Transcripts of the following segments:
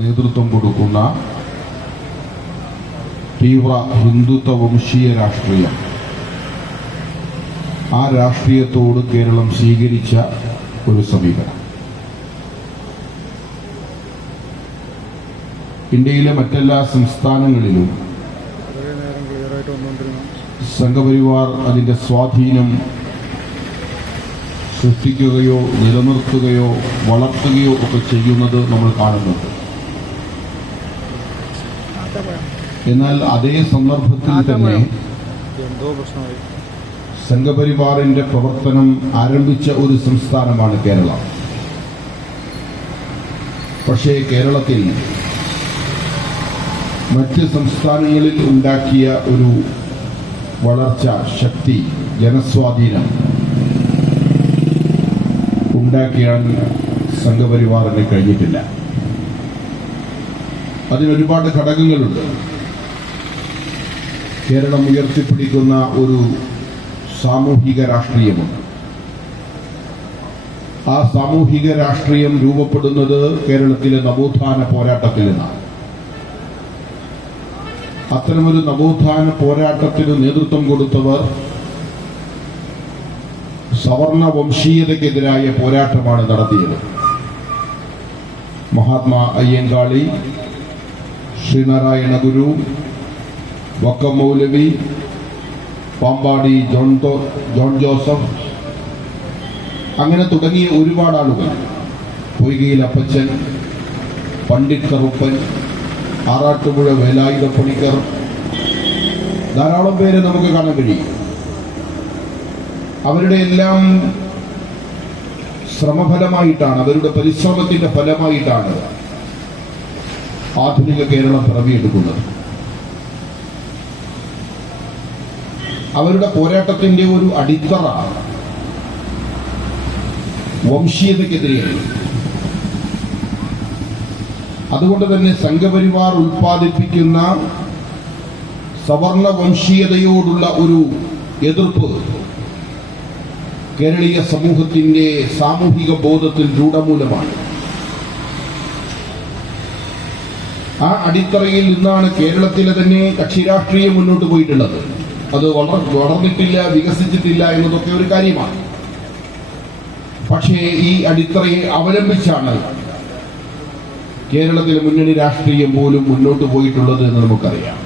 നേതൃത്വം കൊടുക്കുന്ന തീവ്ര ഹിന്ദുത്വ വംശീയ രാഷ്ട്രീയം, ആ രാഷ്ട്രീയത്തോട് കേരളം സ്വീകരിച്ച ഒരു സമീപനം ഇന്ത്യയിലെ മറ്റെല്ലാ സംസ്ഥാനങ്ങളിലും സംഘപരിവാർ അതിന്റെ സ്വാധീനം സൃഷ്ടിക്കുകയോ നിലനിർത്തുകയോ വളർത്തുകയോ ഒക്കെ ചെയ്യുന്നത് നമ്മൾ കാണുന്നുണ്ട്. എന്നാൽ അതേ സന്ദർഭത്തിൽ തന്നെ സംഘപരിവാറിന്റെ പ്രവർത്തനം ആരംഭിച്ച ഒരു സംസ്ഥാനമാണ് കേരളം. പക്ഷേ കേരളത്തിൽ മറ്റ് സംസ്ഥാനങ്ങളിൽ ഉണ്ടാക്കിയ ഒരു വളർച്ച, ശക്തി, ജനസ്വാധീനം ഉണ്ടാക്കിയാൽ സംഘപരിവാറിന് കഴിഞ്ഞിട്ടില്ല. അതിനൊരുപാട് ഘടകങ്ങളുണ്ട്. കേരളം ഉയർത്തിപ്പിടിക്കുന്ന ഒരു സാമൂഹിക രാഷ്ട്രീയമുണ്ട്. ആ സാമൂഹിക രാഷ്ട്രീയം രൂപപ്പെടുന്നത് കേരളത്തിലെ നവോത്ഥാന പോരാട്ടത്തിൽ നിന്നാണ്. അത്തരമൊരു നവോത്ഥാന പോരാട്ടത്തിന് നേതൃത്വം കൊടുത്തവർ സവർണ വംശീയതയ്ക്കെതിരായ പോരാട്ടമാണ് നടത്തിയത്. മഹാത്മാ അയ്യങ്കാളി, ശ്രീനാരായണ ഗുരു, വക്കം മൗലവി, പാമ്പാടി ജോൺ ജോസഫ്, അങ്ങനെ തുടങ്ങിയ ഒരുപാട് ആളുകൾ, പൊയ്കയിൽ അപ്പച്ചൻ, പണ്ഡിറ്റ് കറുപ്പൻ, ആറാട്ടുപുഴ വേലായുധപ്പണിക്കർ, ധാരാളം പേരെ നമുക്ക് കാണാൻ കഴിയും. അവരുടെ എല്ലാം ശ്രമഫലമായിട്ടാണ്, അവരുടെ പരിശ്രമത്തിന്റെ ഫലമായിട്ടാണ് ആധുനിക കേരളം പിറവിയെടുക്കുന്നത്. അവരുടെ പോരാട്ടത്തിന്റെ ഒരു അടിത്തറ വംശീയതയ്ക്കെതിരെയാണ്. അതുകൊണ്ട് തന്നെ സംഘപരിവാർ ഉൽപ്പാദിപ്പിക്കുന്ന സവർണ വംശീയതയോടുള്ള ഒരു എതിർപ്പ് കേരളീയ സമൂഹത്തിന്റെ സാമൂഹിക ബോധത്തിൽ രൂഢമൂലമാണ്. ആ അടിത്തറയിൽ നിന്നാണ് കേരളത്തിലെ തന്നെ കക്ഷിരാഷ്ട്രീയം മുന്നോട്ട് പോയിട്ടുള്ളത്. അത് വളർന്നിട്ടില്ല, വികസിച്ചിട്ടില്ല എന്നതൊക്കെ ഒരു കാര്യമാണ്. പക്ഷേ ഈ അടിത്തറയെ അവലംബിച്ചാണ് കേരളത്തിലെ മുന്നണി രാഷ്ട്രീയം പോലും മുന്നോട്ട് പോയിട്ടുള്ളത് എന്ന് നമുക്കറിയാം.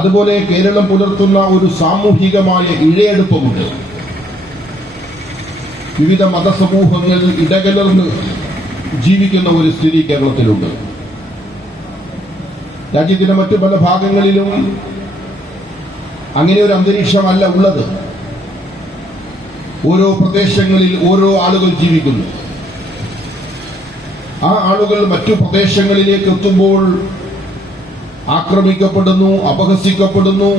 അതുപോലെ കേരളം പുലർത്തുന്ന ഒരു സാമൂഹികമായ ഇഴയെടുപ്പമുണ്ട്. വിവിധ മതസമൂഹങ്ങൾ ഇടകലർന്ന് ജീവിക്കുന്ന ഒരു സ്ഥിതി കേരളത്തിലുണ്ട്. രാജ്യത്തിന്റെ മറ്റു പല ഭാഗങ്ങളിലും അങ്ങനെ ഒരു അന്തരീക്ഷമല്ല ഉള്ളത്. ഓരോ പ്രദേശങ്ങളിൽ ഓരോ ആളുകൾ ജീവിക്കുന്നു. ആ ആളുകൾ മറ്റു പ്രദേശങ്ങളിലേക്ക് എത്തുമ്പോൾ ആക്രമിക്കപ്പെടുന്നു, അപഹസിക്കപ്പെടുന്നു,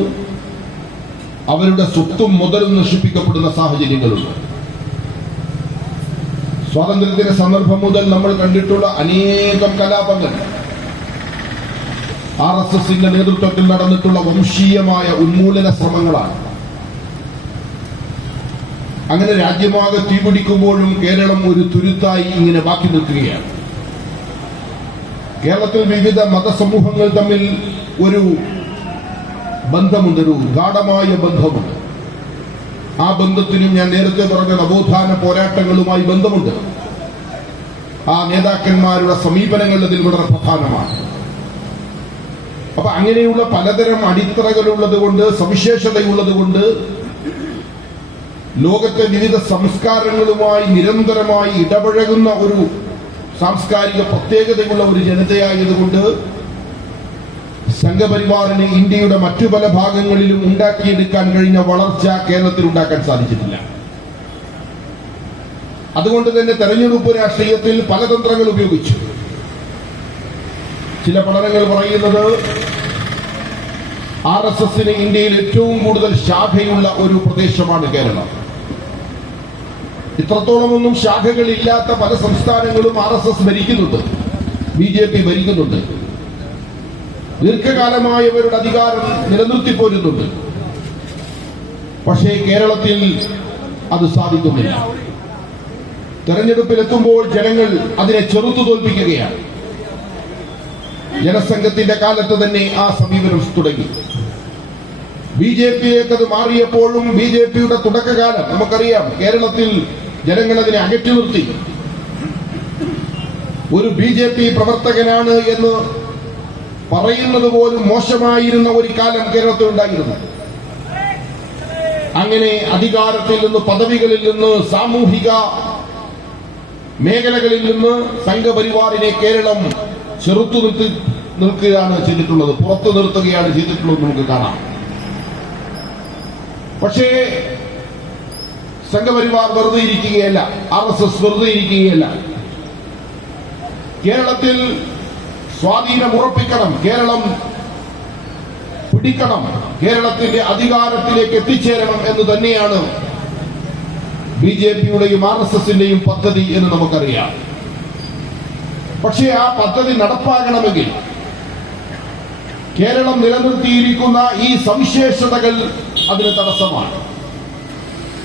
അവരുടെ സ്വത്തും മുതലും നശിപ്പിക്കപ്പെടുന്ന സാഹചര്യങ്ങളുണ്ട്. സ്വാതന്ത്ര്യത്തിന്റെ സന്ദർഭം മുതൽ നമ്മൾ കണ്ടിട്ടുള്ള അനേകം കലാപങ്ങൾ RSSന്റെ നേതൃത്വത്തിൽ നടന്നിട്ടുള്ള വംശീയമായ ഉന്മൂലന ശ്രമങ്ങളാണ്. അങ്ങനെ രാജ്യമാകെ തീപിടിക്കുമ്പോഴും കേരളം ഒരു തുരുത്തായി ഇങ്ങനെ ബാക്കി നിൽക്കുകയാണ്. കേരളത്തിൽ വിവിധ മതസമൂഹങ്ങൾ തമ്മിൽ ഒരു ബന്ധമുണ്ട്, ഒരു ഗാഢമായ ബന്ധമുണ്ട്. ആ ബന്ധത്തിനും ഞാൻ നേരത്തെ പറഞ്ഞ നവോത്ഥാന പോരാട്ടങ്ങളുമായി ബന്ധമുണ്ട്. ആ നേതാക്കന്മാരുടെ സമീപനങ്ങൾ അതിൽ വളരെ പ്രധാനമാണ്. അപ്പൊ അങ്ങനെയുള്ള പലതരം അടിത്തറകളുള്ളത് കൊണ്ട്, സവിശേഷതയുള്ളത് കൊണ്ട് ലോകത്തെ വിവിധ സംസ്കാരങ്ങളുമായി നിരന്തരമായി ഇടപഴകുന്ന ഒരു സാംസ്കാരിക പ്രത്യേകതയുള്ള ഒരു ജനതയായതുകൊണ്ട് സംഘപരിവാറിന് ഇന്ത്യയുടെ മറ്റു പല ഭാഗങ്ങളിലും ഉണ്ടാക്കിയെടുക്കാൻ കഴിഞ്ഞ വളർച്ച കേരളത്തിൽ ഉണ്ടാക്കാൻ സാധിച്ചിട്ടില്ല. അതുകൊണ്ട് തന്നെ തെരഞ്ഞെടുപ്പ് രാഷ്ട്രീയത്തിൽ പല തന്ത്രങ്ങൾ ഉപയോഗിച്ചു. ചില പഠനങ്ങൾ പറയുന്നത് RSSന് ഇന്ത്യയിൽ ഏറ്റവും കൂടുതൽ ശാഖയുള്ള ഒരു പ്രദേശമാണ് കേരളം. ഇത്രത്തോളമൊന്നും ശാഖകളില്ലാത്ത പല സംസ്ഥാനങ്ങളും RSS ഭരിക്കുന്നുണ്ട്, BJP ഭരിക്കുന്നുണ്ട്. ദീർഘകാലമായവരുടെ അധികാരം നിലനിർത്തിപ്പോരുന്നുണ്ട്. പക്ഷേ കേരളത്തിൽ അത് സാധിക്കുന്നില്ല. തെരഞ്ഞെടുപ്പിലെത്തുമ്പോൾ ജനങ്ങൾ അതിനെ ചെറുത്തു തോൽപ്പിക്കുകയാണ്. ജനസംഘത്തിന്റെ കാലത്ത് തന്നെ ആ സമീപനം തുടങ്ങി. BJP-യിലേക്ക് അത് മാറിയപ്പോഴും BJP-യുടെ തുടക്കകാലം നമുക്കറിയാം. കേരളത്തിൽ ജനങ്ങൾ അതിനെ അകറ്റി നിർത്തി. ഒരു BJP പ്രവർത്തകനാണ് എന്ന് പറയുന്നത് പോലും മോശമായിരുന്ന ഒരു കാലം കേരളത്തിൽ ഉണ്ടായിരുന്നു. അങ്ങനെ അധികാരത്തിൽ നിന്ന്, പദവികളിൽ നിന്ന്, സാമൂഹിക മേഖലകളിൽ നിന്ന് സംഘപരിവാറിനെ കേരളം ചെറുത്തു നിൽക്കുകയാണ് ചെയ്തിട്ടുള്ളത്, പുറത്തു നിർത്തുകയാണ് ചെയ്തിട്ടുള്ളത് നമുക്ക് കാണാം. പക്ഷേ സംഘപരിവാർ വെറുതെ ഇരിക്കുകയല്ല, RSS വെറുതെ ഇരിക്കുകയല്ല. കേരളത്തിൽ സ്വാധീനം ഉറപ്പിക്കണം, കേരളം പിടിക്കണം, കേരളത്തിന്റെ അധികാരത്തിലേക്ക് എത്തിച്ചേരണം എന്ന് തന്നെയാണ് BJP-യുടെയും RSS-ന്റെയും പദ്ധതി എന്ന് നമുക്കറിയാം. പക്ഷേ ആ പദ്ധതി നടപ്പാകണമെങ്കിൽ കേരളം നിലനിർത്തിയിരിക്കുന്ന ഈ സവിശേഷതകൾ അതിന് തടസ്സമാണ്.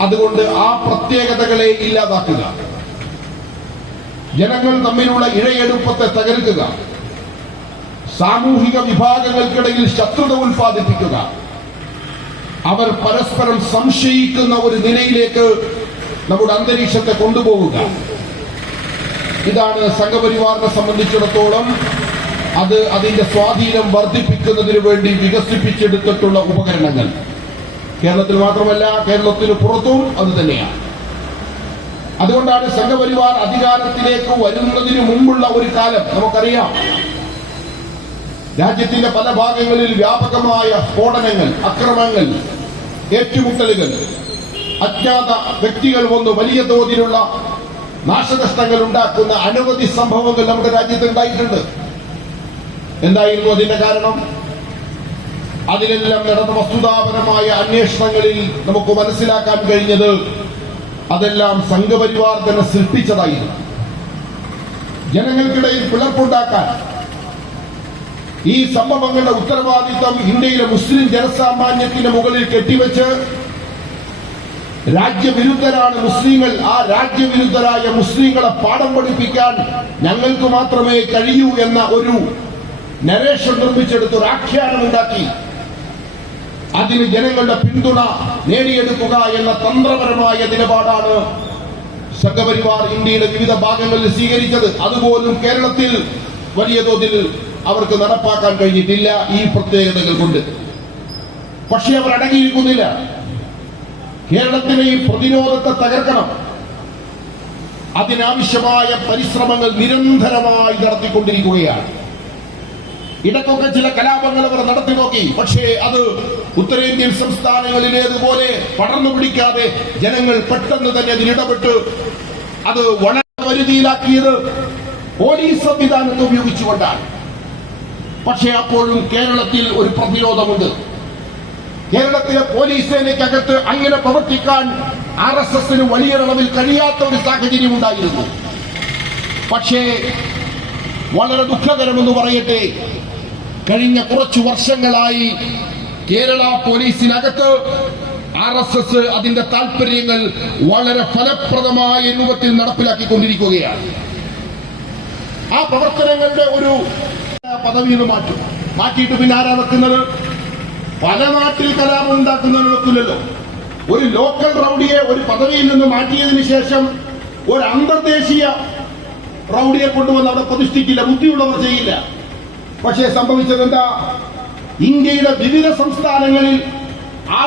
അതുകൊണ്ട് ആ പ്രത്യേകതകളെ ഇല്ലാതാക്കുക, ജനങ്ങൾ തമ്മിലുള്ള ഇഴയെടുപ്പത്തെ തകർക്കുക, സാമൂഹിക വിഭാഗങ്ങൾക്കിടയിൽ ശത്രുത ഉൽപ്പാദിപ്പിക്കുക, അവർ പരസ്പരം സംശയിക്കുന്ന ഒരു നിലയിലേക്ക് നമ്മുടെ അന്തരീക്ഷത്തെ കൊണ്ടുപോവുക. ഇതാണ് സംഘപരിവാറിനെ സംബന്ധിച്ചിടത്തോളം അത് അതിന്റെ സ്വാധീനം വർദ്ധിപ്പിക്കുന്നതിന് വേണ്ടി വികസിപ്പിച്ചെടുത്തിട്ടുള്ള ഉപകരണങ്ങൾ. കേരളത്തിൽ മാത്രമല്ല, കേരളത്തിന് പുറത്തും അത് തന്നെയാണ്. അതുകൊണ്ടാണ് സംഘപരിവാർ അധികാരത്തിലേക്ക് വരുന്നതിന് മുമ്പുള്ള ഒരു കാലം നമുക്കറിയാം. രാജ്യത്തിന്റെ പല ഭാഗങ്ങളിൽ വ്യാപകമായ സ്ഫോടനങ്ങൾ, അക്രമങ്ങൾ, ഏറ്റുമുട്ടലുകൾ, അജ്ഞാത വ്യക്തികൾ വന്ന് വലിയ തോതിലുള്ള നാശനഷ്ടങ്ങൾ ഉണ്ടാക്കുന്ന അനവധി സംഭവങ്ങൾ നമ്മുടെ രാജ്യത്ത് ഉണ്ടായിട്ടുണ്ട്. എന്തായിരുന്നു അതിന്റെ കാരണം? അതിലെല്ലാം നടന്ന വസ്തുതാപരമായ അന്വേഷണങ്ങളിൽ നമുക്ക് മനസ്സിലാക്കാൻ കഴിഞ്ഞത് അതെല്ലാം സംഘപരിവാർ തന്നെ സൃഷ്ടിച്ചതായിരുന്നു. ജനങ്ങൾക്കിടയിൽ പിളർപ്പുണ്ടാക്കാൻ ഈ സംഭവങ്ങളുടെ ഉത്തരവാദിത്തം ഇന്ത്യയിലെ മുസ്ലിം ജനസാമാന്യത്തിന് മുകളിൽ കെട്ടിവെച്ച് രാജ്യവിരുദ്ധരാണ് മുസ്ലിങ്ങൾ, ആ രാജ്യവിരുദ്ധരായ മുസ്ലിങ്ങളെ പാഠം പഠിപ്പിക്കാൻ ഞങ്ങൾക്ക് മാത്രമേ കഴിയൂ എന്ന ഒരു നരേഷൻ നിർമ്മിച്ചെടുത്ത് ഒരു ആഖ്യാനമുണ്ടാക്കി അതിന് ജനങ്ങളുടെ പിന്തുണ നേടിയെടുക്കുക എന്ന തന്ത്രപരമായ നിലപാടാണ് സംഘപരിവാർ ഇന്ത്യയുടെ വിവിധ ഭാഗങ്ങളിൽ സ്വീകരിച്ചത്. അതുപോലും കേരളത്തിൽ വലിയ തോതിൽ അവർക്ക് നടപ്പാക്കാൻ കഴിഞ്ഞിട്ടില്ല ഈ പ്രത്യേകതകൾ കൊണ്ട്. പക്ഷേ അവർ അടങ്ങിയിരിക്കുന്നില്ല. കേരളത്തിലെ ഈ പ്രതിരോധത്തെ തകർക്കണം. അതിനാവശ്യമായ പരിശ്രമങ്ങൾ നിരന്തരമായി നടത്തിക്കൊണ്ടിരിക്കുകയാണ്. ഇടയ്ക്കൊക്കെ ചില കലാപങ്ങൾ അവർ നടത്തി നോക്കി. പക്ഷേ അത് ഉത്തരേന്ത്യൻ സംസ്ഥാനങ്ങളിലേതുപോലെ പടർന്നു പിടിക്കാതെ ജനങ്ങൾ പെട്ടെന്ന് തന്നെ അതിലിടപെട്ട് അത് വളരെ പരിധിയിലാക്കിയത് പോലീസ് സംവിധാനത്തെ ഉപയോഗിച്ചുകൊണ്ടാണ്. പക്ഷേ അപ്പോഴും കേരളത്തിൽ ഒരു പ്രതിരോധമുണ്ട്. കേരളത്തിലെ പോലീസ് സേനയ്ക്കകത്ത് അങ്ങനെ പ്രവർത്തിക്കാൻ RSS-ന് വലിയൊരളവിൽ കഴിയാത്ത ഒരു സാഹചര്യം ഉണ്ടായിരുന്നു. പക്ഷേ വളരെ ദുഃഖകരമെന്ന് പറയട്ടെ, കഴിഞ്ഞ കുറച്ചു വർഷങ്ങളായി കേരള പോലീസിനകത്ത് RSS അതിന്റെ താൽപര്യങ്ങൾ വളരെ ഫലപ്രദമായ രൂപത്തിൽ നടപ്പിലാക്കിക്കൊണ്ടിരിക്കുകയാണ്. ആ പ്രവർത്തനങ്ങളുടെ ഒരു പദവിയിൽ മാറ്റിയിട്ട് പിന്നെ ആരാ വെക്കുന്നത്? പല നാട്ടിൽ കലാപം ഉണ്ടാക്കുന്നതിന് വെക്കില്ലല്ലോ. ഒരു ലോക്കൽ റൌഡിയെ ഒരു പദവിയിൽ നിന്ന് മാറ്റിയതിനു ശേഷം ഒരു അന്തർദേശീയ റൌഡിയെ കൊണ്ടുവന്ന് അവിടെ പ്രതിഷ്ഠിക്കില്ല, ബുദ്ധിയുള്ളവർ ചെയ്യില്ല. പക്ഷേ സംഭവിച്ചത് എന്താ? ഇന്ത്യയുടെ വിവിധ സംസ്ഥാനങ്ങളിൽ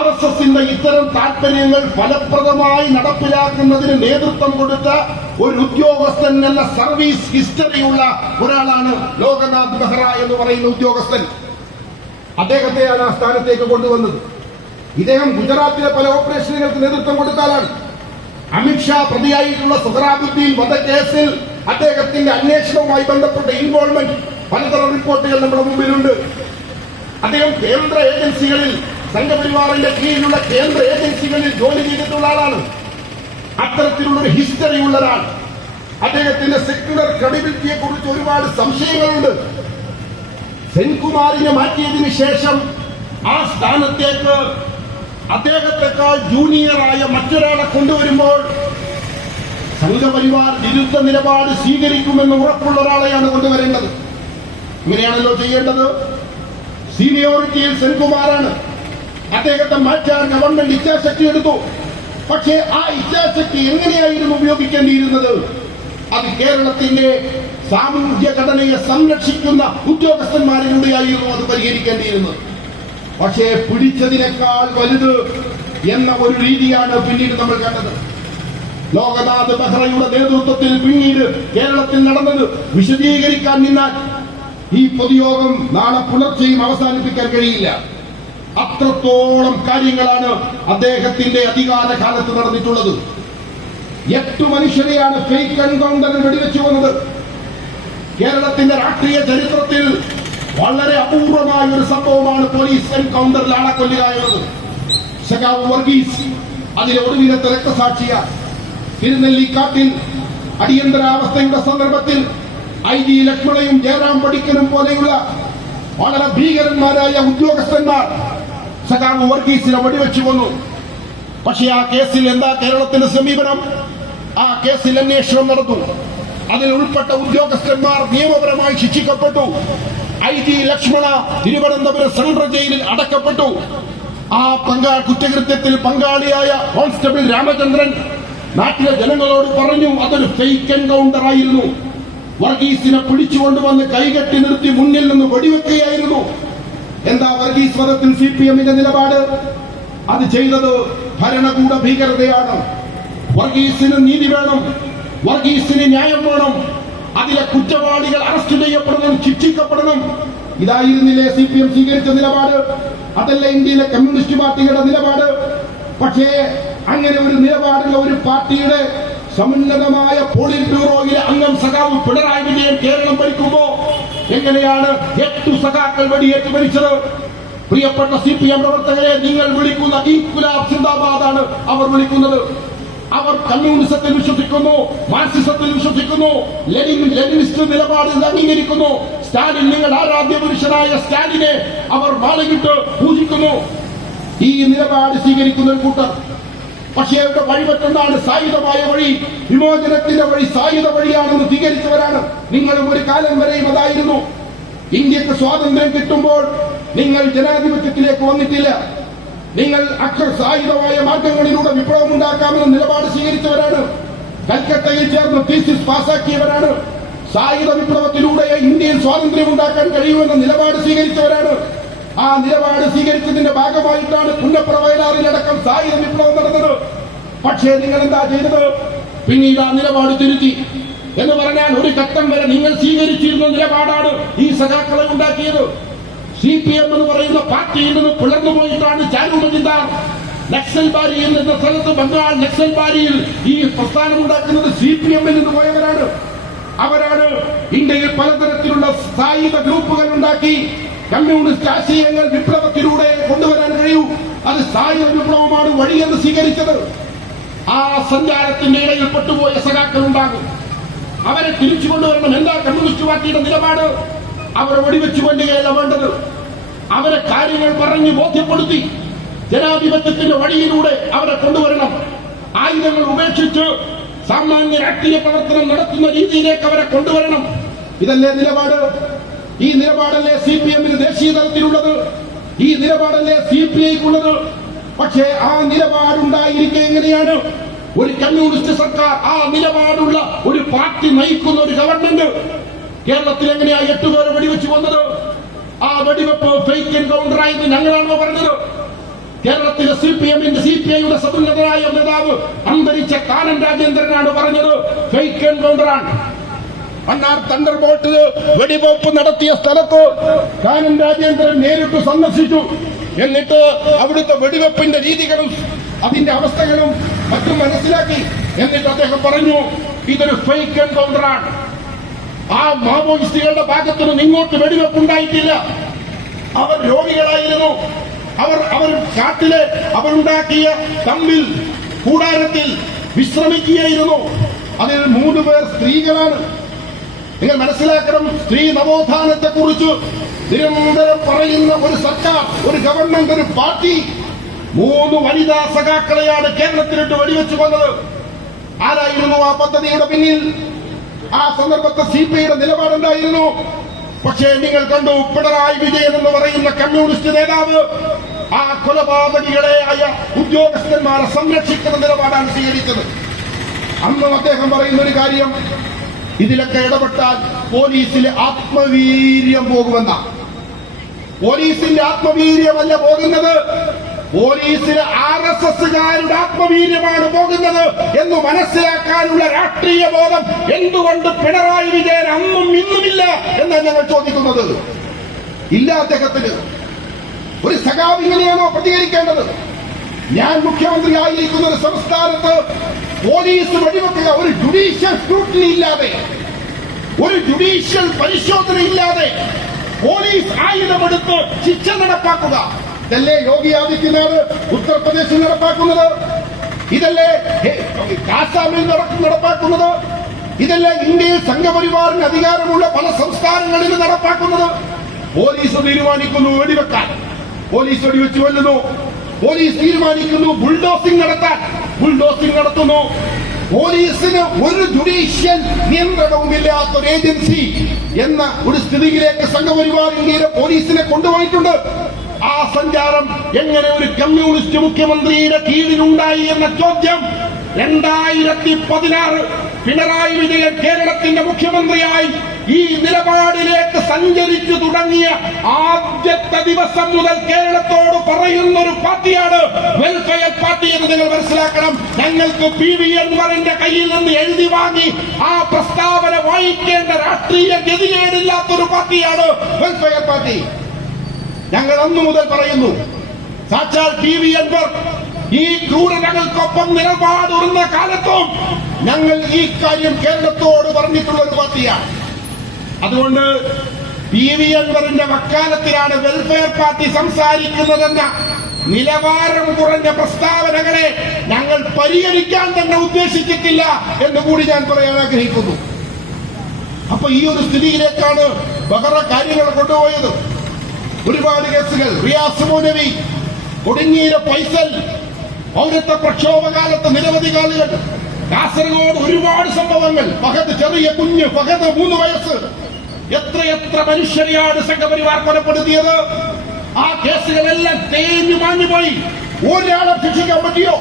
RSS-ന്റെ ഇത്തരം താൽപര്യങ്ങൾ ഫലപ്രദമായി നടപ്പിലാക്കുന്നതിന് നേതൃത്വം കൊടുത്ത ഒരു ഉദ്യോഗസ്ഥൻ എന്ന സർവീസ് ഹിസ്റ്ററിയുള്ള ഒരാളാണ് ലോകനാഥ് ബെഹ്റ എന്ന് പറയുന്ന ഉദ്യോഗസ്ഥൻ. അദ്ദേഹത്തെയാണ് ആ സ്ഥാനത്തേക്ക് കൊണ്ടുവന്നത്. ഇദ്ദേഹം ഗുജറാത്തിലെ പല ഓപ്പറേഷനുകൾക്ക് നേതൃത്വം കൊടുത്ത ആളാണ്. അമിത്ഷാ പ്രതിയായിട്ടുള്ള സുഹറാബുദ്ദീൻ വധക്കേസിൽ അദ്ദേഹത്തിന്റെ അന്വേഷണവുമായി ബന്ധപ്പെട്ട ഇൻവോൾവ്മെന്റ് പലതരം റിപ്പോർട്ടുകൾ നമ്മുടെ മുമ്പിലുണ്ട്. അദ്ദേഹം കേന്ദ്ര ഏജൻസികളിൽ, സംഘപരിവാറിന്റെ കീഴിലുള്ള കേന്ദ്ര ഏജൻസികളിൽ ജോലി ചെയ്തിട്ടുള്ള ആളാണ്. അത്തരത്തിലുള്ളൊരു ഹിസ്റ്ററി ഉള്ള ഒരാൾ. അദ്ദേഹത്തിന്റെ സെക്യുലർ ക്രെഡിബിലിറ്റിയെ കുറിച്ച് ഒരുപാട് സംശയങ്ങളുണ്ട്. സെൻകുമാറിനെ മാറ്റിയതിനു ശേഷം ആ സ്ഥാനത്തേക്ക് അദ്ദേഹത്തെക്കാൾ ജൂനിയറായ മറ്റൊരാളെ കൊണ്ടുവരുമ്പോൾ സംഘപരിവാർ വിരുദ്ധ നിലപാട് സ്വീകരിക്കുമെന്ന് ഉറപ്പുള്ള ഒരാളെയാണ് കൊണ്ടുവരേണ്ടത്. ഇങ്ങനെയാണല്ലോ ചെയ്യേണ്ടത്. സീനിയോറിറ്റിയിൽ സെൻകുമാറാണ്. അദ്ദേഹത്തെ മാറ്റാൻ ഗവൺമെന്റ് ഇച്ഛാശക്തി എടുത്തു. പക്ഷേ ആ ഇച്ഛാശക്തി എങ്ങനെയായിരുന്നു ഉപയോഗിക്കേണ്ടിയിരുന്നത്? അത് കേരളത്തിന്റെ സാമൂഹ്യ ഘടനയെ സംരക്ഷിക്കുന്ന ഉദ്യോഗസ്ഥന്മാരിലൂടെയായിരുന്നു അത് പരിഹരിക്കേണ്ടിയിരുന്നത്. പക്ഷേ പിടിച്ചതിനേക്കാൾ വലുത് എന്ന ഒരു രീതിയാണ് പിന്നീട് നമ്മൾ കണ്ടത്. ലോകനാഥ് ബെഹ്റയുടെ നേതൃത്വത്തിൽ പിന്നീട് കേരളത്തിൽ നടന്നത് വിശദീകരിക്കാൻ നിന്നാൽ ഈ പൊതുയോഗം നാളെ പുലർച്ചെയും അവസാനിപ്പിക്കാൻ കഴിയില്ല. അത്രത്തോളം കാര്യങ്ങളാണ് അദ്ദേഹത്തിന്റെ അധികാരകാലത്ത് നടന്നിട്ടുള്ളത്. 8 മനുഷ്യരെയാണ് ഫേക്ക് എൻകൗണ്ടറിൽ വെടിവെച്ചു വന്നത്. കേരളത്തിന്റെ രാഷ്ട്രീയ ചരിത്രത്തിൽ വളരെ അപൂർവമായ ഒരു സംഭവമാണ് പോലീസ് എൻകൗണ്ടറിൽ ആളെ കൊല്ലുക എന്നത്. സഖാവ് വർഗീസ് അതിലെ ഒടുവിലത്തെ രക്തസാക്ഷിയാണ്. തിരുനെല്ലിക്കാട്ടിൽ അടിയന്തരാവസ്ഥയുടെ സന്ദർഭത്തിൽ IG ലക്ഷ്മണയും ജയറാം പടിക്കലും പോലെയുള്ള വളരെ ഭീകരന്മാരായ ഉദ്യോഗസ്ഥന്മാർ സഖാവ് വർഗീസിനെ വെടിവെച്ചു കൊന്നു. പക്ഷേ ആ കേസിൽ എന്താ കേരളത്തിന്റെ സമീപനം? ആ കേസിൽ അന്വേഷണം നടന്നു. അതിൽ ഉൾപ്പെട്ട ഉദ്യോഗസ്ഥന്മാർ നിയമപരമായി ശിക്ഷിക്കപ്പെട്ടു. IG ലക്ഷ്മണ തിരുവനന്തപുരം സെൻട്രൽ ജയിലിൽ അടക്കപ്പെട്ടു. ആ കുറ്റകൃത്യത്തിൽ പങ്കാളിയായ കോൺസ്റ്റബിൾ രാമചന്ദ്രൻ നാട്ടിലെ ജനങ്ങളോട് പറഞ്ഞു അതൊരു ഫേക്ക് എൻകൗണ്ടർ ആയിരുന്നു. വർഗീസിനെ പിടിച്ചുകൊണ്ടുവന്ന് കൈകെട്ടി നിർത്തി മുന്നിൽ നിന്ന് വെടിവെക്കുകയായിരുന്നു. എന്താ വർഗീസ് വധത്തിൽ CPMന്റെ നിലപാട്? അത് ചെയ്തത് ഭരണകൂട ഭീകരതയാണ്. വർഗീസിന് നീതി വേണം, വർഗീസിന് ന്യായം വേണം. അതിലെ കുറ്റവാളികൾ അറസ്റ്റ് ചെയ്യപ്പെടണം, ശിക്ഷിക്കപ്പെടണം. ഇതായിരുന്നില്ലേ CPM സ്വീകരിച്ച നിലപാട്? അതല്ല ഇന്ത്യയിലെ കമ്മ്യൂണിസ്റ്റ് പാർട്ടികളുടെ നിലപാട്? പക്ഷേ അങ്ങനെ ഒരു നിലപാടുള്ള ഒരു പാർട്ടിയുടെ സമുന്നതമായ പോളിറ്റ് ബ്യൂറോയിലെ അംഗം സഖാവ് പിണറായി വിജയൻ കേരളം ഭരിക്കുമ്പോ എങ്ങനെയാണ് 8 സഖാക്കൾ വെടിയേറ്റ് മരിച്ചത്? പ്രിയപ്പെട്ട CPM പ്രവർത്തകരെ, നിങ്ങൾ വിളിക്കുന്ന ഇൻക്വിലാബ് സിന്ദാബാദാണ് അവർ വിളിക്കുന്നത്. അവർ കമ്മ്യൂണിസത്തിൽ വിശ്വസിക്കുന്നു, മാർക്സിസത്തിൽ വിശ്വസിക്കുന്നു, ലെനിനിസ്റ്റ് നിലപാടിൽ അംഗീകരിക്കുന്നു. സ്റ്റാലിൻ, നിങ്ങളുടെ ആരാധ്യ പുരുഷനായ സ്റ്റാലിനെ അവർ മാലകിട്ട് പൂജിക്കുന്നു. ഈ നിലപാട് സ്വീകരിക്കുന്ന ഒരു കൂട്ടർ. പക്ഷേ അവരുടെ വഴിപറ്റെന്താണ്? സായുധമായ വഴി, വിമോചനത്തിന്റെ വഴി സായുധ വഴിയാണെന്ന് സ്വീകരിച്ചവരാണ്. നിങ്ങളും ഒരു കാലം വരെയും അതായിരുന്നു. ഇന്ത്യക്ക് സ്വാതന്ത്ര്യം കിട്ടുമ്പോൾ നിങ്ങൾ ജനാധിപത്യത്തിലേക്ക് വന്നിട്ടില്ല. നിങ്ങൾ സായുധമായ മാർഗങ്ങളിലൂടെ വിപ്ലവം ഉണ്ടാക്കാമെന്ന നിലപാട് സ്വീകരിച്ചവരാണ്. കൽക്കട്ടയിൽ ചേർന്ന് തീസിസ് പാസാക്കിയവരാണ്. സായുധ വിപ്ലവത്തിലൂടെ ഇന്ത്യയിൽ സ്വാതന്ത്ര്യം ഉണ്ടാക്കാൻ കഴിയുമെന്ന നിലപാട് സ്വീകരിച്ചവരാണ്. ആ നിലപാട് സ്വീകരിച്ചതിന്റെ ഭാഗമായിട്ടാണ് പുന്നപ്ര വയലാറിലടക്കം സായുധ വിപ്ലവം നടന്നത്. പക്ഷേ നിങ്ങൾ എന്താ ചെയ്തത്? പിന്നീട് ആ നിലപാട് തിരുത്തി. എന്ന് പറഞ്ഞാൽ ഒരു ഘട്ടം വരെ നിങ്ങൾ സ്വീകരിച്ചിരുന്ന നിലപാടാണ് ഈ സഖാക്കളെ ഉണ്ടാക്കിയത്. CPM എന്ന് പറയുന്ന പാർട്ടിയിൽ നിന്ന് പിളർന്നു പോയിട്ടാണ് ചാരു മജുംദാർ നക്സൽബാരിയിൽ എന്ന സ്ഥലത്ത് ബംഗാൾ നക്സൽബാരിയിൽ ഈ പ്രസ്ഥാനം ഉണ്ടാക്കുന്നത്. CPMൽ നിന്ന് പോയവരാണ്. അവരാണ് ഇന്ത്യയിൽ പലതരത്തിലുള്ള സായുധ ഗ്രൂപ്പുകൾ ഉണ്ടാക്കി കമ്മ്യൂണിസ്റ്റ് ആശയങ്ങൾ വിപ്ലവത്തിലൂടെ കൊണ്ടുവരാൻ കഴിയൂ. അത് സായുധ വിപ്ലവമാണ് വഴിയെന്ന് സ്വീകരിച്ചത്. ആ സഞ്ചാരത്തിന്റെ ഇടയിൽ പെട്ടുപോയ സഖാക്കൾ ഉണ്ടാകും. അവരെ തിരിച്ചു കൊണ്ടുവരണം. എന്താ കമ്മ്യൂണിസ്റ്റ് പാർട്ടിയുടെ നിലപാട്? അവരെ വെടിവെച്ചു കൊണ്ടുകയല്ല വേണ്ടത്. അവരെ കാര്യങ്ങൾ പറഞ്ഞ് ബോധ്യപ്പെടുത്തി ജനാധിപത്യത്തിന്റെ വഴിയിലൂടെ അവരെ കൊണ്ടുവരണം. ആയുധങ്ങൾ ഉപേക്ഷിച്ച് സാമാന്യ രാഷ്ട്രീയ പ്രവർത്തനം നടത്തുന്ന രീതിയിലേക്ക് അവരെ കൊണ്ടുവരണം. ഇതല്ലേ നിലപാട്? ഈ നിലപാടല്ലേ CPMന് ദേശീയ തലത്തിലുള്ളത്? ഈ നിലപാടല്ലേ CPIക്കുള്ളത്? പക്ഷേ ആ നിലപാടുണ്ടായിരിക്കെ എങ്ങനെയാണ് ഒരു കമ്മ്യൂണിസ്റ്റ് സർക്കാർ, ആ നിലപാടുള്ള ഒരു പാർട്ടി നയിക്കുന്ന ഒരു ഗവൺമെന്റ് കേരളത്തിൽ എങ്ങനെയാ 8 പേരെ വെടിവെച്ചു വന്നത്? ആ വെടിവെപ്പ് ഫേക്ക് എൻകൗണ്ടറായെന്ന് ഞങ്ങളാണോ പറഞ്ഞത്? കേരളത്തിലെ CPIയുടെ സമുന്നതനായ നേതാവ് അന്തരിച്ച കാനൻ രാജേന്ദ്രനാണ് പറഞ്ഞത് ഫേക്ക് എൻകൗണ്ടറാണ്. മണ്ണാർ തണ്ടർ ബോട്ട് വെടിവെപ്പ് നടത്തിയ സ്ഥലത്ത് കാനൻ രാജേന്ദ്രൻ നേരിട്ട് സന്ദർശിച്ചു. എന്നിട്ട് അവിടുത്തെ വെടിവെപ്പിന്റെ രീതികളും അതിന്റെ അവസ്ഥകളും മറ്റും മനസ്സിലാക്കി. എന്നിട്ട് അദ്ദേഹം പറഞ്ഞു ഇതൊരു ഫേക്ക് എൻകൗണ്ടറാണ്. ആ മാവോയിസ്റ്റുകളുടെ ഭാഗത്തുനിന്ന് ഇങ്ങോട്ട് വെടിവെപ്പുണ്ടായിട്ടില്ല. അവർ രോഗികളായിരുന്നു. അവർ കാട്ടിലെ അവരുണ്ടാക്കിയ തമ്മിൽ കൂടാരത്തിൽ വിശ്രമിക്കുകയായിരുന്നു. അതിൽ 3 പേർ സ്ത്രീകളാണ്. നിങ്ങൾ മനസ്സിലാക്കണം, സ്ത്രീ നവോത്ഥാനത്തെ കുറിച്ച് നിരന്തരം പറയുന്ന ഒരു സർക്കാർ, ഒരു ഗവൺമെന്റ്, ഒരു പാർട്ടി 3 വനിതാ സഖാക്കളെയാണ് കേരളത്തിലിട്ട് വെടിവെച്ചു കൊന്നത്. ആരായിരുന്നു ആ പദ്ധതിയുടെ പിന്നിൽ? ആ സന്ദർഭത്തിൽ CPIയുടെ നിലപാടുണ്ടായിരുന്നു. പക്ഷേ നിങ്ങൾ കണ്ടു, പിണറായി വിജയൻ എന്ന് പറയുന്ന കമ്മ്യൂണിസ്റ്റ് നേതാവ് ആ കൊലപാതകികളെ ആയ ഉദ്യോഗസ്ഥന്മാരെ സംരക്ഷിക്കുന്ന നിലപാടാണ് സ്വീകരിച്ചത്. അന്ന് അദ്ദേഹം പറയുന്ന ഒരു കാര്യം, ഇതിലൊക്കെ ഇടപെട്ടാൽ പോലീസിലെ ആത്മവീര്യം പോകുമെന്ന. പോലീസിന്റെ ആത്മവീര്യമല്ല പോകുന്നത്, പോലീസിലെ RSSകാരുടെ ആത്മവീര്യമാണ് പോകുന്നത് എന്ന് മനസ്സിലാക്കാനുള്ള രാഷ്ട്രീയ ബോധം എന്തുകൊണ്ട് പിണറായി വിജയൻ അന്നും ഇന്നുമില്ല എന്നാണ് ഞങ്ങൾ ചോദിക്കുന്നത്. ഇല്ല അദ്ദേഹത്തിന്. ഒരു സഖാവ് ഇങ്ങനെയാണോ പ്രതികരിക്കേണ്ടത്? ഞാൻ മുഖ്യമന്ത്രിയായിരിക്കുന്ന ഒരു സംസ്ഥാനത്ത് പോലീസ് വെടിവെക്കുക ഒരു ജുഡീഷ്യൽ സ്ക്രൂട്ടിനി ഇല്ലാതെ, ഒരു ജുഡീഷ്യൽ പരിശോധന ഇല്ലാതെ പോലീസ് ആയുധമെടുത്ത് ശിക്ഷ നടപ്പാക്കുക, ഇതല്ലേ യോഗി ആദിത്യനാഥ് ഉത്തർപ്രദേശിൽ നടപ്പാക്കുന്നത്? ഇതല്ലേ ആസാമിൽ നടപ്പാക്കുന്നത്? ഇതല്ലേ ഇന്ത്യയിൽ സംഘപരിവാറിന് അധികാരമുള്ള പല സംസ്ഥാനങ്ങളിലും നടപ്പാക്കുന്നത്? പോലീസ് തീരുമാനിക്കുന്നു വെടിവെക്കാൻ, പോലീസ് വെടിവെച്ച് കൊല്ലുന്നു. പോലീസ് തീരുമാനിക്കുന്നു ബുൾഡോസിംഗ് നടത്താൻ, ബുൾഡോസിംഗ് നടത്തുന്നു. പോലീസിന് ഒരു ജുഡീഷ്യൽ നിയന്ത്രണവുമില്ലാത്ത ഒരു ഏജൻസി എന്ന ഒരു സ്ഥിതിയിലേക്ക് സംഘപരിവാർ ഇന്ത്യയിലെ പോലീസിനെ കൊണ്ടുപോയിട്ടുണ്ട്. ആ സഞ്ചാരം എങ്ങനെ ഒരു കമ്മ്യൂണിസ്റ്റ് മുഖ്യമന്ത്രിയുടെ കീഴിലുണ്ടായി എന്ന ചോദ്യം 2016 പിണറായി വിജയൻ കേരളത്തിന്റെ മുഖ്യമന്ത്രിയായി ഈ നിലപാടിലേക്ക് സഞ്ചരിച്ചു തുടങ്ങിയ ആദ്യത്തെ ദിവസം മുതൽ കേരളത്തോട് പറയുന്ന ഒരു പാർട്ടിയാണ് വെൽഫെയർ പാർട്ടി എന്ന് നിങ്ങൾ മനസ്സിലാക്കണം. ഞങ്ങൾക്ക് PV അൻവറിന്റെ കയ്യിൽ നിന്ന് എഴുതി വാങ്ങി ആ പ്രസ്താവന വായിക്കേണ്ട രാഷ്ട്രീയ ഗതികേടില്ലാത്തൊരു പാർട്ടിയാണ് വെൽഫെയർ പാർട്ടി. ഞങ്ങൾ അന്നു മുതൽ പറയുന്നു, സാക്ഷാൽ PV അൻവർ ഈ ക്രൂരതകൾക്കൊപ്പം നിലപാടുന്ന കാലത്തും ഞങ്ങൾ ഈ കാര്യം കേരളത്തോട് പറഞ്ഞിട്ടുള്ള ഒരു പാർട്ടിയാണ്. അതുകൊണ്ട് PV അൻവറിന്റെ വക്കാലത്തിലാണ് വെൽഫെയർ പാർട്ടി സംസാരിക്കുന്നതെന്ന നിലവാരം കുറഞ്ഞ പ്രസ്താവനകളെ ഞങ്ങൾ പരിഗണിക്കാൻ തന്നെ ഉദ്ദേശിച്ചിട്ടില്ല എന്ന് കൂടി ഞാൻ പറയാൻ ആഗ്രഹിക്കുന്നു. അപ്പൊ ഈ ഒരു സ്ഥിതിയിലേക്കാണ് ബഹറ കാര്യങ്ങൾ കൊണ്ടുപോയത്. ഒരുപാട് കേസുകൾ, റിയാസ് മൗലവി, കൊടിഞ്ഞീര ഫൈസൽ, പൗരത്വ പ്രക്ഷോഭകാലത്ത് നിരവധി കാലുകൾ, കാസർഗോഡ് ഒരുപാട് സംഭവങ്ങൾ, ഫഹദ് ചെറിയ കുഞ്ഞ്, ഫഹദ് 3 വയസ്സ്, എത്രയെത്ര മനുഷ്യരെയാണ് സംഘപരിവാർ കൊലപ്പെടുത്തിയത്. ആ കേസുകളെല്ലാം തേഞ്ഞു മാഞ്ഞുപോയി. ഒരാളെ ശിക്ഷിക്കാൻ പറ്റിയോ?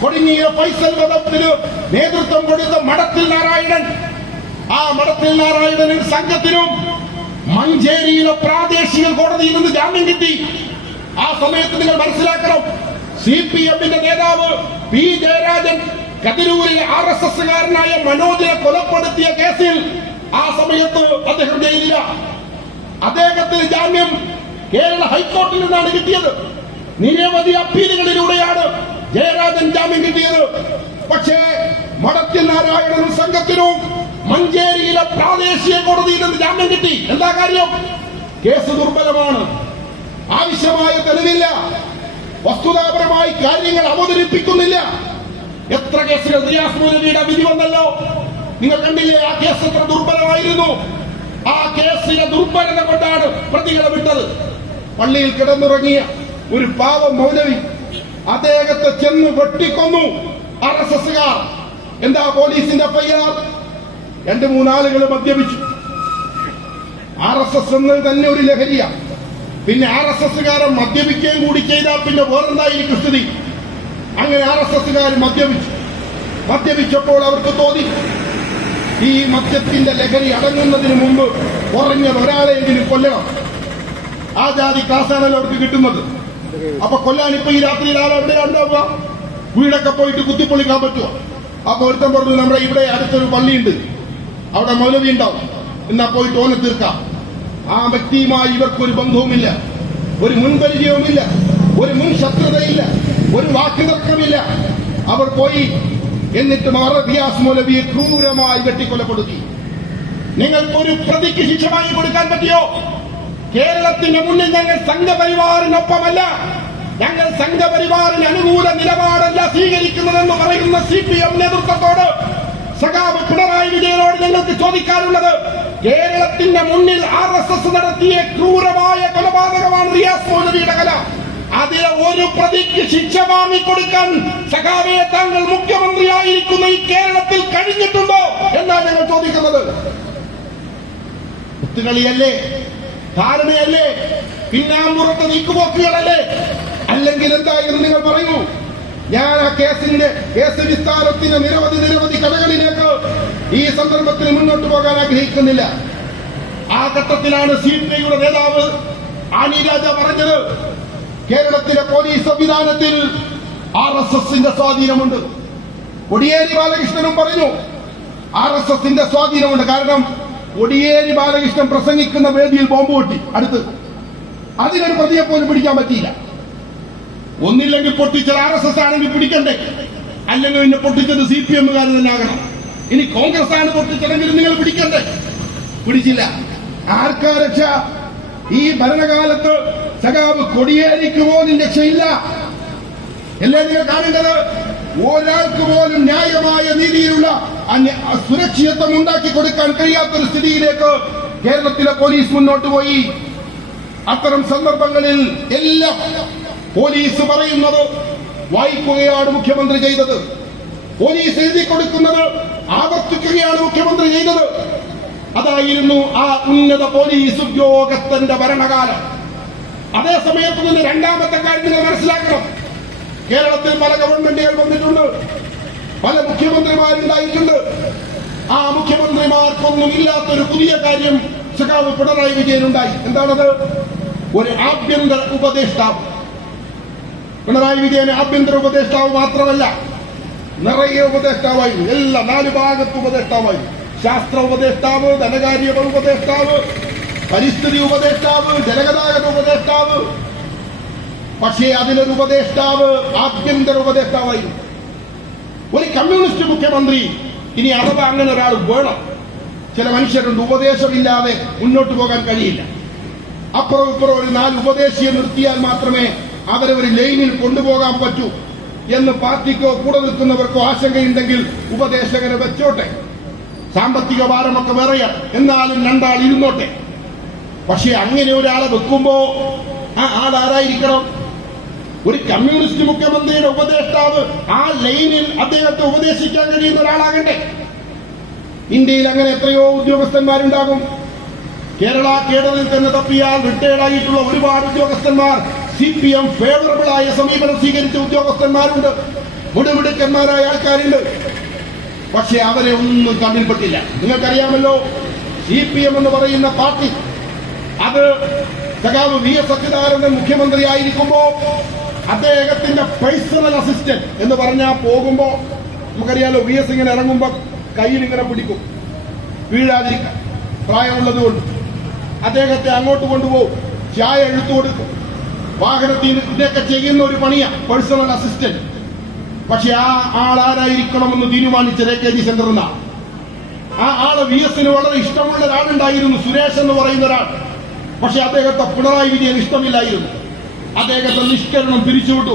കൊടിഞ്ഞീര ഫൈസൽ വധത്തിന് നേതൃത്വം കൊടുത്ത മഠത്തിൽ നാരായണൻ, ആ മഠത്തിൽ നാരായണനും സംഘത്തിനും മഞ്ചേരിയിലെ പ്രാദേശിക കോടതിയിൽ നിന്ന് ജാമ്യം കിട്ടി. ആ സമയത്ത് നിങ്ങൾ മനസ്സിലാക്കണം, CPMന്റെ നേതാവ് P. ജയരാജൻ കതിരൂരിലെ RSSകാരനായ മനോജിനെ കൊലപ്പെടുത്തിയ കേസിൽ ആ സമയത്ത് അദ്ദേഹം ജയിലില്ല. അദ്ദേഹത്തിന് ജാമ്യം കേരള ഹൈക്കോടതിയിൽ നിന്നാണ് കിട്ടിയത്. നിരവധി അപ്പീലുകളിലൂടെയാണ് ജയരാജൻ ജാമ്യം കിട്ടിയത്. പക്ഷേ മഠത്തിൽ നാരായണനും സംഘത്തിനും മഞ്ചേരിയിലെ പ്രാദേശിക കോടതിയിൽ നിന്ന് ജാമ്യം കിട്ടി. എന്താ കാര്യം? കേസ് ദുർബലമാണ്, ആവശ്യമായ തെളിവില്ല, വസ്തുതാപരമായി കാര്യങ്ങൾ അവതരിപ്പിക്കുന്നില്ല. എത്ര കേസുകൾ, റിയാസ് മൗലവിയുടെ വിധി വന്നല്ലോ, നിങ്ങൾ കണ്ടില്ലേ? ആ കേസ് എത്ര ദുർബലമായിരുന്നു. ആ കേസിലെ ദുർബലത കൊണ്ടാണ് പ്രതികളെ വിട്ടത്. പള്ളിയിൽ കിടന്നുറങ്ങിയ ഒരു പാവം മൗലവി, അദ്ദേഹത്തെ ചെന്ന് വെട്ടിക്കൊന്നു RSSകാർ. എന്താ പോലീസിന്റെ FIR? 2-3 ആളുകൾ മദ്യപിച്ചു. RSS എന്ന് തന്നെ ഒരു ലഹരിയാണ്. പിന്നെ RSSകാരൻ മദ്യപിക്കുകയും കൂടി ചെയ്താൽ പിന്നെ വേറെന്തായിരിക്കും സ്ഥിതി? അങ്ങനെ RSSകാർ മദ്യപിച്ചപ്പോൾ അവർക്ക് തോന്നി, ഈ മദ്യത്തിന്റെ ലഹരി അടങ്ങുന്നതിന് മുമ്പ് കുറഞ്ഞത് ഒരാളെങ്കിലും കൊല്ലണം. ആ ജാതി ക്ലാസ്സാണല്ലോ അവർക്ക് കിട്ടുന്നത്. അപ്പൊ കൊല്ലാനിപ്പോ ഈ രാത്രിയിൽ ആളെവിടെ ഉണ്ടാവുക? വീടൊക്കെ പോയിട്ട് കുത്തിപ്പൊളിക്കാൻ പറ്റുമോ? അപ്പൊ ഒരുത്തം പറഞ്ഞു, നമ്മുടെ ഇവിടെ അടുത്തൊരു പള്ളിയുണ്ട്, അവിടെ മൗലവി ഉണ്ടാവും, എന്നാ പോയിട്ട് ഓനെ തീർക്കാം. ആ വ്യക്തിയുമായി ഇവർക്കൊരു ബന്ധവുമില്ല, ഒരു മുൻപരിചയവുമില്ല, ഒരു മുൻ ശത്രുതയില്ല, ഒരു വാക്കുതർക്കമില്ല. അവർ പോയി. എന്നിട്ട് റിയാസ് മൗലവിയെ ക്രൂരമായി വെട്ടിക്കൊലപ്പെടുത്തി. നിങ്ങൾക്കൊരു പ്രതിക്ക് ശിക്ഷ വാങ്ങി കൊടുക്കാൻ പറ്റിയോ? കേരളത്തിന്റെ മുന്നിൽ ഞങ്ങൾ സംഘപരിവാറിനൊപ്പമല്ല, ഞങ്ങൾ സംഘപരിവാറിന് അനുകൂല നിലപാടല്ല സ്വീകരിക്കുന്നതെന്ന് പറയുന്ന CPM നേതൃത്വത്തോട്, സഖാവ് പിണറായി വിജയനോട് ഞങ്ങൾക്ക് ചോദിക്കാനുള്ളത്, കേരളത്തിന്റെ മുന്നിൽ RSS നടത്തിയ ക്രൂരമായ കൊലപാതകമാണ് റിയാസ് മൗലവിയുടെ കൊല. അതിലെ ഒരു പ്രതിക്ക് ശിക്ഷ വാങ്ങിക്കൊടുക്കാൻ സഖാവെ താങ്കൾ മുഖ്യമന്ത്രിയായി ആയിരിക്കുന്ന ഈ കേരളത്തിൽ കഴിഞ്ഞിട്ടുണ്ടോ എന്നാണ് ഞങ്ങൾ ചോദിക്കുന്നത്. കുത്തുകളിയല്ലേ, ധാരണയല്ലേ, പിന്നാമ്പുറത്ത് നീക്കുപോക്കുകളല്ലേ? അല്ലെങ്കിൽ എന്തായിരുന്നു നിങ്ങൾ പറയൂ. ഞാൻ ആ കേസ് വിസ്താരത്തിന് നിരവധി കഥകളിലേക്ക് ഈ സന്ദർഭത്തിൽ മുന്നോട്ട് പോകാൻ ആഗ്രഹിക്കുന്നില്ല. ആ ഘട്ടത്തിലാണ് CPIയുടെ നേതാവ് ആനി രാജ പറഞ്ഞത്, കേരളത്തിലെ പോലീസ് സംവിധാനത്തിൽ RSSന്റെ സ്വാധീനമുണ്ട്. കോടിയേരി ബാലകൃഷ്ണനും പറഞ്ഞു RSSന്റെ സ്വാധീനമുണ്ട്. കാരണം കോടിയേരി ബാലകൃഷ്ണൻ പ്രസംഗിക്കുന്ന വേദിയിൽ ബോംബ് പൊട്ടി അടുത്ത്. അതിനൊരു പ്രതിയെ പോലും പിടിക്കാൻ പറ്റിയില്ല. ഒന്നില്ലെങ്കിൽ പൊട്ടിച്ചത് RSS ആണെങ്കിൽ പിടിക്കണ്ടേ, അല്ലെങ്കിൽ പിന്നെ പൊട്ടിച്ചത് CPMകാർ തന്നെ ആകണം. ഇനി കോൺഗ്രസ് ആണ് പൊട്ടിച്ചതെങ്കിൽ നിങ്ങൾ പിടിക്കണ്ടേ, പിടിച്ചില്ല. ആർക്കാ രക്ഷ? ഈ ഭരണകാലത്ത് സഖാവ് കോടിയേരിക്ക് പോലും രക്ഷയില്ല. അല്ലേ നിങ്ങൾ കാണേണ്ടത്? ഒരാൾക്ക് പോലും ന്യായമായ രീതിയിലുള്ള സുരക്ഷിതത്വം ഉണ്ടാക്കി കൊടുക്കാൻ കഴിയാത്തൊരു സ്ഥിതിയിലേക്ക് കേരളത്തിലെ പോലീസ് മുന്നോട്ട് പോയി. അത്തരം സന്ദർഭങ്ങളിൽ എല്ലാം പോലീസ് പറയുന്നത് വായിക്കുകയാണ് മുഖ്യമന്ത്രി ചെയ്തത്. പോലീസ് എഴുതി കൊടുക്കുന്നത് ആവർത്തിക്കുകയാണ് മുഖ്യമന്ത്രി ചെയ്തത്. അതായിരുന്നു ആ ഉന്നത പോലീസ് ഉദ്യോഗസ്ഥന്റെ ഭരണകാലം. അതേ സമയത്ത് നിന്ന് രണ്ടാമത്തെ കാര്യം നിങ്ങൾ മനസ്സിലാക്കണം. കേരളത്തിൽ പല ഗവൺമെന്റുകൾ വന്നിട്ടുണ്ട്, പല മുഖ്യമന്ത്രിമാരുണ്ടായിട്ടുണ്ട്. ആ മുഖ്യമന്ത്രിമാർക്കൊന്നും ഇല്ലാത്തൊരു പുതിയ കാര്യം സഖാവ് പിണറായി വിജയനുണ്ടായി. എന്താണത്? ഒരു ആഭ്യന്തര ഉപദേഷ്ടാവ്. പിണറായി വിജയന് ആഭ്യന്തര ഉപദേഷ്ടാവ് മാത്രമല്ല, നിറയെ ഉപദേഷ്ടാവായിരുന്നു. എല്ലാ 4 ഭാഗത്ത് ഉപദേഷ്ടാവായിരുന്നു. ശാസ്ത്ര ഉപദേഷ്ടാവ്, ധനകാര്യ ഉപദേഷ്ടാവ്, പരിസ്ഥിതി ഉപദേഷ്ടാവ്, ജലഗതാഗത ഉപദേഷ്ടാവ്. പക്ഷേ അതിലൊരു ഉപദേഷ്ടാവ് ആഭ്യന്തര ഉപദേഷ്ടാവായിരുന്നു. ഒരു കമ്മ്യൂണിസ്റ്റ് മുഖ്യമന്ത്രി ഇനി അഥവാ അങ്ങനെ ഒരാൾ വേണം. ചില മനുഷ്യരുണ്ട്, ഉപദേശമില്ലാതെ മുന്നോട്ട് പോകാൻ കഴിയില്ല. അപ്പുറം ഇപ്പുറം ഒരു 4 ഉപദേശിയെ നിർത്തിയാൽ മാത്രമേ അവരെ ഒരു ലൈനിൽ കൊണ്ടുപോകാൻ പറ്റൂ എന്ന് പാർട്ടിക്കോ കൂടെ നിൽക്കുന്നവർക്കോ ആശങ്കയുണ്ടെങ്കിൽ ഉപദേശകരെ വെച്ചോട്ടെ. സാമ്പത്തിക ഭാരമൊക്കെ വേറെയാണ്, എന്നാലും 2 ആൾ ഇരുന്നോട്ടെ. പക്ഷെ അങ്ങനെ ഒരാളെ വെക്കുമ്പോ ആ ആളാരായിരിക്കണം? ഒരു കമ്മ്യൂണിസ്റ്റ് മുഖ്യമന്ത്രിയുടെ ഉപദേഷ്ടാവ് ആ ലൈനിൽ അദ്ദേഹത്തെ ഉപദേശിക്കാൻ കഴിയുന്ന ഒരാളാകണ്ടേ? ഇന്ത്യയിൽ അങ്ങനെ എത്രയോ ഉദ്യോഗസ്ഥന്മാരുണ്ടാകും. കേരള കേഡറിൽ തന്നെ തപ്പിയാൽ റിട്ടയർഡായിട്ടുള്ള ഒരുപാട് ഉദ്യോഗസ്ഥന്മാർ, CPM ഫേവറബിൾ ആയ സമീപനം സ്വീകരിച്ച ഉദ്യോഗസ്ഥന്മാരുണ്ട്, മുടുമിടുക്കന്മാരായ ആൾക്കാരുണ്ട്. പക്ഷെ അവരെ ഒന്നും കണ്ണിൽപ്പെട്ടില്ല. നിങ്ങൾക്കറിയാമല്ലോ, CPM എന്ന് പറയുന്ന പാർട്ടി അത് സഖാവ് VS അച്യുതാനന്ദൻ മുഖ്യമന്ത്രി ആയിരിക്കുമ്പോ അദ്ദേഹത്തിന്റെ പേഴ്സണൽ അസിസ്റ്റന്റ് എന്ന് പറഞ്ഞാൽ പോകുമ്പോ നമുക്കറിയാലോ, VS ഇങ്ങനെ ഇറങ്ങുമ്പോ കയ്യിൽ ഇങ്ങനെ പിടിക്കും വീഴാതിരിക്കാൻ, പ്രായമുള്ളത് കൊണ്ട്. അദ്ദേഹത്തെ അങ്ങോട്ട് കൊണ്ടുപോകും, ചായ എഴുത്തു കൊടുക്കും, വാഹനത്തിൽ ഇതൊക്കെ ചെയ്യുന്ന ഒരു പണിയാ പേഴ്സണൽ അസിസ്റ്റന്റ്. പക്ഷെ ആ ആളാരായിരിക്കണമെന്ന് തീരുമാനിച്ചത് AKG സെന്റർ എന്നാ. ആ ആള് VSന് വളരെ ഇഷ്ടമുള്ള ഒരാളുണ്ടായിരുന്നു, സുരേഷ് എന്ന് പറയുന്ന ഒരാൾ. പക്ഷെ അദ്ദേഹത്തെ പിണറായി വിജയൻ ഇഷ്ടമില്ലായിരുന്നു. അദ്ദേഹത്തെ നിഷ്കരണം പിരിച്ചുവിട്ടു.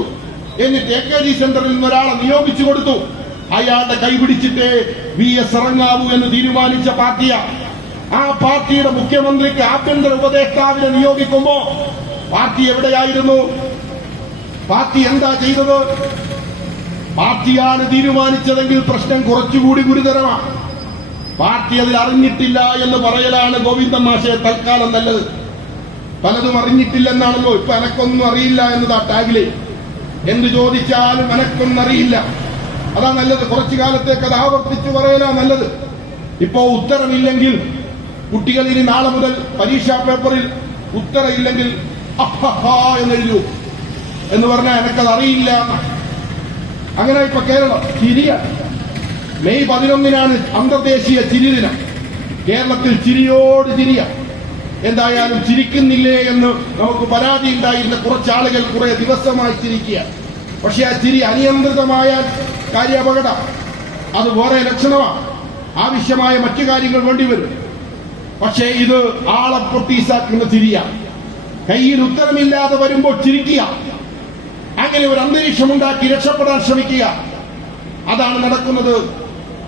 എന്നിട്ട് AKG സെന്ററിൽ നിന്ന് ഒരാളെ നിയോഗിച്ചു കൊടുത്തു. അയാളുടെ കൈപിടിച്ചിട്ട് VS ഇറങ്ങാവൂ എന്ന് തീരുമാനിച്ച പാർട്ടിയാ. ആ പാർട്ടിയുടെ മുഖ്യമന്ത്രിക്ക് ആഭ്യന്തര ഉപദേഷ്ടാവിനെ നിയോഗിക്കുമ്പോ പാർട്ടി എവിടെയായിരുന്നു? പാർട്ടി എന്താ ചെയ്തത്? പാർട്ടിയാണ് തീരുമാനിച്ചതെങ്കിൽ പ്രശ്നം കുറച്ചുകൂടി ഗുരുതരമാണ്. പാർട്ടി അതിൽ അറിഞ്ഞിട്ടില്ല എന്ന് പറയലാണ് ഗോവിന്ദൻ മാഷെ തൽക്കാലം നല്ലത്. പലതും അറിഞ്ഞിട്ടില്ലെന്നാണല്ലോ ഇപ്പൊ. എനക്കൊന്നും അറിയില്ല എന്നതാ ടാഗില്. എന്ത് ചോദിച്ചാലും എനക്കൊന്നും അറിയില്ല, അതാ നല്ലത്. കുറച്ചു കാലത്തേക്ക് അത് ആവർത്തിച്ചു പറയലാ നല്ലത്. ഇപ്പോ ഉത്തരമില്ലെങ്കിൽ കുട്ടികൾ ഇനി നാളെ മുതൽ പരീക്ഷാ പേപ്പറിൽ ഉത്തരമില്ലെങ്കിൽ എന്നെഴുതൂ എന്ന് പറഞ്ഞാൽ എനക്കത് അറിയില്ല. അങ്ങനെ ഇപ്പൊ കേരളം ചിരിയ. മെയ് 11 അന്തർദേശീയ ചിരി ദിനം. കേരളത്തിൽ ചിരിയോട് ചിരിയ. എന്തായാലും ചിരിക്കുന്നില്ലേ എന്ന് നമുക്ക് പരാതി ഉണ്ടായിരുന്ന കുറച്ചാളുകൾ കുറെ ദിവസമായി ചിരിക്കുക. പക്ഷെ ആ ചിരി അനിയന്ത്രിതമായ കാര്യാപകടം, അത് വേറെ ലക്ഷണമാണ്. ആവശ്യമായ മറ്റു കാര്യങ്ങൾ വേണ്ടിവരും. പക്ഷേ ഇത് ആളെ പൊട്ടീസാക്കുന്ന ചിരിയ. കയ്യിൽ ഉത്തരമില്ലാതെ വരുമ്പോൾ ചിരിക്കുക, അങ്ങനെ ഒരു അന്തരീക്ഷം ഉണ്ടാക്കി രക്ഷപ്പെടാൻ ശ്രമിക്കുക, അതാണ് നടക്കുന്നത്.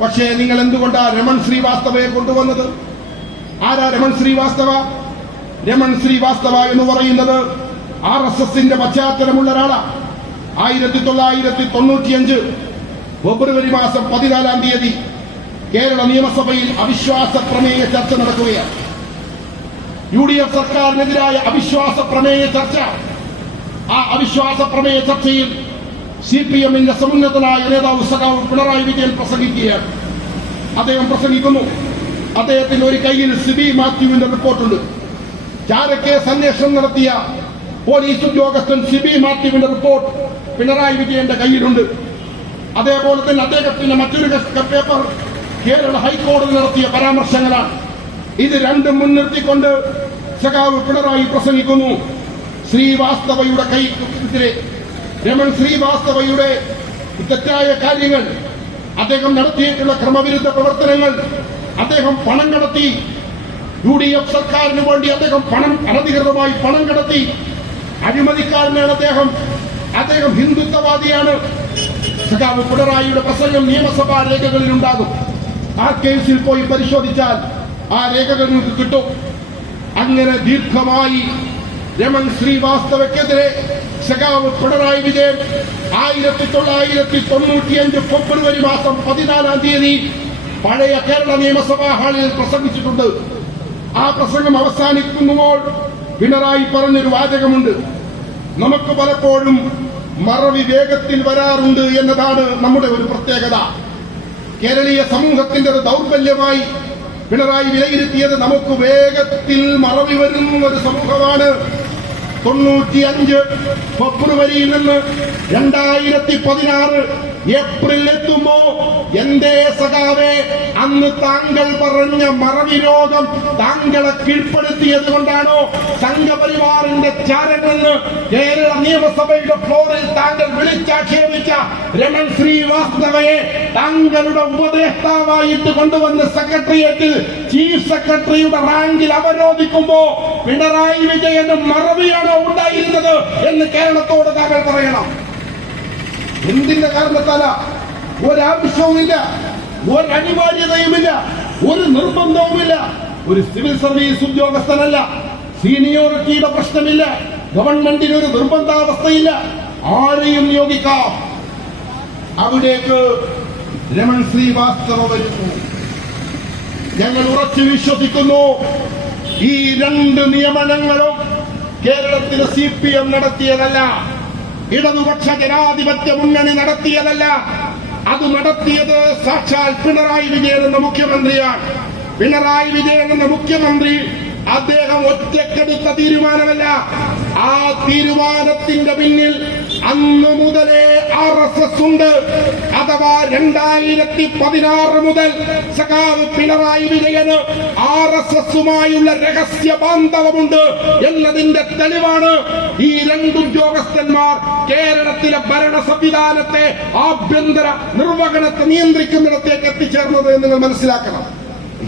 പക്ഷേ നിങ്ങൾ എന്തുകൊണ്ടാ രമൺ ശ്രീവാസ്തവയെ കൊണ്ടുവന്നത്? ആരാ രമൺ ശ്രീവാസ്തവ? രമൺ ശ്രീവാസ്തവ എന്ന് പറയുന്നത് RSSന്റെ പശ്ചാത്തലമുള്ള ഒരാളാണ്. 1995 ഫെബ്രുവരി മാസം 14-ാം തീയതി കേരള നിയമസഭയിൽ അവിശ്വാസ പ്രമേയ ചർച്ച നടക്കുകയാണ്. UDF സർക്കാരിനെതിരായ അവിശ്വാസ പ്രമേയ ചർച്ച. ആ അവിശ്വാസ പ്രമേയ ചർച്ചയിൽ CPM-ന്റെ സമുന്നതനായ നേതാവ് സഖാവ് പിണറായി വിജയൻ പ്രസംഗിക്കുകയാണ്. അദ്ദേഹം പ്രസംഗിക്കുന്നു. അദ്ദേഹത്തിന്റെ ഒരു കയ്യിൽ സിബി മാത്യുവിന്റെ റിപ്പോർട്ടുണ്ട്. ചാരക്കേസ് അന്വേഷണം നടത്തിയ പോലീസ് ഉദ്യോഗസ്ഥൻ സിബി മാത്യുവിന്റെ റിപ്പോർട്ട് പിണറായി വിജയന്റെ കയ്യിലുണ്ട്. അതേപോലെ തന്നെ അദ്ദേഹത്തിന്റെ മറ്റൊരു പേപ്പർ കേരള ഹൈക്കോടതി നടത്തിയ പരാമർശങ്ങളാണ്. ഇത് രണ്ടും മുൻനിർത്തിക്കൊണ്ട് സഖാവ് പിണറായി പ്രസംഗിക്കുന്നു. ശ്രീവാസ്തവയുടെ കൈക്കെതിരെ രമൺ ശ്രീവാസ്തവയുടെ തെറ്റായ കാര്യങ്ങൾ, അദ്ദേഹം നടത്തിയിട്ടുള്ള ക്രമവിരുദ്ധ പ്രവർത്തനങ്ങൾ, അദ്ദേഹം പണം കടത്തി, UDF സർക്കാരിന് വേണ്ടി അദ്ദേഹം അനധികൃതമായി പണം കടത്തി, അഴിമതിക്കാരനാണ് അദ്ദേഹം ഹിന്ദുത്വവാദിയാണ്. സഖാവ് പിണറായിയുടെ പ്രസംഗം നിയമസഭാ രേഖകളിൽ ഉണ്ടാകും. ആർക്കൈവ്സിൽ പോയി പരിശോധിച്ചാൽ ആ രേഖകൾ നിങ്ങൾക്ക് കിട്ടും. അങ്ങനെ ദീർഘമായി രമൺ ശ്രീവാസ്തവയ്ക്കെതിരെ സഖാവ് പിണറായി വിജയൻ 1995 ഫെബ്രുവരി മാസം 14-ാം തീയതി പഴയ കേരള നിയമസഭാ ഹാളിൽ പ്രസംഗിച്ചിട്ടുണ്ട്. ആ പ്രസംഗം അവസാനിക്കുമ്പോൾ പിണറായി പറഞ്ഞൊരു വാചകമുണ്ട്. നമുക്ക് പലപ്പോഴും മറവി വേഗത്തിൽ വരാറുണ്ട് എന്നതാണ് നമ്മുടെ ഒരു പ്രത്യേകത. കേരളീയ സമൂഹത്തിന്റെ ഒരു ദൗർബല്യമായി പിണറായി വിലയിരുത്തിയത് നമുക്ക് വേഗത്തിൽ മറവി വരുന്ന ഒരു സമൂഹമാണ്. 95 ഫെബ്രുവരിയിൽ നിന്ന് 2016 ഏപ്രിൽ എത്തുമ്പോ എന്തേ സഖാവേ അന്ന് താങ്കൾ പറഞ്ഞ മറവി രോഗം താങ്കളെ കീഴ്പ്പെടുത്തിയത് കൊണ്ടാണോ സംഘപരിവാറിന്റെ ചാരനെന്ന് കേരള നിയമസഭയുടെ ഫ്ലോറിൽ താങ്കൾ വിളിച്ചാക്ഷേപിച്ച രമൺ ശ്രീവാസ്തവയെ താങ്കളുടെ ഉപദേഷ്ടാവായിട്ട് കൊണ്ടുവന്ന് സെക്രട്ടേറിയറ്റിൽ ചീഫ് സെക്രട്ടറിയുടെ റാങ്കിൽ അവരോധിക്കുമ്പോ പിണറായി വിജയന് മറവിയാണോ ഉണ്ടായിരുന്നത് എന്ന് കേരളത്തോട് താങ്കൾ പറയണം. എന്തിന്റെ കാരണത്താല? ഒരാവശ്യവുമില്ല, ഒരനിവാര്യതയുമില്ല, ഒരു നിർബന്ധവുമില്ല. ഒരു സിവിൽ സർവീസ് ഉദ്യോഗസ്ഥനല്ല, സീനിയോറിറ്റിയുടെ പ്രശ്നമില്ല, ഗവൺമെന്റിന് ഒരു നിർബന്ധാവസ്ഥയില്ല, ആരെയും നിയോഗിക്കാം. അവിടേക്ക് രമൺ ശ്രീവാസ്തവ വരുന്നു. ഞങ്ങൾ ഉറച്ചു വിശ്വസിക്കുന്നു, ഈ രണ്ട് നിയമനങ്ങളും കേരളത്തിലെ CPM നടത്തിയതല്ല, ഇടതുപക്ഷ ജനാധിപത്യ മുന്നണി നടത്തിയതല്ല. അത് നടത്തിയത് സാക്ഷാൽ പിണറായി വിജയൻ എന്ന മുഖ്യമന്ത്രിയാണ്. പിണറായി വിജയൻ എന്ന മുഖ്യമന്ത്രി അദ്ദേഹം ഒറ്റക്കെടുത്ത തീരുമാനമല്ല. ആ തീരുമാനത്തിന്റെ പിന്നിൽ അന്നു മുതലേ RSS ഉണ്ട്. അഥവാ 2016 മുതൽ സഖാവ് പിണറായി വിജയന് RSSുമായുള്ള രഹസ്യ ബാന്ധവമുണ്ട് എന്നതിന്റെ തെളിവാണ് ഈ രണ്ട് ഉദ്യോഗസ്ഥന്മാർ കേരളത്തിലെ ഭരണ സംവിധാനത്തെ, ആഭ്യന്തര നിർവഹണത്തെ നിയന്ത്രിക്കുന്നിടത്തേക്ക് എത്തിച്ചേർന്നത് എന്ന് നിങ്ങൾ മനസ്സിലാക്കണം.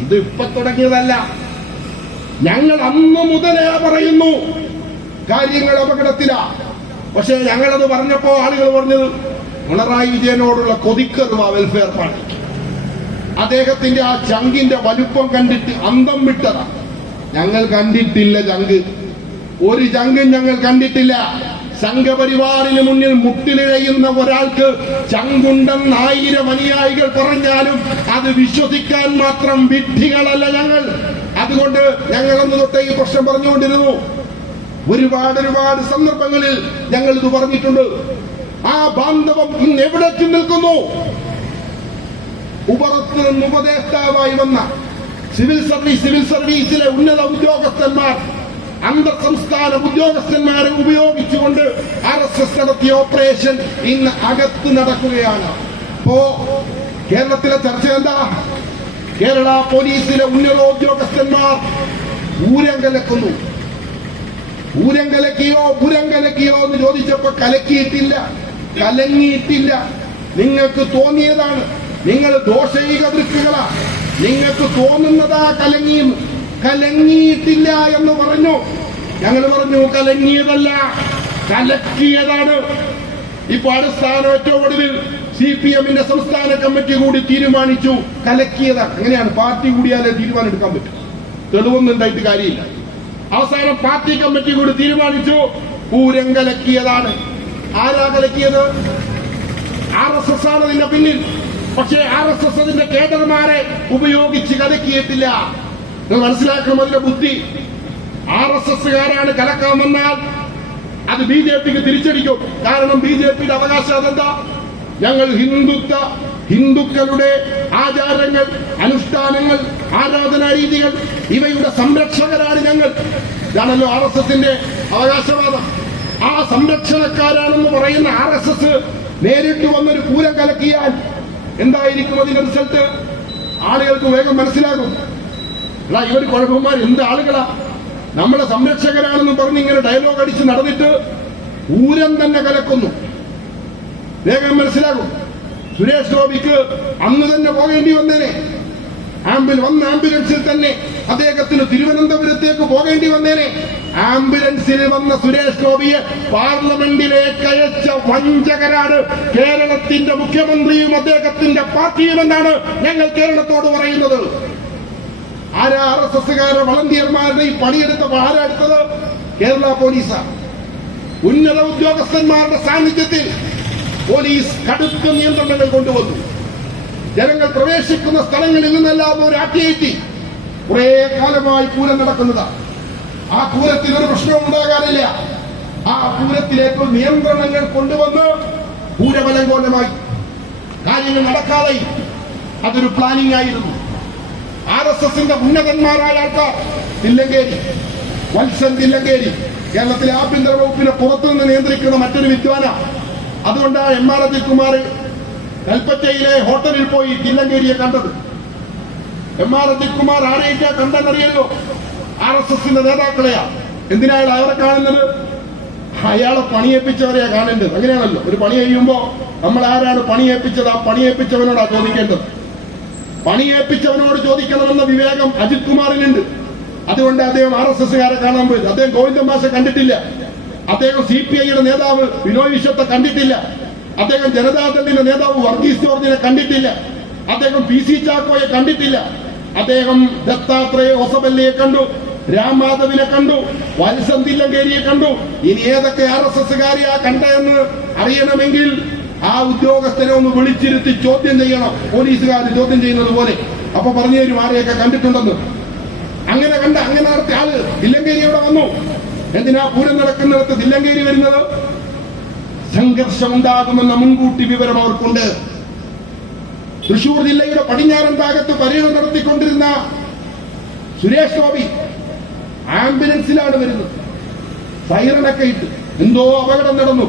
ഇത് ഇപ്പൊ തുടങ്ങിയതല്ല. ഞങ്ങൾ അന്നു മുതലേ പറയുന്നു കാര്യങ്ങൾ അപകടത്തിലാണ്. പക്ഷെ ഞങ്ങളത് പറഞ്ഞപ്പോ ആളുകൾ പറഞ്ഞത് പിണറായി വിജയനോടുള്ള കൊതിക്കറുവ വെൽഫെയർ പാർട്ടി. അദ്ദേഹത്തിന്റെ ആ ചങ്കിന്റെ വലുപ്പം കണ്ടിട്ട് അന്തം വിട്ടതാ. ഞങ്ങൾ കണ്ടിട്ടില്ല ചങ്ക്, ഒരു ചങ്കും ഞങ്ങൾ കണ്ടിട്ടില്ല. സംഘപരിവാറിന് മുന്നിൽ മുട്ടിലിഴയുന്ന ഒരാൾക്ക് ചങ്കുണ്ടെന്ന് 1000 അനുയായികൾ പറഞ്ഞാലും അത് വിശ്വസിക്കാൻ മാത്രം വിഡ്ഢികളല്ല ഞങ്ങൾ. അതുകൊണ്ട് ഞങ്ങൾ അന്ന് തൊട്ടേ ഈ പ്രശ്നം പറഞ്ഞുകൊണ്ടിരുന്നു. ഒരുപാട് സന്ദർഭങ്ങളിൽ ഞങ്ങൾ ഇത് പറഞ്ഞിട്ടുണ്ട്. ആ ബാന്ധവം ഇന്ന് എവിടേക്ക് നിൽക്കുന്നു? ഉപറത്ത് നിന്ന് ഉപദേഷ്ടാവായി വന്ന സിവിൽ സർവീസിലെ ഉന്നത ഉദ്യോഗസ്ഥന്മാർ, അന്തർ സംസ്ഥാന ഉദ്യോഗസ്ഥന്മാരെ ഉപയോഗിച്ചുകൊണ്ട് RSS നടത്തിയ ഓപ്പറേഷൻ ഇന്ന് അകത്ത് നടക്കുകയാണ്. ഇപ്പോ കേരളത്തിലെ ചർച്ച എന്താ? കേരള പോലീസിലെ ഉന്നതോദ്യോഗസ്ഥന്മാർ ഊരം കലക്കുന്നു. ഊരം കലക്കിയോ എന്ന് ചോദിച്ചപ്പോ കലക്കിയിട്ടില്ല, കലങ്ങിയിട്ടില്ല. നിങ്ങൾക്ക് തോന്നിയതാണ്. നിങ്ങൾ ദോഷൈക ദൃക്കുകളാ, നിങ്ങൾക്ക് തോന്നുന്നതാ കലങ്ങിയിട്ടില്ല എന്ന് പറഞ്ഞു. ഞങ്ങൾ പറഞ്ഞു കലങ്ങിയതല്ല, കലക്കിയതാണ്. ഇപ്പൊ അടിസ്ഥാനം ഏറ്റവും ഒടുവിൽ CPM-ന്റെ സംസ്ഥാന കമ്മിറ്റി കൂടി തീരുമാനിച്ചു കലക്കിയതാണ്. അങ്ങനെയാണ്, പാർട്ടി കൂടിയാലേ തീരുമാനം എടുക്കാൻ പറ്റും, തെളിവൊന്നും ഉണ്ടായിട്ട് കാര്യമില്ല. അവസാനം പാർട്ടി കമ്മിറ്റി കൂടി തീരുമാനിച്ചു പൂരം കലക്കിയതാണ്. ആരാ കലക്കിയത്? RSS ആണ് ഇതിന്റെ പിന്നിൽ. പക്ഷേ RSS അതിന്റെ കേഡർമാരെ ഉപയോഗിച്ച് കലക്കിയിട്ടില്ല. നിങ്ങൾ മനസ്സിലാക്കണം അതിന്റെ ബുദ്ധി. RSSകാരാണ് കലക്കാമെന്നാൽ അത് BJPക്ക് തിരിച്ചടിക്കും. കാരണം BJPയുടെ അവകാശം അതെന്താ? ഞങ്ങൾ ഹിന്ദുക്കളുടെ ആചാരങ്ങൾ, അനുഷ്ഠാനങ്ങൾ, ആരാധനാ രീതികൾ ഇവയുടെ സംരക്ഷകരാണ് ഞങ്ങൾ. ഇതാണല്ലോ RSSന്റെ അവകാശവാദം. ആ സംരക്ഷണക്കാരാണെന്ന് പറയുന്ന RSS നേരിട്ട് വന്നൊരു പൂരം കലക്കിയാൽ എന്തായിരിക്കും അതിന്റെ റിസൾട്ട്? ആളുകൾക്ക് വേഗം മനസ്സിലാകും. ഇവർ കുഴപ്പന്മാർ എന്ത് ആളുകളാ, നമ്മളെ സംരക്ഷകരാണെന്ന് പറഞ്ഞ് ഇങ്ങനെ ഡയലോഗ് അടിച്ച് നടന്നിട്ട് പൂരം തന്നെ കലക്കുന്നു. വേഗം മനസ്സിലാകും. സുരേഷ് ഗോപിക്ക് അന്ന് തന്നെ പോകേണ്ടി വന്നേനെ. ആംബുലൻസിൽ തന്നെ അദ്ദേഹത്തിന് തിരുവനന്തപുരത്തേക്ക് പോകേണ്ടി വന്നേനെ. ആംബുലൻസിൽ വന്ന സുരേഷ് ഗോപിയെ പാർലമെന്റിലേക്ക് അയച്ച വഞ്ചകരാണ് കേരളത്തിന്റെ മുഖ്യമന്ത്രിയും അദ്ദേഹത്തിന്റെ പാർട്ടിയുമെന്നാണ് ഞങ്ങൾ കേരളത്തോട് പറയുന്നത്. ആരാ RSSകാരെ വളണ്ടിയർമാരുടെ ഈ പണിയെടുത്ത ആരാ എടുത്തത്? കേരള പോലീസാണ്. ഉന്നത ഉദ്യോഗസ്ഥന്മാരുടെ സാന്നിധ്യത്തിൽ പോലീസ് കടുത്ത നിയന്ത്രണങ്ങൾ കൊണ്ടുവന്നു. ജനങ്ങൾ പ്രവേശിക്കുന്ന സ്ഥലങ്ങളിൽ നിന്നെല്ലാം ഒരു ആട്ടിയേറ്റി കുറെ കാലമായി പൂരം നടക്കുന്നതാണ്. ആ പൂരത്തിൽ ഒരു പ്രശ്നവും ഉണ്ടാകാറില്ല. ആ പൂരത്തിലേക്ക് നിയന്ത്രണങ്ങൾ കൊണ്ടുവന്ന് പൂരബലങ്കോലമായി കാര്യങ്ങൾ നടക്കാതെ അതൊരു പ്ലാനിംഗ് ആയിരുന്നു. RSSന്റെ ഉന്നതന്മാരായ ആൾക്കാർ തില്ലങ്കേരി, വത്സൻ തില്ലങ്കേരി കേരളത്തിലെ ആഭ്യന്തര വകുപ്പിനെ പുറത്തുനിന്ന് നിയന്ത്രിക്കുന്ന മറ്റൊരു വിദ്വാന. അതുകൊണ്ടാണ് MR അജിത് കുമാർ കൽപ്പറ്റയിലെ ഹോട്ടലിൽ പോയി തില്ലങ്കേരിയെ കണ്ടത്. MR അജിത് കുമാർ ആരെയൊക്കെ കണ്ടെന്നറിയല്ലോ? RSSന്റെ നേതാക്കളെയാ. എന്തിനാണ് അവരെ കാണുന്നത്? അയാളെ പണിയേൽപ്പിച്ചവരെയാ കാണേണ്ടത്. അങ്ങനെയാണല്ലോ, ഒരു പണി ചെയ്യുമ്പോ നമ്മൾ ആരാണ് പണിയേൽപ്പിച്ചത്, ആ പണിയേൽപ്പിച്ചവനോടാ ചോദിക്കേണ്ടത്. പണിയേൽപ്പിച്ചവനോട് ചോദിക്കണമെന്ന വിവേകം അജിത് കുമാറിനുണ്ട്. അതുകൊണ്ട് അദ്ദേഹം RSSകാരെ കാണാൻ പോയത്. അദ്ദേഹം ഗോവിന്ദൻ മാഷെ കണ്ടിട്ടില്ല. അദ്ദേഹം CPIയുടെ നേതാവ് ബിനോയ് വിശ്വത്തെ കണ്ടിട്ടില്ല. അദ്ദേഹം ജനതാദളിന്റെ നേതാവ് വർഗീസ് ജോർജിനെ കണ്ടിട്ടില്ല. അദ്ദേഹം PC ചാക്കോയെ കണ്ടിട്ടില്ല. അദ്ദേഹം ദത്താത്രേയ ഹൊസബല്ലയെ കണ്ടു, രാം മാധവിനെ കണ്ടു, വത്സൻ തില്ലങ്കേരിയെ കണ്ടു. ഇനി ഏതൊക്കെ RSSകാരെയാ കണ്ടതെന്ന് അറിയണമെങ്കിൽ ആ ഉദ്യോഗസ്ഥരെ ഒന്ന് വിളിച്ചിരുത്തി ചോദ്യം ചെയ്യണം, പോലീസുകാർ ചോദ്യം ചെയ്യുന്നത് പോലെ. അപ്പൊ പറഞ്ഞു തരും ആരെയൊക്കെ കണ്ടിട്ടുണ്ടെന്ന്. അങ്ങനെ നടത്തിയ ആള് തില്ലങ്കേരി ഇവിടെ വന്നു. എന്തിനാ പൂരം നടക്കുന്നിടത്ത് തില്ലങ്കേരി വരുന്നത്? സംഘർഷമുണ്ടാകുമെന്ന മുൻകൂട്ടി വിവരം അവർക്കുണ്ട്. തൃശൂർ ജില്ലയുടെ പടിഞ്ഞാറൻ ഭാഗത്ത് പര്യടനം നടത്തിക്കൊണ്ടിരുന്ന സുരേഷ് ഗോപി ആംബുലൻസിലാണ് വരുന്നത്. സൈറനൊക്കെ ഇട്ട് എന്തോ അപകടം നടന്നു.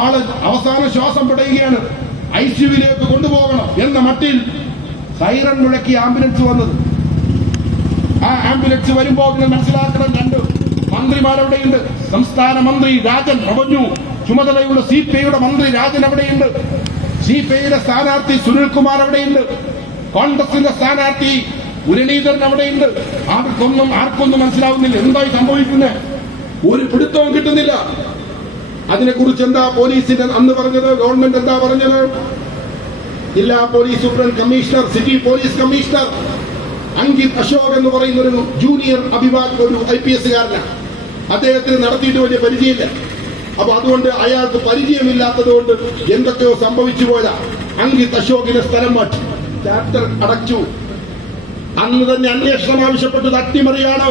ആള് അവസാന ശ്വാസം പിടയുകയാണ്, ICUവിലേക്ക് കൊണ്ടുപോകണം എന്ന മട്ടിൽ സൈറൻ മുഴക്കി ആംബുലൻസ് വന്നത്. ആ ആംബുലൻസ് വരുമ്പോൾ നിങ്ങൾ മനസ്സിലാക്കണം, രണ്ട് മന്ത്രിമാരവിടെയുണ്ട്. സംസ്ഥാന മന്ത്രി രാജൻ, റവന്യൂ ചുമതലയുള്ള CPIയുടെ മന്ത്രി രാജൻ അവിടെയുണ്ട്. CPIയുടെ സ്ഥാനാർത്ഥി സുനിൽകുമാർ അവിടെയുണ്ട്. കോൺഗ്രസിന്റെ സ്ഥാനാർത്ഥി മുരളീധരൻ അവിടെയുണ്ട്. ആർക്കൊന്നും മനസ്സിലാവുന്നില്ല എന്തായി സംഭവിക്കുന്നത്. ഒരു പിടുത്തവും കിട്ടുന്നില്ല. അതിനെക്കുറിച്ച് എന്താ പോലീസിന്റെ അന്ന് പറഞ്ഞത്? ഗവൺമെന്റ് എന്താ പറഞ്ഞത്? ജില്ലാ police superintendent commissioner, city police commissioner Ankit Ashok എന്ന് പറയുന്ന ഒരു ജൂനിയർ അഭിഭാഷക, ഒരു IPSകാരനാണ്. അദ്ദേഹത്തിന് നടത്തിയിട്ട് വലിയ പരിചയമില്ല. അപ്പൊ അതുകൊണ്ട് അയാൾക്ക് പരിചയമില്ലാത്തത് കൊണ്ട് എന്തൊക്കെയോ സംഭവിച്ചു പോയതാ. അങ്കിത് അശോകിനെ സ്ഥലം മാറ്റി, ചാപ്റ്റർ അടച്ചു. അന്ന് തന്നെ അന്വേഷണം ആവശ്യപ്പെട്ടത് അട്ടിമറിയാണ്.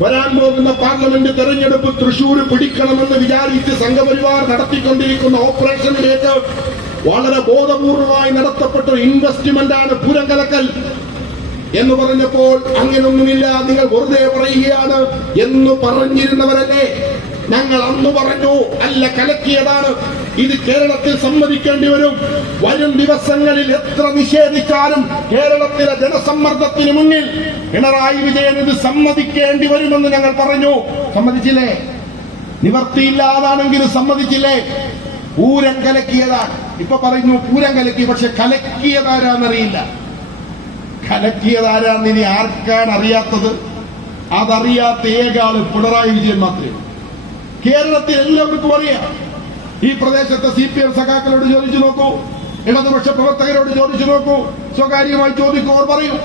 വരാൻ പോകുന്ന പാർലമെന്റ് തെരഞ്ഞെടുപ്പ് തൃശൂർ പിടിക്കണമെന്ന് വിചാരിച്ച് സംഘപരിവാർ നടത്തിക്കൊണ്ടിരിക്കുന്ന ഓപ്പറേഷനിലേക്ക് വളരെ ബോധപൂർവമായി നടത്തപ്പെട്ട ഇൻവെസ്റ്റ്മെന്റാണ് പൂരം കലക്കൽ എന്ന് പറഞ്ഞപ്പോൾ അങ്ങനൊന്നുമില്ല, നിങ്ങൾ വെറുതെ പറയുകയാണ് എന്ന് പറഞ്ഞിരുന്നവരല്ലേ? ഞങ്ങൾ അന്ന് പറഞ്ഞു അല്ല, കലക്കിയതാണ്. ഇത് കേരളത്തിൽ സമ്മതിക്കേണ്ടി വരും. വരും ദിവസങ്ങളിൽ എത്ര നിഷേധിച്ചാലും കേരളത്തിലെ ജനസമ്മർദ്ദത്തിന് മുന്നിൽ പിണറായി വിജയൻ ഇത് സമ്മതിക്കേണ്ടി വരുമെന്ന് ഞങ്ങൾ പറഞ്ഞു. സമ്മതിച്ചില്ലേ? നിവർത്തിയില്ലാതാണെങ്കിലും സമ്മതിച്ചില്ലേ? പൂരം കലക്കിയതാണ്. ഇപ്പൊ പറയുന്നു പൂരം കലക്കി, പക്ഷെ കലക്കിയതാരാന്നറിയില്ല. കലക്കിയതാരാന്ന് ഇനി ആർക്കാണ് അറിയാത്തത്? അതറിയാത്ത ഏകാള് പിണറായി വിജയൻ മാത്രമേ. കേരളത്തിൽ എല്ലാവർക്കും അറിയാം. ഈ പ്രദേശത്തെ CPM സഖാക്കളോട് ചോദിച്ചു നോക്കൂ, ഇടതുപക്ഷ പ്രവർത്തകരോട് ചോദിച്ചു നോക്കൂ, സ്വകാര്യമായി ചോദിക്കൂ, അവർ പറയും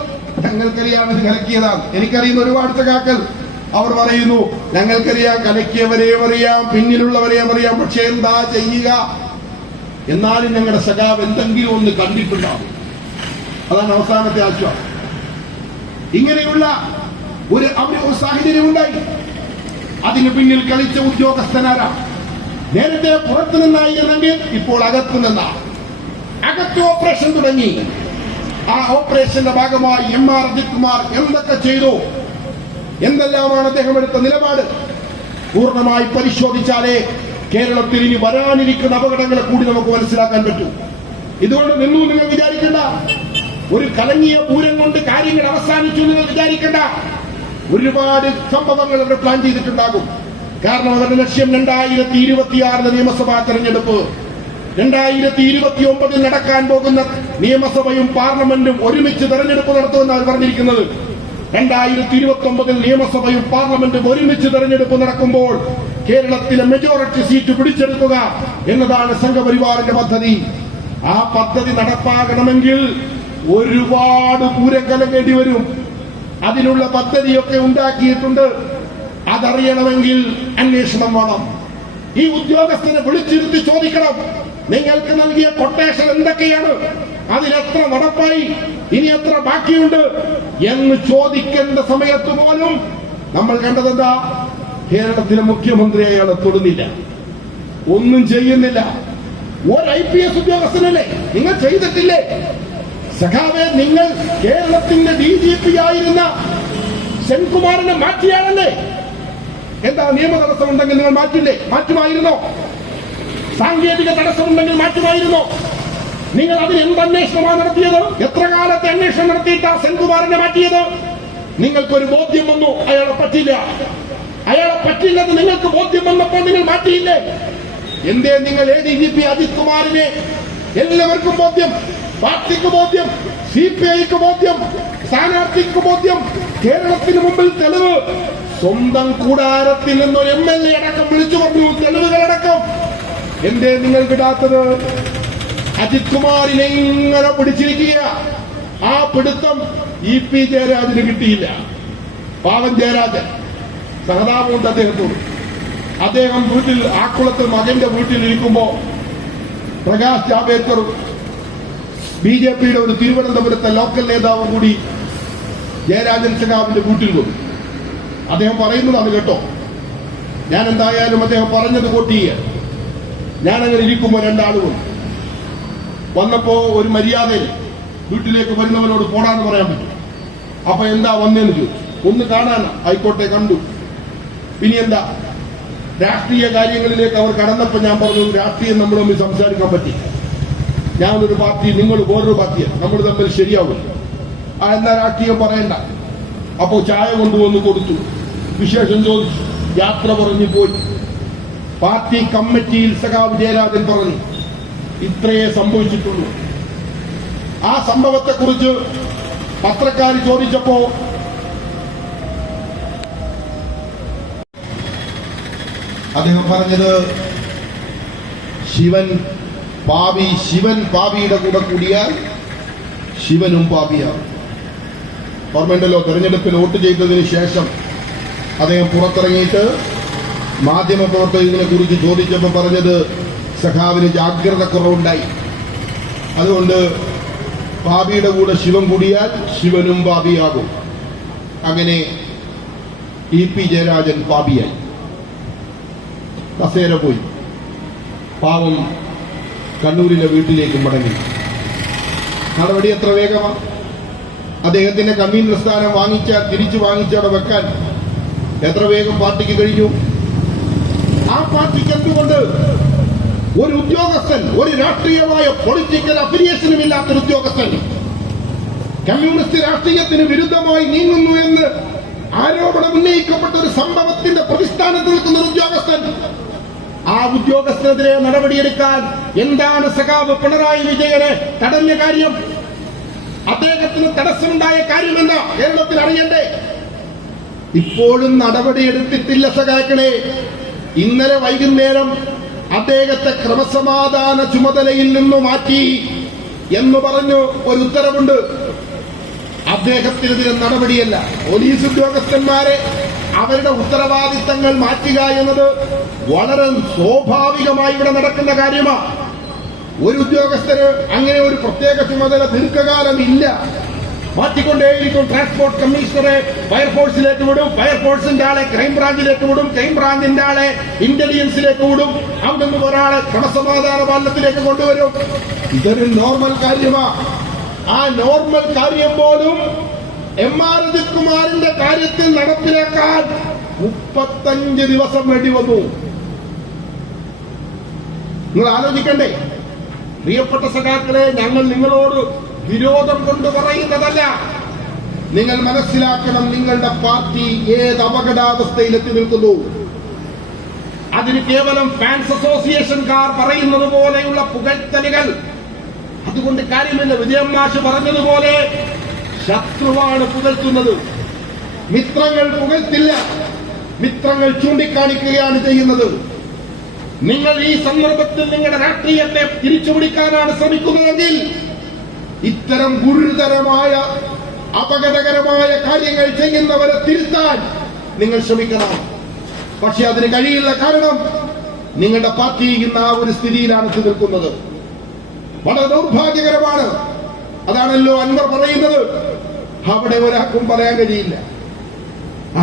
ഞങ്ങൾക്കറിയാം ഇത് കലക്കിയതാണ്. എനിക്കറിയുന്ന ഒരുപാട് സഖാക്കൾ അവർ പറയുന്നു ഞങ്ങൾക്കറിയാം, കലക്കിയവരെയും അറിയാം, പിന്നിലുള്ളവരെയും അറിയാം, പക്ഷെ എന്താ ചെയ്യുക? എന്നാലും ഞങ്ങളുടെ സഖാവ് എന്തെങ്കിലും ഒന്ന് കണ്ടിട്ടുണ്ടാവും. അതാണ് അവസാനത്തെ ആശ്വാസം. ഇങ്ങനെയുള്ള ഒരു സാഹചര്യം ഉണ്ടായി. അതിന് പിന്നിൽ കളിച്ച ഉദ്യോഗസ്ഥനാരാ? നേരത്തെ പുറത്തു നിന്നായിരുന്നെങ്കിൽ ഇപ്പോൾ അകത്തു നിന്നാണ്. അകത്ത് ഓപ്പറേഷൻ തുടങ്ങി. ആ ഓപ്പറേഷന്റെ ഭാഗമായി എം.ആർ. അജിത് കുമാർ എന്തൊക്കെ ചെയ്തു, എന്തെല്ലാമാണ് അദ്ദേഹം എടുത്ത നിലപാട് പൂർണ്ണമായി പരിശോധിച്ചാലേ കേരളത്തിൽ ഇനി വരാനിരിക്കുന്ന അപകടങ്ങളെ കൂടി നമുക്ക് മനസ്സിലാക്കാൻ പറ്റൂ. ഇതുകൊണ്ട് നിങ്ങൾ വിചാരിക്കേണ്ട, ഒരു കലങ്ങിയ പൂരം കൊണ്ട് കാര്യങ്ങൾ അവസാനിച്ചു നിങ്ങൾ വിചാരിക്കേണ്ട. ഒരുപാട് സംഭവങ്ങൾ അവർ പ്ലാൻ ചെയ്തിട്ടുണ്ടാകും. കാരണം അവരുടെ ലക്ഷ്യം 2026 നിയമസഭാ തെരഞ്ഞെടുപ്പ്, 2029 നടക്കാൻ പോകുന്ന നിയമസഭയും പാർലമെന്റും ഒരുമിച്ച് തെരഞ്ഞെടുപ്പ് നടത്തുമെന്ന് അവർ പറഞ്ഞിരിക്കുന്നത്. 2029 നിയമസഭയും പാർലമെന്റും ഒരുമിച്ച് തെരഞ്ഞെടുപ്പ് നടക്കുമ്പോൾ കേരളത്തിലെ മെജോറിറ്റി സീറ്റ് പിടിച്ചെടുക്കുക എന്നതാണ് സംഘപരിവാറിന്റെ പദ്ധതി. ആ പദ്ധതി നടപ്പാകണമെങ്കിൽ ഒരുപാട് പൂരം കലങ്ങേണ്ടി വരും. അതിനുള്ള പദ്ധതിയൊക്കെ ഉണ്ടാക്കിയിട്ടുണ്ട്. അതറിയണമെങ്കിൽ അന്വേഷണം വേണം. ഈ ഉദ്യോഗസ്ഥനെ വിളിച്ചിരുത്തി ചോദിക്കണം, നിങ്ങൾക്ക് നൽകിയ കൊട്ടേഷൻ എന്തൊക്കെയാണ്, അതിലെത്ര നടപ്പായി, ഇനി എത്ര ബാക്കിയുണ്ട് എന്ന് ചോദിക്കേണ്ട സമയത്ത് പോലും നമ്മൾ കണ്ടതെന്താ? കേരളത്തിലെ മുഖ്യമന്ത്രി അയാളെ തൊടുന്നില്ല, ഒന്നും ചെയ്യുന്നില്ല. ഒരു IPS ഉദ്യോഗസ്ഥനല്ലേ, നിങ്ങൾ ചെയ്തിട്ടില്ലേ? സഖാവെ, നിങ്ങൾ കേരളത്തിന്റെ DGP ആയിരുന്ന സെൻകുമാറിനെ മാറ്റിയാണല്ലേ? എന്താ നിയമ തടസ്സമുണ്ടെങ്കിൽ നിങ്ങൾ മാറ്റുമായിരുന്നോ? സാങ്കേതിക തടസ്സമുണ്ടെങ്കിൽ മാറ്റുമായിരുന്നോ? നിങ്ങൾ അതിന് എന്ത് അന്വേഷണമാണ് നടത്തിയത്? എത്ര കാലത്തെ അന്വേഷണം നടത്തിയിട്ടാ സെൻകുമാറിനെ മാറ്റിയത്? നിങ്ങൾക്കൊരു ബോധ്യം വന്നു അയാളെ പറ്റില്ലെന്ന് നിങ്ങൾക്ക് ബോധ്യം വന്നപ്പോൾ നിങ്ങൾ മാറ്റിയില്ലേ? എന്തേ നിങ്ങൾ ADGP അജിത് കുമാറിനെ എല്ലാവർക്കും ബോധ്യം, പാർട്ടിക്ക് ബോധ്യം, CPIക്ക് ബോധ്യം, സ്ഥാനാർത്ഥിക്ക് ബോധ്യം, കേരളത്തിന് മുമ്പിൽ തെളിവ്, സ്വന്തം കൂടാരത്തിൽ നിന്നൊരു MLA അടക്കം വിളിച്ചു പറഞ്ഞു, തെളിവുകളടക്കം. എന്തേ നിങ്ങൾ വിടാത്തത്? അജിത് കുമാറിനെ ഇങ്ങനെ പിടിച്ചിരിക്കുക. ആ പിടുത്തം EP ജയരാജന് കിട്ടിയില്ല. പാവൻ ജയരാജൻ സഹതാപമുണ്ട് അദ്ദേഹത്തോട്. അദ്ദേഹം വീട്ടിൽ ആക്കുളത്ത് മകന്റെ വീട്ടിലിരിക്കുമ്പോ പ്രകാശ് ജാവ്ദേക്കർ BJPയുടെ ഒരു തിരുവനന്തപുരത്തെ ലോക്കൽ നേതാവ് കൂടി ജയരാജൻ സഖാവിന്റെ വീട്ടിൽ വന്നു. അദ്ദേഹം പറയുന്നതാണ് കേട്ടോ. ഞാൻ എന്തായാലും അദ്ദേഹം പറഞ്ഞത് കോട്ടിയ. ഞാനങ്ങനെ ഇരിക്കുമ്പോൾ രണ്ടാളും വന്നപ്പോ ഒരു മര്യാദയിൽ വീട്ടിലേക്ക് വരുന്നവരോട് പോടാന്ന് പറയാൻ പറ്റും. അപ്പൊ എന്താ വന്നേന്ന് ചോദിച്ചു. ഒന്ന് കാണാൻ, ആയിക്കോട്ടെ കണ്ടു. ഇനി എന്താ? രാഷ്ട്രീയ കാര്യങ്ങളിലേക്ക് അവർ കടന്നപ്പോ ഞാൻ പറഞ്ഞു, രാഷ്ട്രീയം നമ്മൾ തമ്മിൽ സംസാരിക്കാൻ പറ്റി. ഞാനൊരു പാർട്ടി, നിങ്ങൾ വേറൊരു പാർട്ടിയാണ്, നമ്മൾ തമ്മിൽ ശരിയാവില്ല. എന്നാ രാഷ്ട്രീയം പറയണ്ട. അപ്പോ ചായ കൊണ്ടുവന്ന് കൊടുത്തു, വിശേഷം ചോദിച്ചു, യാത്ര പറഞ്ഞു പോയി. പാർട്ടി കമ്മിറ്റിയിൽ സഖാവ് ജയരാജൻ പറഞ്ഞു, ഇത്രയേ സംഭവിച്ചിട്ടുള്ളൂ. ആ സംഭവത്തെക്കുറിച്ച് പത്രക്കാർ ചോദിച്ചപ്പോ അദ്ദേഹം പറഞ്ഞത്, ശിവൻ പാപിയുടെ കൂടെ കൂടിയാൽ ശിവനും പാപിയാകും. ഓർമ്മയുണ്ടല്ലോ, തെരഞ്ഞെടുപ്പിൽ വോട്ട് ചെയ്തതിന് ശേഷം അദ്ദേഹം പുറത്തിറങ്ങിയിട്ട് മാധ്യമപ്രവർത്തകരെ കുറിച്ച് ചോദിച്ചപ്പോൾ പറഞ്ഞത്, സഖാവിന് ജാഗ്രത കുറവുണ്ടായി, അതുകൊണ്ട് പാപിയുടെ കൂടെ ശിവൻ കൂടിയാൽ ശിവനും പാപിയാകും. അങ്ങനെ EP ജയരാജൻ പാപിയായി, കസേര പോയി. പാവം കണ്ണൂരിലെ വീട്ടിലേക്ക് മടങ്ങി. നടപടി എത്ര വേഗമാണ്! അദ്ദേഹത്തിന്റെ കൺവീനർ സ്ഥാനം തിരിച്ചു വാങ്ങിച്ചവിടെ വെക്കാൻ എത്ര വേഗം പാർട്ടിക്ക് കഴിഞ്ഞു. ആ പാർട്ടിക്ക് എന്തുകൊണ്ട് ഒരു ഉദ്യോഗസ്ഥൻ, ഒരു രാഷ്ട്രീയമായ പൊളിറ്റിക്കൽ അഫിലിയേഷനും ഇല്ലാത്തൊരു ഉദ്യോഗസ്ഥൻ കമ്മ്യൂണിസ്റ്റ് രാഷ്ട്രീയത്തിന് വിരുദ്ധമായി നീങ്ങുന്നു എന്ന് ആരോപണം ഉന്നയിക്കപ്പെട്ട ഒരു സംഭവത്തിന്റെ പ്രതിസ്ഥാനത്ത് നിൽക്കുന്ന ഒരു ഉദ്യോഗസ്ഥൻ, ആ ഉദ്യോഗസ്ഥനെതിരെ നടപടിയെടുക്കാൻ എന്താണ് സഖാവ് പിണറായി വിജയനെ തടഞ്ഞ കാര്യം? അദ്ദേഹത്തിന് തടസ്സമുണ്ടായ കാര്യമെന്താ കേരളത്തിൽ അറിയണ്ടേ? ഇപ്പോഴും നടപടിയെടുത്തിട്ടില്ല സഖാക്കളെ. ഇന്നലെ വൈകുന്നേരം അദ്ദേഹത്തെ ക്രമസമാധാന ചുമതലയിൽ നിന്ന് മാറ്റി എന്ന് പറഞ്ഞു ഒരു ഉത്തരവുണ്ട്. അദ്ദേഹത്തിനെതിരെ നടപടിയല്ല. പോലീസ് ഉദ്യോഗസ്ഥന്മാരെ അവരുടെ ഉത്തരവാദിത്തങ്ങൾ മാറ്റുക എന്നത് വളരെ സ്വാഭാവികമായി ഇവിടെ നടക്കുന്ന കാര്യമാണ്. ഒരു ഉദ്യോഗസ്ഥന് അങ്ങനെ ഒരു പ്രത്യേക ചുമതല ദീർഘകാലം ഇല്ല. മാറ്റിക്കൊണ്ടേയിരിക്കും. ട്രാൻസ്പോർട്ട് കമ്മീഷണറെ ഫയർഫോഴ്സിലേക്ക് വിടും, ഫയർഫോഴ്സിന്റെ ആളെ ക്രൈംബ്രാഞ്ചിലേക്ക് വിടും, ക്രൈംബ്രാഞ്ചിന്റെ ആളെ ഇന്റലിജൻസിലേക്ക് വിടും, അവിടെ നിന്ന് ഒരാളെ ക്രമസമാധാന പാലനത്തിലേക്ക് കൊണ്ടുവരും. ഇതൊരു നോർമൽ കാര്യമാണ്. ആ നോർമൽ കാര്യം പോലും എം.ആർ. അജിത് കുമാറിന്റെ കാര്യത്തിൽ നടപ്പിലാക്കാൻ 35 ദിവസം വേണ്ടി വന്നു. നിങ്ങൾ ആലോചിക്കണ്ടേ? പ്രിയപ്പെട്ട സഖാക്കളെ, ഞങ്ങൾ നിങ്ങളോട് വിരോധം കൊണ്ട് പറയുന്നതല്ല. നിങ്ങൾ മനസ്സിലാക്കണം, നിങ്ങളുടെ പാർട്ടി ഏത് അപകടാവസ്ഥയിലെത്തി നിൽക്കുന്നു. അതിന് കേവലം ഫാൻസ് അസോസിയേഷൻകാർ പറയുന്നത് പോലെയുള്ള പുകഴ്ത്തലുകൾ അതുകൊണ്ട് കാര്യമില്ല. വിജയൻ മാഷ് പറഞ്ഞതുപോലെ ശത്രുവാണ് പുകഴ്ത്തുന്നത്, മിത്രങ്ങൾ പുകഴ്ത്തില്ല, മിത്രങ്ങൾ ചൂണ്ടിക്കാണിക്കുകയാണ് ചെയ്യുന്നത്. നിങ്ങൾ ഈ സന്ദർഭത്തിൽ നിങ്ങളുടെ രാഷ്ട്രീയത്തെ തിരിച്ചുപിടിക്കാനാണ് ശ്രമിക്കുന്നതെങ്കിൽ ഇത്തരം ഗുരുതരമായ അപകടകരമായ കാര്യങ്ങൾ ചെയ്യുന്നവരെ തിരുത്താൻ നിങ്ങൾ ശ്രമിക്കണം. പക്ഷെ അതിന് കഴിയില്ല. കാരണം നിങ്ങളുടെ പാർട്ടി ഇന്ന് ആ ഒരു സ്ഥിതിയിലാണ് നിൽക്കുന്നത്. വളരെ ദൗർഭാഗ്യകരമാണ്. അതാണല്ലോ അൻവർ പറയുന്നത്, അവിടെ ഒരാൾക്കും പറയാൻ കഴിയില്ല.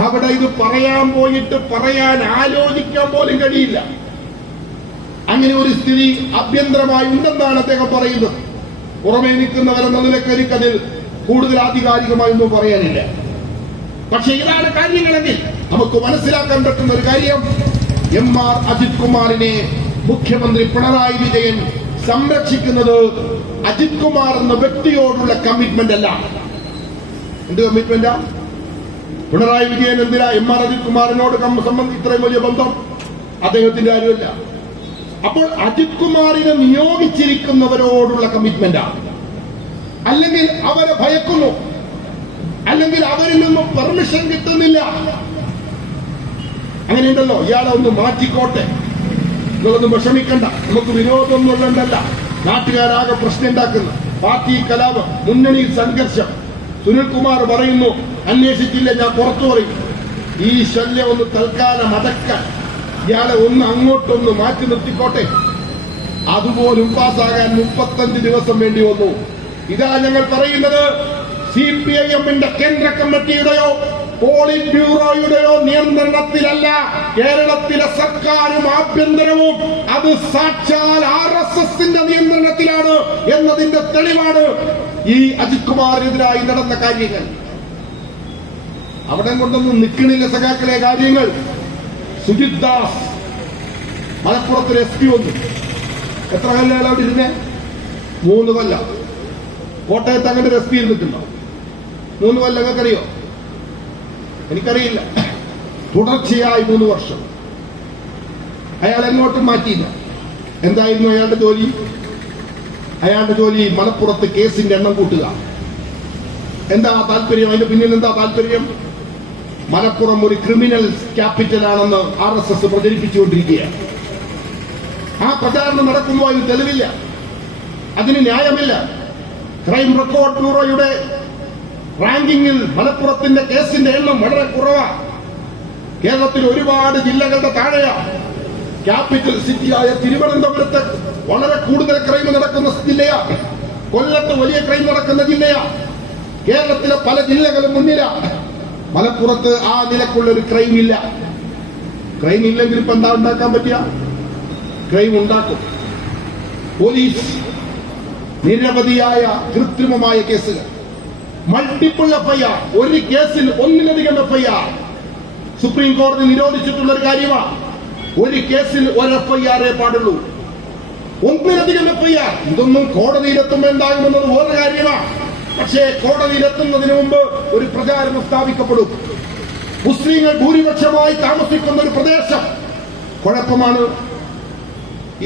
അവിടെ ഇത് പറയാൻ പോയിട്ട് പറയാൻ ആലോചിക്കാൻ പോലും കഴിയില്ല. അങ്ങനെ ഒരു സ്ഥിതി ആഭ്യന്തരമായി ഉണ്ടെന്നാണ് അദ്ദേഹം പറയുന്നത്. പുറമേ നിൽക്കുന്നവരെന്ന നിലയ്ക്ക് എനിക്കതിൽ കൂടുതൽ ആധികാരികമായൊന്നും പറയാനില്ല. പക്ഷെ ഇതാണ് കാര്യങ്ങളെങ്കിൽ നമുക്ക് മനസ്സിലാക്കാൻ പറ്റുന്ന ഒരു കാര്യം, എം.ആർ. അജിത് കുമാറിനെ മുഖ്യമന്ത്രി പിണറായി വിജയൻ സംരക്ഷിക്കുന്നത് അജിത് കുമാർ എന്ന വ്യക്തിയോടുള്ള കമ്മിറ്റ്മെന്റ് അല്ല. എന്ത് കമ്മിറ്റ്മെന്റാ? പിണറായി വിജയൻ എന്തിനാ എം.ആർ. അജിത് കുമാറിനോട് ഇത്രയും വലിയ ബന്ധം? അദ്ദേഹത്തിന്റെ കാര്യമല്ല. അപ്പോൾ അജിത് കുമാറിനെ നിയോഗിച്ചിരിക്കുന്നവരോടുള്ള കമ്മിറ്റ്മെന്റാണ്. അല്ലെങ്കിൽ അവരെ ഭയക്കുന്നു, അല്ലെങ്കിൽ അവരിൽ നിന്നും പെർമിഷൻ കിട്ടുന്നില്ല. അങ്ങനെയുണ്ടല്ലോ, ഇയാളെ ഒന്ന് മാറ്റിക്കോട്ടെ, നിങ്ങളൊന്നും വിഷമിക്കണ്ട, നമുക്ക് വിരോധമൊന്നും ഉള്ളതല്ല. നാട്ടുകാരാകെ പ്രശ്നം ഉണ്ടാക്കുന്നു, പാർട്ടി കലാപം, മുന്നണിയിൽ സംഘർഷം. സുനിൽകുമാർ പറയുന്നു, അന്വേഷിച്ചില്ല, ഞാൻ പുറത്തു പറയും. ഈ ശല്യം ഒന്ന് തൽക്കാലം അടക്കാൻ ഇയാളെ ഒന്ന് അങ്ങോട്ടൊന്ന് മാറ്റി നിർത്തിക്കോട്ടെ. അതുപോലും പാസ്സാകാൻ 35 ദിവസം വേണ്ടി വന്നു. ഇതാ ഞങ്ങൾ പറയുന്നത്, CPIM-ന്റെ കേന്ദ്ര കമ്മിറ്റിയുടെയോ പോളിറ്റ് ബ്യൂറോയുടെയോ നിയന്ത്രണത്തിലല്ല കേരളത്തിലെ സർക്കാരും ആഭ്യന്തരവും, അത് സാക്ഷാൽ RSSന്റെ നിയന്ത്രണത്തിലാണ് എന്നതിന്റെ തെളിവാണ് ഈ അജിത് കുമാറിനെതിരായി നടന്ന കാര്യങ്ങൾ. അവിടെ കൊണ്ടൊന്നും നിൽക്കണില്ല സഖാക്കളെ കാര്യങ്ങൾ. സുജിത് ദാസ് മലപ്പുറത്തൊരു SP വന്നു. എത്ര കൊല്ലമാണ് അവിടെ ഇരുന്നേ? 3 കൊല്ലം. കോട്ടയത്ത് അങ്ങനെ ഒരു SP ഇരുന്നിട്ടുണ്ടോ? 3 കൊല്ലം. നിങ്ങൾക്കറിയോ? എനിക്കറിയില്ല. തുടർച്ചയായി 3 വർഷം അയാൾ എങ്ങോട്ടും മാറ്റിയില്ല. എന്തായിരുന്നു അയാളുടെ ജോലി? അയാളുടെ ജോലി മലപ്പുറത്ത് കേസിന്റെ എണ്ണം കൂട്ടുക. എന്താ താല്പര്യം? അതിന്റെ പിന്നിൽ എന്താ താല്പര്യം? മലപ്പുറം ഒരു ക്രിമിനൽ ക്യാപിറ്റലാണെന്ന് RSS പ്രചരിപ്പിച്ചുകൊണ്ടിരിക്കുകയാണ്. ആ പ്രചാരണം നടക്കുമ്പോൾ അതിന് തെളിവില്ല, അതിന് ന്യായമില്ല. ക്രൈം റെക്കോർഡ് ബ്യൂറോയുടെ റാങ്കിങ്ങിൽ മലപ്പുറത്തിന്റെ കേസിന്റെ എണ്ണം വളരെ കുറവാണ്. കേരളത്തിൽ ഒരുപാട് ജില്ലകളുടെ താഴെയാണ്. ക്യാപിറ്റൽ സിറ്റിയായ തിരുവനന്തപുരത്ത് വളരെ കൂടുതൽ ക്രൈം നടക്കുന്ന ജില്ലയാണ്. കൊല്ലത്ത് വലിയ ക്രൈം നടക്കുന്ന ജില്ലയാണ്. കേരളത്തിലെ പല ജില്ലകളും മുന്നിലാണ്. മലപ്പുറത്ത് ആ നിലക്കുള്ളൊരു ക്രൈം ഇല്ല. ക്രൈം ഇല്ലെങ്കിൽ ഇപ്പൊ എന്താ ഉണ്ടാക്കാൻ പറ്റിയ? ക്രൈം ഉണ്ടാക്കും. പോലീസ് നിരവധിയായ കൃത്രിമമായ കേസുകൾ, മൾട്ടിപ്പിൾ FIR, ഒരു കേസിൽ ഒന്നിലധികം FIR സുപ്രീം കോടതി നിരോധിച്ചിട്ടുള്ള ഒരു കാര്യമാണ്. ഒരു കേസിൽ ഒരു FIR പാടുള്ളൂ, ഒന്നിലധികം FIR. ഇതൊന്നും കോടതിയിലെത്തുമ്പോൾ ഉണ്ടാകുമെന്നത് വേറെ കാര്യമാണ്. പക്ഷേ കോടതിയിലെത്തുന്നതിന് മുമ്പ് ഒരു പ്രചാരണം സ്ഥാപിക്കപ്പെടും. മുസ്ലിങ്ങൾ ഭൂരിപക്ഷമായി താമസിക്കുന്ന ഒരു പ്രദേശം. കുഴപ്പമാണ്.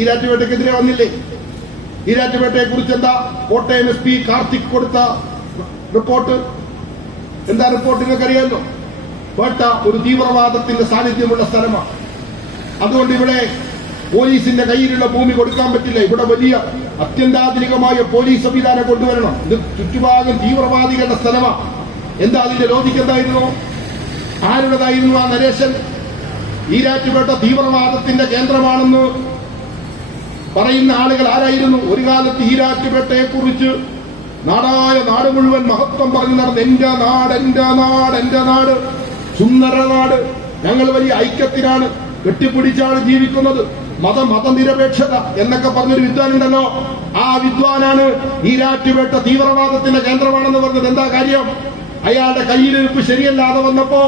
ഈരാറ്റുപേട്ടയ്ക്കെതിരെ വന്നില്ലേ? ഈരാറ്റുപേട്ടയെ കുറിച്ച് എന്താ കോട്ടയം SP കാർത്തിക് കൊടുത്ത റിപ്പോർട്ട്? എന്താ റിപ്പോർട്ട്? നിങ്ങൾക്കറിയാമല്ലോ. പേട്ട ഒരു തീവ്രവാദത്തിന്റെ സാന്നിധ്യമുള്ള സ്ഥലമാണ്. അതുകൊണ്ട് ഇവിടെ പോലീസിന്റെ കയ്യിലുള്ള ഭൂമി കൊടുക്കാൻ പറ്റില്ല. ഇവിടെ വലിയ അത്യന്താധുനികമായ പോലീസ് സംവിധാനം കൊണ്ടുവരണം. ഇത് ചുറ്റുഭാഗം തീവ്രവാദികളുടെ സ്ഥലമാണ്. എന്താ അതിന്റെ ലോജിക്ക് എന്തായിരുന്നു? ആരുടേതായിരുന്നു ആ നരേശൻ? ഈരാറ്റുപേട്ട തീവ്രവാദത്തിന്റെ കേന്ദ്രമാണെന്ന് പറയുന്ന ആളുകൾ ആരായിരുന്നു? ഒരു കാലത്ത് ഈരാറ്റുപേട്ടയെ കുറിച്ച് നാട് മുഴുവൻ മഹത്വം പറഞ്ഞു നടന്ന എന്റെ നാട്, എന്റെ നാട്, എന്റെ നാട്, സുന്ദര നാട്, ഞങ്ങൾ വലിയ ഐക്യത്തിനാണ്, കെട്ടിപ്പിടിച്ചാണ് ജീവിക്കുന്നത്, മതനിരപേക്ഷത എന്നൊക്കെ പറഞ്ഞൊരു വിദ്വാനുണ്ടല്ലോ. ആ വിദ്വാനാണ് ഈരാറ്റുപേട്ട തീവ്രവാദത്തിന്റെ കേന്ദ്രമാണെന്ന് പറഞ്ഞത്. എന്താ കാര്യം? അയാളുടെ കയ്യിലിരിപ്പ് ശരിയല്ലാതെ വന്നപ്പോ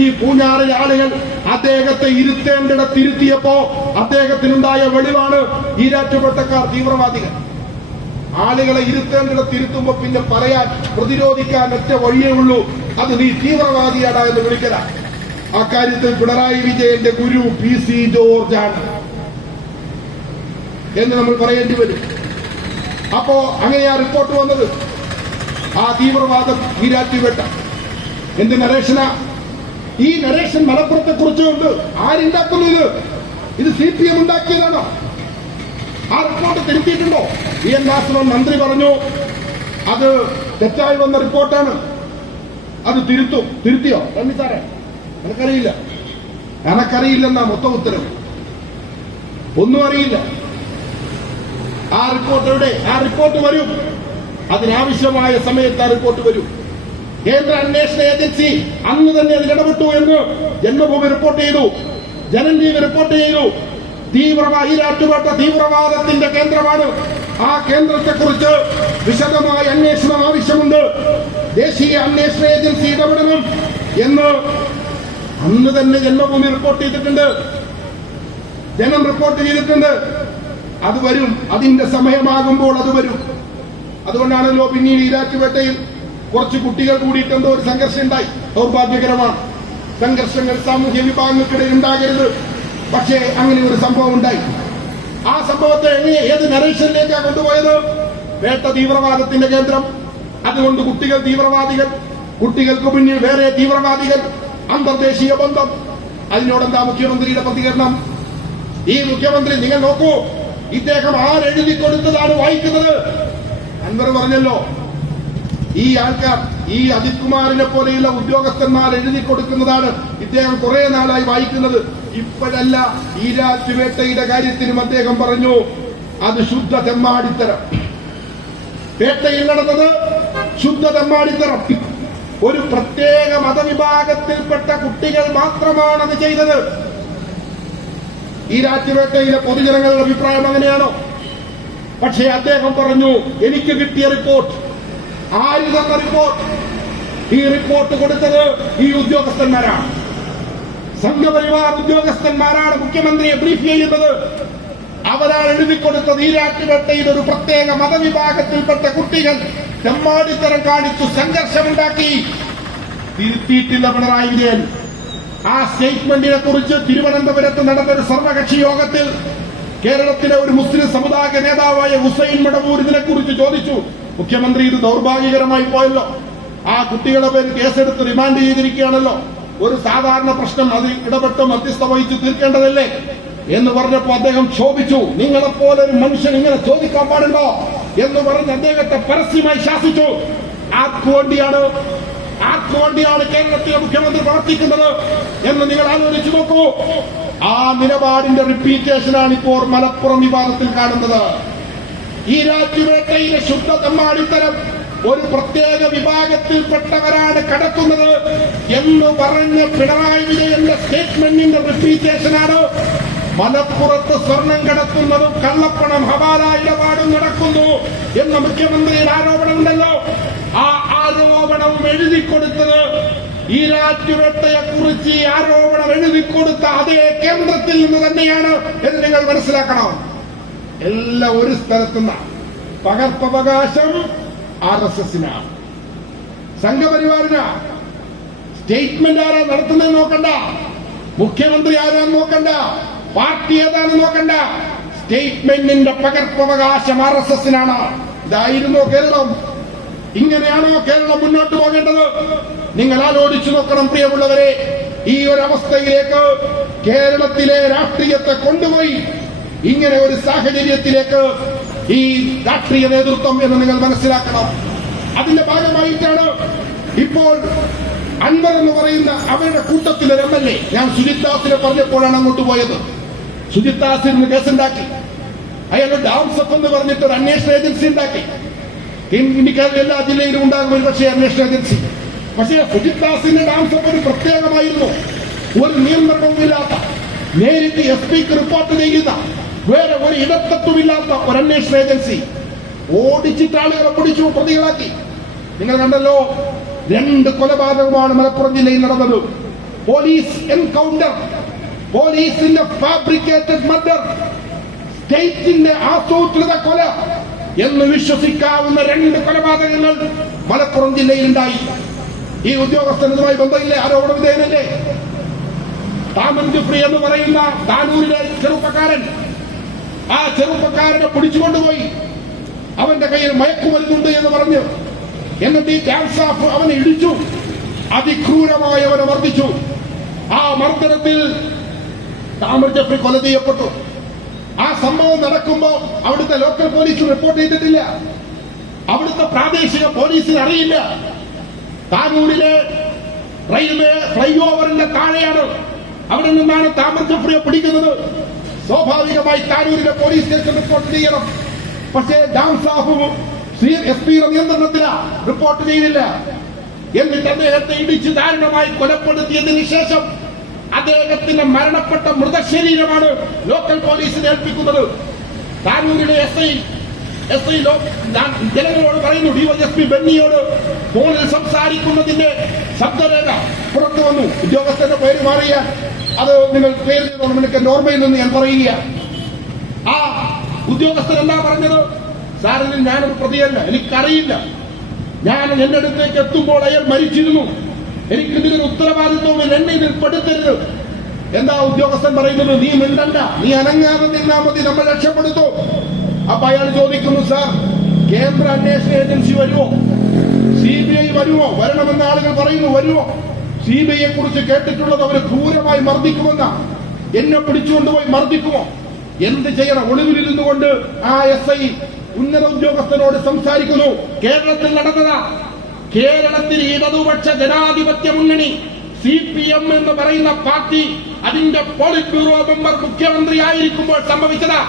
ഈ പൂഞ്ഞാറിലെ ആളുകൾ അദ്ദേഹത്തെ ഇരുത്തേണ്ടിടത്ത് ഇരുത്തിയപ്പോ അദ്ദേഹത്തിനുണ്ടായ വെളിവാണ് ഈരാറ്റുപേട്ടക്കാർ തീവ്രവാദികൾ. ആളുകളെ ഇരുത്തേണ്ടിടത്ത് ഇരുത്തുമ്പോ പിന്നെ പറയാൻ, പ്രതിരോധിക്കാൻ ഒറ്റ വഴിയേ ഉള്ളൂ, അത് നീ തീവ്രവാദിയാടാ എന്ന് വിളിക്കല. അക്കാര്യത്തിൽ പിണറായി വിജയന്റെ ഗുരു PC ജോർജ് ആണ് എന്ന് നമ്മൾ പറയേണ്ടി വരും. അപ്പോ അങ്ങനെയാ റിപ്പോർട്ട് വന്നത്. ആ തീവ്രവാദം ഈരാറ്റുപേട്ട എന്ത് നരേഷനാ? ഈ നരേഷൻ മലപ്പുറത്തെ കുറിച്ചുകൊണ്ട് ആരുണ്ടാക്കുന്നു? ഇത് CPM ഉണ്ടാക്കിയതാണോ? ആ റിപ്പോർട്ട് തിരുത്തിയിട്ടുണ്ടോ? EN വാസവൻ മന്ത്രി പറഞ്ഞു അത് തെറ്റായി വന്ന റിപ്പോർട്ടാണ്, അത് തിരുത്തിയോ? സാറേ എനക്കറിയില്ലെന്നാ മൊത്തം ഉത്തരവ്. ഒന്നും അറിയില്ല. ആ റിപ്പോർട്ട് എവിടെ? ആ റിപ്പോർട്ട് വരും, അതിനാവശ്യമായ സമയത്ത് ആ റിപ്പോർട്ട് വരും. കേന്ദ്ര അന്വേഷണ ഏജൻസി അന്ന് തന്നെ അതിൽ ഇടപെട്ടു എന്ന് ജന്മഭൂമി റിപ്പോർട്ട് ചെയ്തു, ജനജീവി റിപ്പോർട്ട് ചെയ്തു. ഈരാറ്റുപേട്ട തീവ്രവാദത്തിന്റെ കേന്ദ്രമാണ്. ആ കേന്ദ്രത്തെക്കുറിച്ച് വിശദമായ അന്വേഷണം ആവശ്യമുണ്ട്, ദേശീയ അന്വേഷണ ഏജൻസി ഇടപെടണം എന്ന് അന്ന് തന്നെ ജന്മഭൂമി റിപ്പോർട്ട് ചെയ്തിട്ടുണ്ട്, ജനം റിപ്പോർട്ട് ചെയ്തിട്ടുണ്ട്. അത് വരും, അതിന്റെ സമയമാകുമ്പോൾ അത് വരും. അതുകൊണ്ടാണല്ലോ പിന്നീട് ഈരാറ്റുപേട്ടയിൽ കുറച്ച് കുട്ടികൾ കൂടിയിട്ട് എന്തോ ഒരു സംഘർഷം ഉണ്ടായി. ദൗർഭാഗ്യകരമാണ്. സംഘർഷങ്ങൾ സാമൂഹ്യ വിഭാഗങ്ങൾക്കിടയിൽ ഉണ്ടാകരുത്, പക്ഷേ അങ്ങനെ ഒരു സംഭവം ഉണ്ടായി. ആ സംഭവത്തെ ഏത് നരേഷനിലേക്കാണ് കൊണ്ടുപോയത്? പേട്ട തീവ്രവാദത്തിന്റെ കേന്ദ്രം. അതുകൊണ്ട് കുട്ടികൾ തീവ്രവാദികൾ, കുട്ടികൾക്ക് പിന്നിൽ വേറെ തീവ്രവാദികൾ, അന്തർദേശീയ ബന്ധം. അതിനോടെന്താ മുഖ്യമന്ത്രിയുടെ പ്രതികരണം? ഈ മുഖ്യമന്ത്രി നിങ്ങൾ നോക്കൂ, ഇദ്ദേഹം ആരെഴുതി കൊടുത്തതാണ് വായിക്കുന്നത്? അൻവർ പറഞ്ഞല്ലോ, ഈ ആൾക്കാർ, ഈ അജിത് കുമാറിനെ പോലെയുള്ള ഉദ്യോഗസ്ഥന്മാർ എഴുതി കൊടുക്കുന്നതാണ് ഇദ്ദേഹം കുറെ നാളായി വായിക്കുന്നത്. ഇപ്പോഴല്ല, ഈരാറ്റുപേട്ടയുടെ കാര്യത്തിലും അദ്ദേഹം പറഞ്ഞു അത് ശുദ്ധ തെമ്മാടിത്തരം. പേട്ടയിൽ നടന്നത് ശുദ്ധ തെമ്മാടിത്തരം. ഒരു പ്രത്യേക മതവിഭാഗത്തിൽപ്പെട്ട കുട്ടികൾ മാത്രമാണ് അത് ചെയ്തത്. ഈരാറ്റുപേട്ടയിലെ പൊതുജനങ്ങളുടെ അഭിപ്രായം അങ്ങനെയാണോ? പക്ഷേ അദ്ദേഹം പറഞ്ഞു എനിക്ക് കിട്ടിയ റിപ്പോർട്ട്, ആര് തന്ന റിപ്പോർട്ട്? ഈ റിപ്പോർട്ട് കൊടുത്തത് ഈ ഉദ്യോഗസ്ഥന്മാരാണ്, സംഘപരിവാർ ഉദ്യോഗസ്ഥന്മാരാണ് മുഖ്യമന്ത്രിയെ ബ്രീഫ് ചെയ്യുന്നത്. അവരാണ് എഴുതിക്കൊടുത്തത് ഈരാറ്റുപേട്ടയിൽ ഒരു പ്രത്യേക മതവിഭാഗത്തിൽപ്പെട്ട കുട്ടികൾ തെമ്മാടിത്തരം കാണിച്ചു സംഘർഷമുണ്ടാക്കി. തിരുത്തിയിട്ടില്ല പിണറായി വിജയൻ. ആ സ്റ്റേറ്റ്മെന്റിനെ കുറിച്ച് തിരുവനന്തപുരത്ത് നടന്നൊരു സർവകക്ഷി യോഗത്തിൽ കേരളത്തിലെ ഒരു മുസ്ലിം സമുദായ നേതാവായ ഹുസൈൻ മടവൂർ ഇതിനെക്കുറിച്ച് ചോദിച്ചു. മുഖ്യമന്ത്രി, ഇത് ദൗർഭാഗ്യകരമായി പോയല്ലോ, ആ കുട്ടികളെ പേര് കേസെടുത്ത് റിമാൻഡ് ചെയ്തിരിക്കുകയാണല്ലോ, ഒരു സാധാരണ പ്രശ്നം അത് ഇടപെട്ട് മധ്യസ്ഥ വഹിച്ച് തീർക്കേണ്ടതല്ലേ എന്ന് പറഞ്ഞപ്പോ അദ്ദേഹം ക്ഷോഭിച്ചു. നിങ്ങളെപ്പോലെ ഒരു മനുഷ്യൻ ഇങ്ങനെ ചോദിക്കാൻ പാടുണ്ടോ എന്ന് പറഞ്ഞ് അദ്ദേഹത്തെ പരസ്യമായി ശാസിച്ചു. ആർക്കുവേണ്ടിയാണ് കേരളത്തിലെ മുഖ്യമന്ത്രി പ്രവർത്തിക്കുന്നത് എന്ന് നിങ്ങൾ ആലോചിച്ചു നോക്കൂ. ആ നിലപാടിന്റെ റിപ്പീറ്റേഷനാണ് ഇപ്പോൾ മലപ്പുറം വിവാദത്തിൽ കാണുന്നത്. ഈരാറ്റുപേട്ടയിലെ ശുദ്ധ തെമ്മാടിത്തരം ഒരു പ്രത്യേക വിഭാഗത്തിൽപ്പെട്ടവരാണ് കടത്തുന്നത് എന്ന് പറഞ്ഞ പിണറായി വിജയന്റെ സ്റ്റേറ്റ്മെന്റിന്റെ റിപ്പീറ്റേഷനാണ് മലപ്പുറത്ത് സ്വർണം കടത്തുന്നതും കള്ളപ്പണം ഹവാല ഇടപാടും നടക്കുന്നു എന്ന മുഖ്യമന്ത്രിയുടെ ആരോപണമുണ്ടല്ലോ. ആ ആരോപണവും എഴുതിക്കൊടുത്തത് ഈരാറ്റുപേട്ടയെ കുറിച്ച് ഈ ആരോപണം എഴുതിക്കൊടുത്ത അതേ കേന്ദ്രത്തിൽ നിന്ന് തന്നെയാണ് എന്ന് നിങ്ങൾ മനസ്സിലാക്കണം. എല്ലാം ഒരു സ്ഥലത്തുനിന്നാണ്. പകർപ്പവകാശം RSSനാണ്, സംഘപരിവാറിനാണ്. സ്റ്റേറ്റ്മെന്റ് ആരാ നടത്തുന്നതെന്ന് നോക്കണ്ട, മുഖ്യമന്ത്രി ആരാന്ന് നോക്കണ്ട, പാർട്ടി ഏതാണെന്ന് നോക്കണ്ട. സ്റ്റേറ്റ്മെന്റിന്റെ പകർപ്പവകാശം RSSനാണ്. ഇതായിരുന്നോ കേരളം? ഇങ്ങനെയാണോ കേരളം മുന്നോട്ട് പോകേണ്ടത്? നിങ്ങൾ ആലോചിച്ചു നോക്കണം പ്രിയമുള്ളവരെ. ഈ ഒരു അവസ്ഥയിലേക്ക് കേരളത്തിലെ രാഷ്ട്രീയത്തെ കൊണ്ടുപോയി ഇങ്ങനെ ഒരു സാഹചര്യത്തിലേക്ക് ഈ രാഷ്ട്രീയ നേതൃത്വം എന്ന് നിങ്ങൾ മനസ്സിലാക്കണം. അതിന്റെ ഭാഗമായിട്ടാണ് ഇപ്പോൾ അൻവർ എന്ന് പറയുന്ന അവരുടെ കൂട്ടത്തിലൊരു MLA, ഞാൻ സുജിത് ദാസിനെ പറഞ്ഞപ്പോഴാണ് അങ്ങോട്ട് പോയത്. സുജിത് ദാസിന് കേസുണ്ടാക്കി. അയാൾ ഡാംസപ്പ് എന്ന് പറഞ്ഞിട്ട് ഒരു അന്വേഷണ ഏജൻസി ഉണ്ടാക്കി. ഇന്ത്യക്കാരുടെ എല്ലാ ജില്ലയിലും ഉണ്ടാകും ഒരു പക്ഷേ അന്വേഷണ ഏജൻസി. പക്ഷേ സുജിത് ദാസിന്റെ ഡാംസപ്പ് ഒരു പ്രത്യേകമായിരുന്നു. ഒരു നിയന്ത്രണവുമില്ലാത്ത, നേരിട്ട് SP-ക്ക് റിപ്പോർട്ട് ചെയ്യുന്ന, വേറെ ഒരു ഇടത്തത്വമില്ലാത്ത ഒരു അന്വേഷണ ഏജൻസി ഓടിച്ചിട്ട് ആളുകളെ പിടിച്ചു പ്രതികളാക്കി. നിങ്ങൾ കണ്ടല്ലോ, 2 കൊലപാതകമാണ് മലപ്പുറം ജില്ലയിൽ നടന്നത്. പോലീസ് എൻകൗണ്ടർ, പോലീസിന്റെ ഫാബ്രിക്കേറ്റഡ് മർഡർ, സ്റ്റേറ്റിന്റെ ആസൂത്രിത കൊല എന്ന് വിശ്വസിക്കാവുന്ന 2 കൊലപാതകങ്ങൾ മലപ്പുറം ജില്ലയിൽ ഉണ്ടായി. ഈ ഉദ്യോഗസ്ഥനുമായി ബന്ധമില്ലേ? ആരോപണ വിധേയനല്ലേ? താമൻജുഫ്രി എന്ന് പറയുന്ന താനൂരിലെ ചെറുപ്പക്കാരൻ, ആ ചെറുപ്പക്കാരനെ പിടിച്ചുകൊണ്ടുപോയി അവന്റെ കയ്യിൽ മയക്കുമരുന്നുണ്ട് എന്ന് പറഞ്ഞു. എന്നിട്ട് ഈ ക്യാൻസാഫ് അവനെ ഇടിച്ചു, അതിക്രൂരമായി അവനെ മർദ്ദിച്ചു. ആ മർദ്ദനത്തിൽ താമൻജുഫ്രി കൊല ചെയ്യപ്പെട്ടു. ആ സംഭവം നടക്കുമ്പോ അവിടുത്തെ ലോക്കൽ പോലീസ് റിപ്പോർട്ട് ചെയ്തിട്ടില്ല, അവിടുത്തെ പ്രാദേശിക പോലീസിന് അറിയില്ല. താനൂരിലെ റെയിൽവേ ഫ്ലൈ ഓവറിന്റെ താഴെയാണ്, അവിടെ നിന്നാണ് താമൻജുഫ്രിയെ പിടിക്കുന്നത്. സ്വാഭാവികമായി താനൂരിലെ പോലീസ് സ്റ്റേഷൻ റിപ്പോർട്ട് ചെയ്യണം. പക്ഷേ ഡാംസാഫും SP-യുടെ നിയന്ത്രണത്തില റിപ്പോർട്ട് ചെയ്തില്ല. എന്നിട്ട് അദ്ദേഹത്തെ ഇടിച്ച് ദാരുണമായി കൊലപ്പെടുത്തിയതിനു ശേഷം അദ്ദേഹത്തിന്റെ മരണപ്പെട്ട മൃതശരീരമാണ് ലോക്കൽ പോലീസിനെ ഏൽപ്പിക്കുന്നത്. താനൂരിലെ SI ജനങ്ങളോട് പറയുന്നു, DYSP ബെന്നിയോട് ഫോണിൽ സംസാരിക്കുന്നതിന്റെ ശബ്ദരേഖ പുറത്തു വന്നു. ഉദ്യോഗസ്ഥന്റെ പേര് മാറിയാൽ അത് നിങ്ങൾ ക്ലിയർ ചെയ്തോണം, എനിക്ക് നോർമയിൽ നിന്ന് ഞാൻ പറയുക. ആ ഉദ്യോഗസ്ഥൻ എന്താ പറഞ്ഞത്? സാറിന് ഞാനൊരു പ്രതിയല്ല, എനിക്കറിയില്ല, ഞാൻ എന്റെ അടുത്തേക്ക് എത്തുമ്പോൾ അയാൾ മരിച്ചിരുന്നു, എനിക്കിതിനൊരു ഉത്തരവാദിത്വമില്ല, എന്നെ ഇതിൽ പെടുത്തരുത്. എന്താ ഉദ്യോഗസ്ഥൻ പറയുന്നത്? നീ മിണ്ടണ്ട, നീ അനങ്ങാതെ നിന്നാ മതി, നമ്മൾ രക്ഷപ്പെടുത്തു. അപ്പൊ അയാൾ ചോദിക്കുന്നു, സാർ കേന്ദ്ര അന്വേഷണ ഏജൻസി വരുമോ? CBI വരുമോ? വരണമെന്ന് ആളുകൾ പറയുന്നു, വരുമോ? CBIയെ കുറിച്ച് കേട്ടിട്ടുള്ളത് അവർ ക്രൂരമായി മർദ്ദിക്കുമെന്ന. എന്നെ പിടിച്ചുകൊണ്ടുപോയി മർദ്ദിക്കുമോ? എന്ത് ചെയ്യണം? ഒളിവിലിരുന്നു കൊണ്ട് ആ SI ഉന്നത ഉദ്യോഗസ്ഥനോട് സംസാരിക്കുന്നു. കേരളത്തിൽ നടന്നതാ. കേരളത്തിൽ ഇടതുപക്ഷ ജനാധിപത്യ മുന്നണി CPM എന്ന് പറയുന്ന പാർട്ടി അതിന്റെ പോളിറ്റ് ബ്യൂറോ മെമ്പർ മുഖ്യമന്ത്രി ആയിരിക്കുമ്പോൾ സംഭവിച്ചതാ.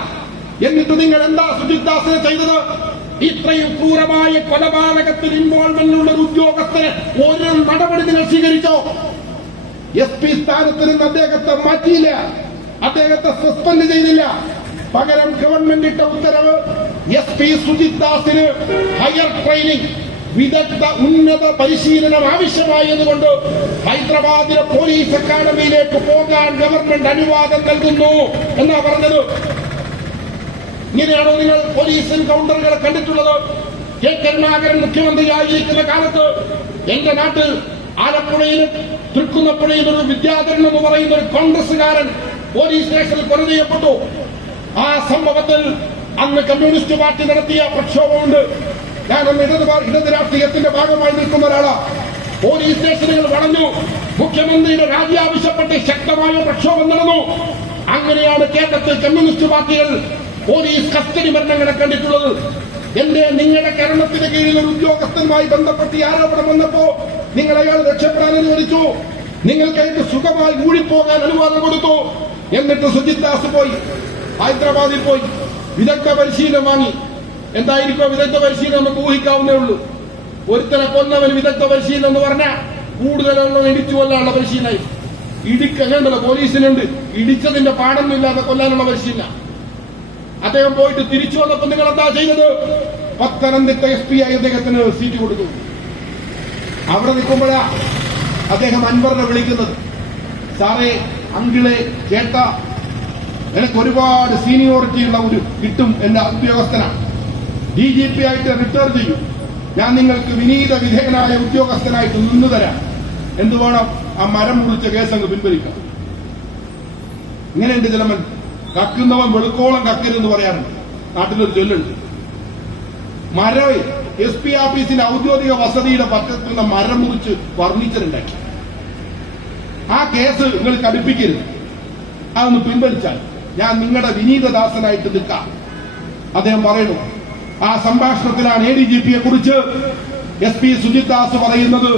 എന്നിട്ട് നിങ്ങൾ എന്താ സുജിത് ദാസിനെ ചെയ്തത്? ഇത്രയും ക്രൂരമായ കൊലപാതകത്തിൽ ഇൻവോൾവ്മെന്റ് ഉള്ള ഒരു ഉദ്യോഗസ്ഥന് ഒരു നടപടി നിങ്ങൾ സ്വീകരിച്ചോ? SP സ്ഥാനത്ത് നിന്ന് അദ്ദേഹത്തെ മാറ്റിയില്ല, അദ്ദേഹത്തെ സസ്പെൻഡ് ചെയ്തില്ല. പകരം ഗവൺമെന്റ് ഇട്ട ഉത്തരവ് SP സുജിത് ദാസിന് ഹയർ ട്രെയിനിങ്, വിദഗ്ധ ഉന്നത പരിശീലനം ആവശ്യമായി എന്നുകൊണ്ട് ഹൈദരാബാദിലെ പോലീസ് അക്കാദമിയിലേക്ക് പോകാൻ ഗവൺമെന്റ് അനുവാദം നൽകുന്നു എന്നാ പറഞ്ഞത്. ഇങ്ങനെയാണോ നിങ്ങൾ പോലീസ് എൻകൗണ്ടറുകളെ കണ്ടിട്ടുള്ളത്? K കരുണാകരൻ മുഖ്യമന്ത്രിയായിരിക്കുന്ന കാലത്ത് എന്റെ നാട്ടിൽ ആലപ്പുഴയിലും തൃക്കുന്നപ്പുഴയിലും ഒരു വിദ്യാധരൻ എന്ന് പറയുന്ന ഒരു കോൺഗ്രസുകാരൻ പോലീസ് സ്റ്റേഷനിൽ കൊല ചെയ്യപ്പെട്ടു. ആ സംഭവത്തിൽ അന്ന് കമ്മ്യൂണിസ്റ്റ് പാർട്ടി നടത്തിയ പ്രക്ഷോഭമുണ്ട്. ഞാനന്ന് ഇടത് രാഷ്ട്രീയത്തിന്റെ ഭാഗമായി നിൽക്കുന്ന ഒരാളാണ്. പോലീസ് സ്റ്റേഷനുകൾ വളഞ്ഞു, മുഖ്യമന്ത്രിയുടെ രാജി ആവശ്യപ്പെട്ട് ശക്തമായ പ്രക്ഷോഭം നടന്നു. അങ്ങനെയാണ് കേരളത്തിൽ കമ്മ്യൂണിസ്റ്റ് പാർട്ടികൾ പോലീസ് കസ്റ്റഡി മരണങ്ങളെ കണ്ടിട്ടുള്ളത്. നിങ്ങളുടെ കേരളത്തിന് കീഴിൽ ഒരു ഉദ്യോഗസ്ഥനുമായി ബന്ധപ്പെട്ട് ആരോപണം വന്നപ്പോ നിങ്ങൾ അയാൾ രക്ഷപ്പെടാൻ അനുവദിച്ചു, നിങ്ങൾക്കതിന് സുഖമായി ഊഴിപ്പോകാൻ അനുവാദം കൊടുത്തു. എന്നിട്ട് സുജിത് ദാസ് പോയി ഹൈദരാബാദിൽ പോയി വിദഗ്ധ പരിശീലനം വാങ്ങി. എന്തായിരിക്കും വിദഗ്ധ പരിശീലനം നമുക്ക് ഊഹിക്കാവുന്നേ ഉള്ളൂ. ഒരുത്തനെ കൊന്നവന് വിദഗ്ധ പരിശീലനം എന്ന് പറഞ്ഞാൽ കൂടുതലുള്ള ഇടിച്ചു കൊല്ലാനുള്ള പരിശീലനം. ഇടിക്കണ്ടല്ലോ പോലീസിനുണ്ട്, ഇടിച്ചതിന്റെ പാടൊന്നുമില്ലാതെ കൊല്ലാനുള്ള പരിശീലനം. അദ്ദേഹം പോയിട്ട് തിരിച്ചു വന്നപ്പോ നിങ്ങൾ എന്താ ചെയ്തത്? പത്തനംതിട്ട SP ആയി അദ്ദേഹത്തിന് സീറ്റ് കൊടുത്തു. അവിടെ നിൽക്കുമ്പോഴാ അദ്ദേഹം അൻവറിനെ വിളിക്കുന്നത്, സാറേ അങ്കിളെ ചേട്ട, എനിക്ക് ഒരുപാട് സീനിയോറിറ്റി ഉള്ള ഒരു കിട്ടും, എന്റെ ഉദ്യോഗസ്ഥനാണ്, DGP ആയിട്ട് റിട്ടയർ ചെയ്യും, ഞാൻ നിങ്ങൾക്ക് വിനീത വിധേയനായ ഉദ്യോഗസ്ഥനായിട്ട് നിന്നു തരാം, എന്ത് വേണം? ആ മരം മുറിച്ച കേസ് അങ്ങ് പിൻവലിക്കാം. ഇങ്ങനെയുണ്ട് ചിലവൻ, കക്കുന്നവൻ വെളുക്കോളം കക്കരുതെന്ന് പറയാറുണ്ട്, നാട്ടിലൊരു ചൊല്ലുണ്ട്. മരം SP ഓഫീസിന്റെ ഔദ്യോഗിക വസതിയുടെ പറ്റത്തുള്ള മരം മുറിച്ച് ഫർണിച്ചർ ഉണ്ടാക്കി. ആ കേസ് നിങ്ങൾ കടുപ്പിക്കരുത്, അതൊന്ന് പിൻവലിച്ചാൽ ഞാൻ നിങ്ങളുടെ വിനീതദാസനായിട്ട് നിൽക്കാം അദ്ദേഹം പറയുന്നു. ആ സംഭാഷണത്തിലാണ് ADGPയെ കുറിച്ച് SP സുജിത് ദാസ് പറയുന്നത്.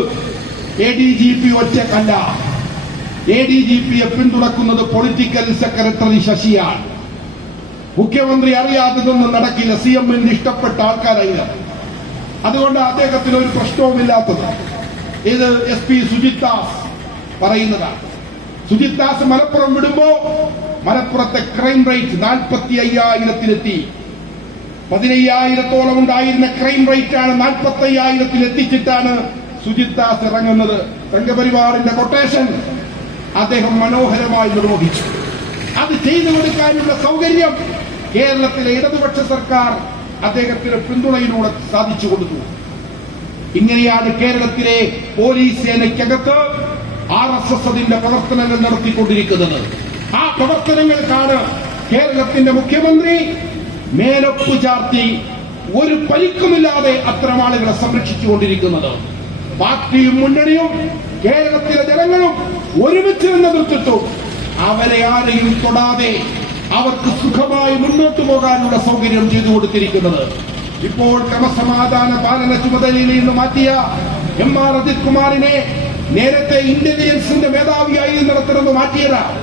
ADGP ഒറ്റക്കല്ല, ADGPയെ പിന്തുണക്കുന്നത് പൊളിറ്റിക്കൽ സെക്രട്ടറി ശശിയാണ്. മുഖ്യമന്ത്രി അറിയാത്തതൊന്നും നടക്കില്ല. CM-ന് ഇഷ്ടപ്പെട്ട ആൾക്കാരായില്ല. അതുകൊണ്ട് അദ്ദേഹത്തിന് ഒരു പ്രശ്നവുമില്ലാത്തത്. ഇത് SP സുജിത് ദാസ് പറയുന്നതാണ്. സുജിത് ദാസ് മലപ്പുറം വിടുമ്പോ മലപ്പുറത്തെ ക്രൈം റേറ്റ് 45,000-ലെത്തി. 15,000-ഓളം ഉണ്ടായിരുന്ന ക്രൈം റേറ്റ് ആണ് 45,000-ൽ എത്തിച്ചിട്ടാണ് സുജിത് ദാസ് ഇറങ്ങുന്നത്. സംഘപരിവാറിന്റെ കൊട്ടേഷൻ അദ്ദേഹം മനോഹരമായി നിർവഹിച്ചു. അത് ചെയ്തു കൊടുക്കാനുള്ള സൗകര്യം കേരളത്തിലെ ഇടതുപക്ഷ സർക്കാർ അദ്ദേഹത്തിന് പിന്തുണയിലൂടെ സാധിച്ചു കൊടുത്തു. ഇങ്ങനെയാണ് കേരളത്തിലെ പോലീസ് സേനയ്ക്കകത്ത് RSS അതിന്റെ പ്രവർത്തനങ്ങൾ നടത്തിക്കൊണ്ടിരിക്കുന്നത്. ആ പ്രവർത്തനങ്ങൾക്കാണ് കേരളത്തിന്റെ മുഖ്യമന്ത്രി മേലൊപ്പ് ചാർത്തി ഒരു പരിക്കുമില്ലാതെ അത്തരം ആളുകളെ സംരക്ഷിച്ചുകൊണ്ടിരിക്കുന്നത്. പാർട്ടിയും മുന്നണിയും കേരളത്തിലെ ജനങ്ങളും ഒരുമിച്ച് നിന്ന് നിർത്തിട്ടു അവരെ ആരെയും തൊടാതെ അവർക്ക് സുഖമായി മുന്നോട്ട് പോകാനുള്ള സൗകര്യം ചെയ്തു കൊടുത്തിരിക്കുന്നത്. ഇപ്പോൾ ക്രമസമാധാന പാലന ചുമതലയിൽ നിന്ന് മാറ്റിയ MR അജിത് കുമാറിനെ നേരത്തെ ഇന്റലിജൻസിന്റെ മേധാവിയായി നടത്തുന്നത് മാറ്റിയതാണ്.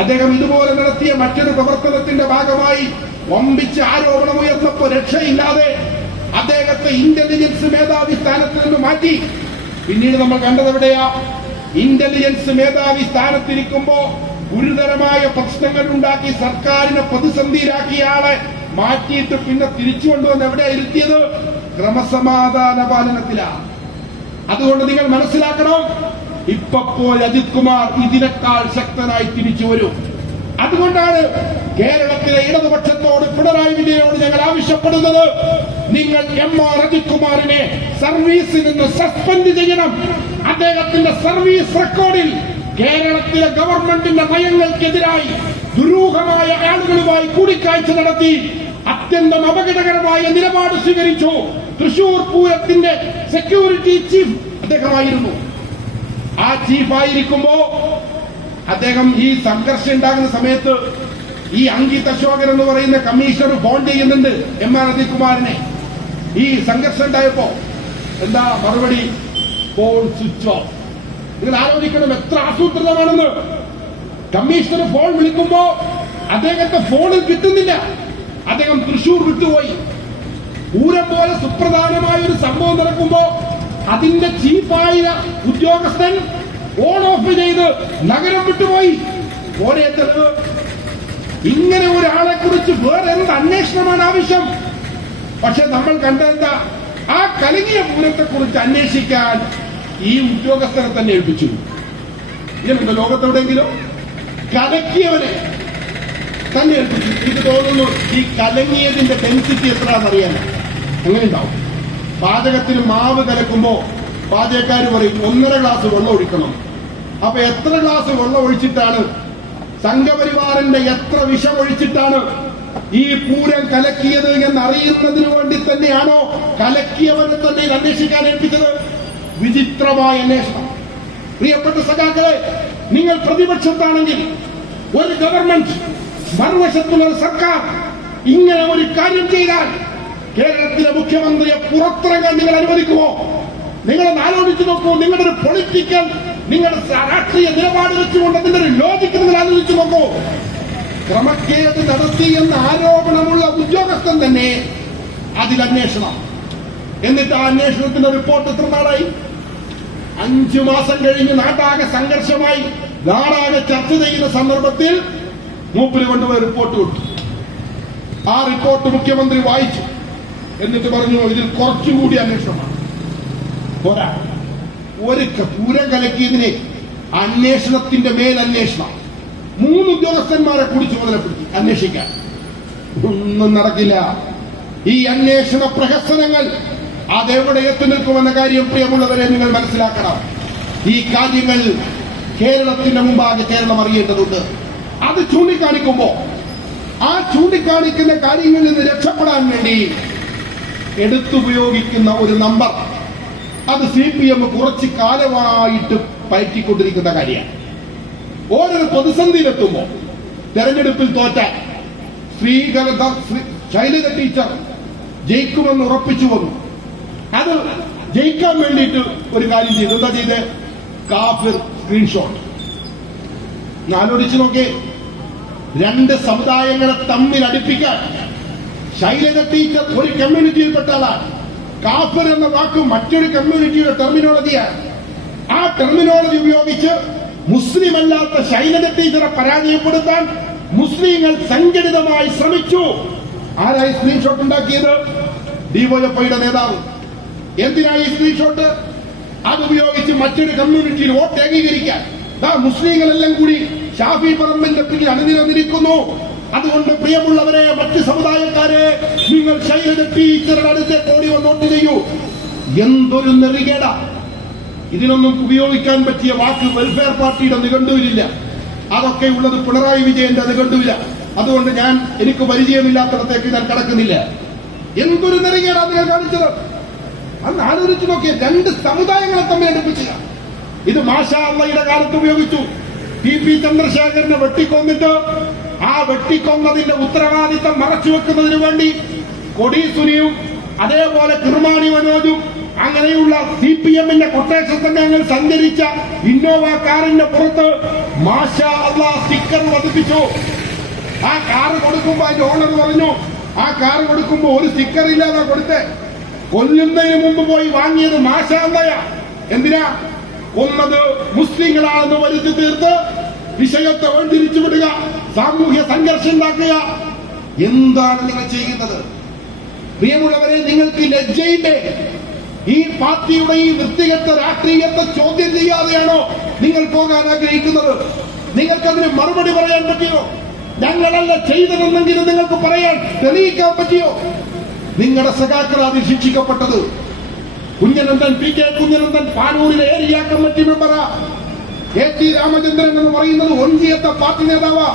അദ്ദേഹം ഇതുപോലെ നടത്തിയ മറ്റൊരു പ്രവർത്തനത്തിന്റെ ഭാഗമായി വമ്പിച്ച് ആരോപണമുയർന്നപ്പോൾ രക്ഷയില്ലാതെ അദ്ദേഹത്തെ ഇന്റലിജൻസ് മേധാവി സ്ഥാനത്ത് നിന്ന് മാറ്റി. പിന്നീട് നമ്മൾ കണ്ടതെവിടെയാ? ഇന്റലിജൻസ് മേധാവി സ്ഥാനത്തിരിക്കുമ്പോ ഗുരുതരമായ പ്രശ്നങ്ങൾ ഉണ്ടാക്കി സർക്കാരിനെ പ്രതിസന്ധിയിലാക്കിയ ആളെ മാറ്റിയിട്ട് പിന്നെ തിരിച്ചു കൊണ്ടുവന്ന് എവിടെ ഇരുത്തിയത്? ക്രമസമാധാന പാലനത്തിലാണ്. അതുകൊണ്ട് നിങ്ങൾ മനസ്സിലാക്കണം, ഇപ്പോൾ അജിത് കുമാർ ഇതിനേക്കാൾ ശക്തനായി തിരിച്ചു വരും. അതുകൊണ്ടാണ് കേരളത്തിലെ ഇടതുപക്ഷത്തോട് പിണറായി വിജയനോട് ഞങ്ങൾ ആവശ്യപ്പെടുന്നത്, നിങ്ങൾ MR അജിത് കുമാറിനെ സർവീസിൽ നിന്ന് സസ്പെൻഡ് ചെയ്യണം. അദ്ദേഹത്തിന്റെ സർവീസ് റെക്കോർഡിൽ കേരളത്തിലെ ഗവൺമെന്റിന്റെ നയങ്ങൾക്കെതിരായി ദുരൂഹമായ ആളുകളുമായി കൂടിക്കാഴ്ച നടത്തി അത്യന്തം അപകടകരമായ നിലപാട് സ്വീകരിച്ചു. തൃശൂർ പൂരത്തിന്റെ സെക്യൂരിറ്റി ചീഫ് അദ്ദേഹമായിരുന്നു. ആ ചീഫായിരിക്കുമ്പോ അദ്ദേഹം ഈ സംഘർഷം ഉണ്ടാകുന്ന സമയത്ത് ഈ അങ്കിത് അശോകൻ എന്ന് പറയുന്ന കമ്മീഷണർ ഫോൺ ചെയ്യുന്നുണ്ട് MR അജിത് കുമാറിനെ. ഈ സംഘർഷം ഉണ്ടായപ്പോ എന്താ മറുപടി? Phone switch off. നിങ്ങൾ ആലോചിക്കണം എത്ര ആസൂത്രിതമാണെന്ന്. കമ്മീഷണർ ഫോൺ വിളിക്കുമ്പോ അദ്ദേഹത്തെ ഫോണിൽ കിട്ടുന്നില്ല. അദ്ദേഹം തൃശൂർ വിട്ടുപോയി. പൂരം പോലെ സുപ്രധാനമായ ഒരു സംഭവം നടക്കുമ്പോ അതിന്റെ ചീഫായ ഉദ്യോഗസ്ഥൻ ഓൺ ഓഫ് ചെയ്ത് നഗരം വിട്ടുപോയി. ഓരോ തെളിവ്? ഇങ്ങനെ ഒരാളെ കുറിച്ച് വേറെ എന്ത് അന്വേഷണമാണ് ആവശ്യം? പക്ഷെ നമ്മൾ കണ്ടെന്താ? ആ കലങ്ങിയ പൂരത്തെ കുറിച്ച് അന്വേഷിക്കാൻ ഈ ഉദ്യോഗസ്ഥരെ തന്നെ ഏൽപ്പിച്ചു. ഇങ്ങനെയുണ്ട് ലോകത്തെവിടെയെങ്കിലും? കലക്കിയവനെ തന്നെ ഏൽപ്പിച്ചു. എനിക്ക് തോന്നുന്നു ഈ കലങ്ങിയതിന്റെ ഡെൻസിറ്റി എത്രയാണെന്നറിയാൻ. അങ്ങനെ ഉണ്ടാവും. പാചകത്തിന് മാവ് കലക്കുമ്പോ പാചകക്കാർ പറയും 1.5 ഗ്ലാസ് വെള്ളം ഒഴിക്കണം. അപ്പൊ എത്ര ഗ്ലാസ് വെള്ളം ഒഴിച്ചിട്ടാണ്, സംഘപരിവാറിന്റെ എത്ര വിഷം ഒഴിച്ചിട്ടാണ് ഈ പൂരം കലക്കിയത് എന്നറിയുന്നതിന് വേണ്ടി തന്നെയാണോ കലക്കിയവനെ തന്നെ ഇത് അന്വേഷിക്കാൻ ഏൽപ്പിച്ചത്? വിചിത്രമായ അന്വേഷണം. പ്രിയപ്പെട്ട സഖാക്കളെ, നിങ്ങൾ പ്രതിപക്ഷത്താണെങ്കിൽ ഒരു ഗവൺമെന്റ്, മറുവശത്തുള്ള സർക്കാർ ഇങ്ങനെ ഒരു കാര്യം ചെയ്താൽ കേരളത്തിലെ മുഖ്യമന്ത്രിയെ പുറത്തിറങ്ങാൻ നിങ്ങൾ അനുവദിക്കുമോ? നിങ്ങളൊന്ന് ആലോചിച്ചു നോക്കൂ. നിങ്ങളുടെ ഒരു പൊളിറ്റിക്കൽ, നിങ്ങളുടെ രാഷ്ട്രീയ നിലപാട് വെച്ചുകൊണ്ട് അതിന്റെ ഒരു ലോജിക്ക് നിങ്ങൾ ആലോചിച്ചു നോക്കൂ. ക്രമക്കേട് നടത്തിയെന്ന ആരോപണമുള്ള ഉദ്യോഗസ്ഥൻ തന്നെ അതിൽ അന്വേഷണം. എന്നിട്ട് ആ അന്വേഷണത്തിന്റെ റിപ്പോർട്ട് എത്ര നാളായി? 5 മാസം കഴിഞ്ഞ് നാട്ടാകെ സംഘർഷമായി, നാടാകെ ചർച്ച ചെയ്യുന്ന സന്ദർഭത്തിൽ മൂപ്പര് കൊണ്ടുപോയി റിപ്പോർട്ട് കൊടുത്തു. ആ റിപ്പോർട്ട് മുഖ്യമന്ത്രി വായിച്ചു. എന്നിട്ട് പറഞ്ഞു ഇതിൽ കുറച്ചുകൂടി അന്വേഷണമാണ്. പോരാ, ഒരു പൂരം കലക്കിയതിന് അന്വേഷണത്തിന്റെ മേലന്വേഷണം. 3 ഉദ്യോഗസ്ഥന്മാരെ കൂടി ചുമതലപ്പെടുത്തി അന്വേഷിക്കാൻ. ഒന്നും നടക്കില്ല. ഈ അന്വേഷണ പ്രഹസനങ്ങൾ അതെവിടെ എത്തി നിൽക്കുമെന്ന കാര്യം പ്രിയമുള്ളവരെ നിങ്ങൾ മനസ്സിലാക്കണം. ഈ കാര്യങ്ങൾ കേരളത്തിന്റെ മുമ്പാകെ കേരളം അറിയേണ്ടതുണ്ട്. അത് ചൂണ്ടിക്കാണിക്കുമ്പോ ആ ചൂണ്ടിക്കാണിക്കുന്ന കാര്യങ്ങളിൽ നിന്ന് രക്ഷപ്പെടാൻ വേണ്ടി എടുത്തുപയോഗിക്കുന്ന ഒരു നമ്പർ, അത് CPM കുറച്ചു കാലമായിട്ട് പയറ്റിക്കൊണ്ടിരിക്കുന്ന കാര്യമാണ്. ഓരോ പ്രതിസന്ധിയിലെത്തുമ്പോ, തെരഞ്ഞെടുപ്പിൽ തോറ്റാൽ ശൈലജ ടീച്ചർ ജയിക്കുമെന്ന് ഉറപ്പിച്ചു വന്നു. അത് ജയിക്കാൻ വേണ്ടിയിട്ട് ഒരു കാര്യം ചെയ്തു. എന്താ ചെയ്ത്? കാഫിർ സ്ക്രീൻഷോട്ട്. ആലോചിച്ചു നോക്കേ, രണ്ട് സമുദായങ്ങളെ തമ്മിൽ അടുപ്പിക്കാൻ ശൈലജ ടീച്ചർ ഒരു കമ്മ്യൂണിറ്റിയിൽപ്പെട്ട ആളാണ്. കാഫിർ എന്ന വാക്ക് മറ്റൊരു കമ്മ്യൂണിറ്റിയുടെ ടെർമിനോളജിയാണ്. ആ ടെർമിനോളജി ഉപയോഗിച്ച് മുസ്ലിം അല്ലാത്ത ശൈലജ ടീച്ചറെ പരാജയപ്പെടുത്താൻ മുസ്ലിങ്ങൾ സംഘടിതമായി ശ്രമിച്ചു. ആരായി സ്ക്രീൻഷോട്ട് ഉണ്ടാക്കിയത്? ഡിവൈഎഫ്ഐയുടെ നേതാവ്. എന്തിനായി സ്ക്രീൻഷോട്ട്? അതുപയോഗിച്ച് മറ്റൊരു കമ്മ്യൂണിറ്റിയിൽ വോട്ട് ഏകീകരിക്കാൻ. മുസ്ലിങ്ങളെല്ലാം കൂടി ഷാഫി പറമ്പിന്റെ പിന്നിൽ അണിനിരന്നിരിക്കുന്നു. അതുകൊണ്ട് പ്രിയമുള്ളവരെ, മറ്റ് സമുദായക്കാരെ, നിങ്ങൾ ശൈലജ ടീച്ചറുടെ അടുത്തേക്ക് ഓടി വന്ന് വോട്ട് ചെയ്യൂ. എന്തൊരു നെറികേട! ഇതിനൊന്നും ഉപയോഗിക്കാൻ പറ്റിയ വാക്ക് വെൽഫെയർ പാർട്ടിയുടെ നിഘണ്ടുവിലില്ല. അതൊക്കെ ഉള്ളത് പിണറായി വിജയന്റെ നിഘണ്ടുവില്ല. അതുകൊണ്ട് എനിക്ക് പരിചയമില്ലാത്തിടത്തേക്ക് ഞാൻ കടക്കുന്നില്ല. എന്തൊരു നെറികേടാണ് നിങ്ങൾ കാണിച്ചത്! അന്ന് ആലോചിച്ചു നോക്കിയ രണ്ട് സമുദായങ്ങളെ തമ്മിൽ അടുപ്പിക്കുക. ഇത് മാഷാ അള്ളയുടെ കാലത്ത് ഉപയോഗിച്ചു. ടി ചന്ദ്രശേഖരനെ വെട്ടിക്കൊന്നിട്ട് ആ വെട്ടിക്കൊന്നതിന്റെ ഉത്തരവാദിത്തം മറച്ചുവെക്കുന്നതിന് വേണ്ടി കൊടീസുനിയും അതേപോലെ കിർമാണി മനോജും അങ്ങനെയുള്ള CPM-ന്റെ കൊട്ടേഷൻ സംഘങ്ങൾ സഞ്ചരിച്ച ഇന്നോവ കാറിന്റെ പുറത്ത് മാഷാ അള്ളാ സ്റ്റിക്കർ പതിപ്പിച്ചു. ആ കാറ് കൊടുക്കുമ്പോ അതിന്റെ ഓണർ പറഞ്ഞു, ആ കാറ് കൊടുക്കുമ്പോ ഒരു സ്റ്റിക്കർ ഇല്ലാതെ കൊടുത്തേ. കൊല്ലുന്നതിന് മുമ്പ് പോയി വാങ്ങിയത് മാഷാ അള്ളയാ. എന്തിനാ കൊന്നത്? മുസ്ലിങ്ങളാണെന്ന് വരുത്തി തീർത്ത് വിഷയത്തെ വേണ്ടിരിച്ചു വിടുക, സാമൂഹ്യ സംഘർഷം ഉണ്ടാക്കുക. എന്താണ് നിങ്ങൾ ചെയ്യുന്നത്? പ്രിയമുള്ളവരെ, നിങ്ങൾക്ക് ലജ്ജയില്ലേ? ഈ പാർട്ടിയുടെ ഈ വൃത്തികെട്ട രാഷ്ട്രീയത്തെ ചോദ്യം ചെയ്യാതെയാണോ നിങ്ങൾ പോകാൻ ആഗ്രഹിക്കുന്നത്? നിങ്ങൾക്കതിന് മറുപടി പറയാൻ പറ്റിയോ? ഞങ്ങളല്ല ചെയ്തതെന്നെങ്കിലും നിങ്ങൾക്ക് പറയാൻ തെളിയിക്കാൻ പറ്റിയോ? നിങ്ങളുടെ സഖാക്കൾ അതിൽ ശിക്ഷിക്കപ്പെട്ടത്. കുഞ്ഞനന്ദൻ, PK കുഞ്ഞനന്ദൻ പാനൂരിലെ ഏരിയ കമ്മിറ്റി മെമ്പറാ. KT രാമചന്ദ്രൻ എന്ന് പറയുന്നത് ഒഞ്ചിയത്തെ പാർട്ടി നേതാവാ.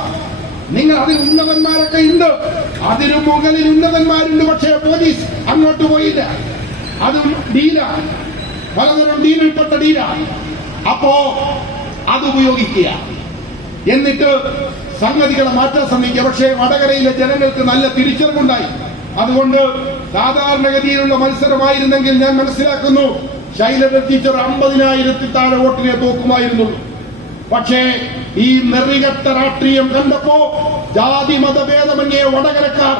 നിങ്ങൾ അതിൽ ഉന്നതന്മാരൊക്കെ ഉണ്ട്, അതിനു മുകളിൽ ഉന്നതന്മാരുണ്ട്. പക്ഷേ പോലീസ് അങ്ങോട്ട് പോയില്ല. അതും ഡീല, പലതരം ഡീലിൽപ്പെട്ട ഡീല. അപ്പോ അതുപയോഗിക്കുക, എന്നിട്ട് സംഗതികളെ മാറ്റാൻ ശ്രമിക്കുക. പക്ഷേ വടകരയിലെ ജനങ്ങൾക്ക് നല്ല തിരിച്ചറിവുണ്ടായി. അതുകൊണ്ട് സാധാരണഗതിയിലുള്ള മത്സരമായിരുന്നെങ്കിൽ ഞാൻ മനസ്സിലാക്കുന്നു ശൈലജ ടീച്ചർ 50,000-ൽ താഴെ വോട്ടിനെ തോക്കുമായിരുന്നുള്ളൂ. പക്ഷേ ഈ നെറികെട്ട രാഷ്ട്രീയം കണ്ടപ്പോ ജാതി മതഭേദമന്യേ വടകരക്കാർ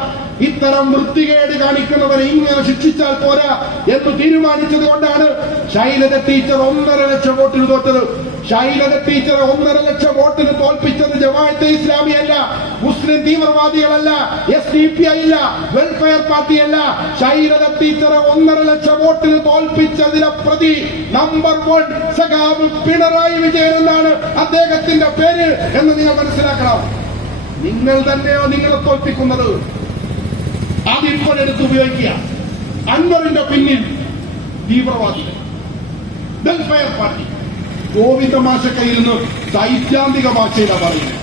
ഇത്തരം വൃത്തികേട് കാണിക്കുന്നവരെ ഇങ്ങനെ ശിക്ഷിച്ചാൽ പോരാ എന്ന് തീരുമാനിച്ചത് കൊണ്ടാണ് ശൈലജ ടീച്ചർ 1.5 ലക്ഷം വോട്ടിന് തോറ്റത്. ശൈലജ ടീച്ചറെ 1.5 ലക്ഷം വോട്ടിന് തോൽപ്പിച്ചത് ജമാഅത്തെ ഇസ്ലാമി അല്ല, മുസ്ലിം തീവ്രവാദികളല്ല, SDP അല്ല, വെൽഫെയർ പാർട്ടിയല്ല. ശൈലജ ടീച്ചറെ 1.5 ലക്ഷം വോട്ടിന് തോൽപ്പിച്ചതിലെ പ്രതി നമ്പർ 1 സഖാവ് പിണറായി വിജയൻ എന്നാണ് അദ്ദേഹത്തിന്റെ പേര് എന്ന് നിങ്ങൾ മനസ്സിലാക്കണം. നിങ്ങൾ തന്നെയോ നിങ്ങളെ തോൽപ്പിക്കുന്നത്? അതിപ്പോഴെടുത്ത് ഉപയോഗിക്കുക. അൻവറിന്റെ പിന്നിൽ തീവ്രവാദികൾ, വെൽഫെയർ പാർട്ടി. ഗോവിന്ദ മാഷക്കയിരുന്ന് സൈദ്ധാന്തിക ഭാഷയിലാണ് പറയുന്നത്.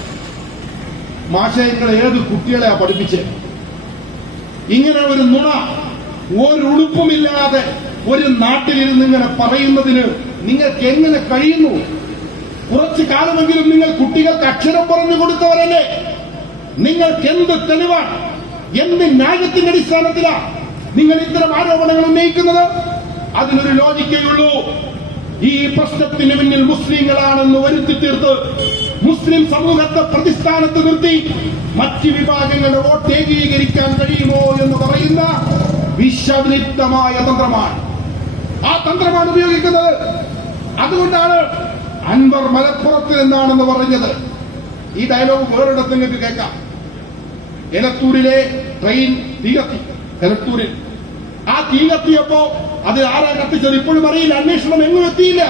മാഷങ്ങൾ ഏത് കുട്ടികളെയാ പഠിപ്പിച്ചത്? ഇങ്ങനെ ഒരു നുണ, ഒരു ഉളുപ്പുമില്ലാതെ ഒരു നാട്ടിലിരുന്ന് ഇങ്ങനെ പറയുന്നതിന് നിങ്ങൾക്ക് എങ്ങനെ കഴിയുന്നു? കുറച്ചു കാലമെങ്കിലും നിങ്ങൾ കുട്ടികൾക്ക് അക്ഷരം പറഞ്ഞു കൊടുത്തവരല്ലേ? നിങ്ങൾക്ക് എന്ത് തെളിവാണ്, എന്ത് ന്യായത്തിന്റെ അടിസ്ഥാനത്തിലാണ് നിങ്ങൾ ഇത്തരം ആരോപണങ്ങൾ ഉന്നയിക്കുന്നത്? അതിനൊരു ലോജിക്കേ ഈ പ്രശ്നത്തിന് പിന്നിൽ മുസ്ലിങ്ങളാണെന്ന് വരുത്തി തീർത്ത് മുസ്ലിം സമൂഹത്തെ പ്രതിസ്ഥാനത്ത് നിർത്തി മറ്റ് വിഭാഗങ്ങളുടെ വോട്ട് ഏകീകരിക്കാൻ കഴിയുമോ എന്ന് പറയുന്ന വിഷലിപ്തമായ തന്ത്രമാണ്. ആ തന്ത്രമാണ് ഉപയോഗിക്കുന്നത്. അതുകൊണ്ടാണ് അൻവർ മലപ്പുറത്ത് നിന്നാണെന്ന് പറഞ്ഞത്. ഈ ഡയലോഗ് വേറൊരിടത്ത് നിങ്ങൾക്ക് കേൾക്കാം. എലത്തൂരിലെ ട്രെയിൻ തീകത്തി. എലത്തൂരിൽ ആ തീകത്തിയപ്പോ അത് ആരാ കത്തിച്ചത് ഇപ്പോഴും അറിയില്ല. അന്വേഷണം എങ്ങും എത്തിയില്ല.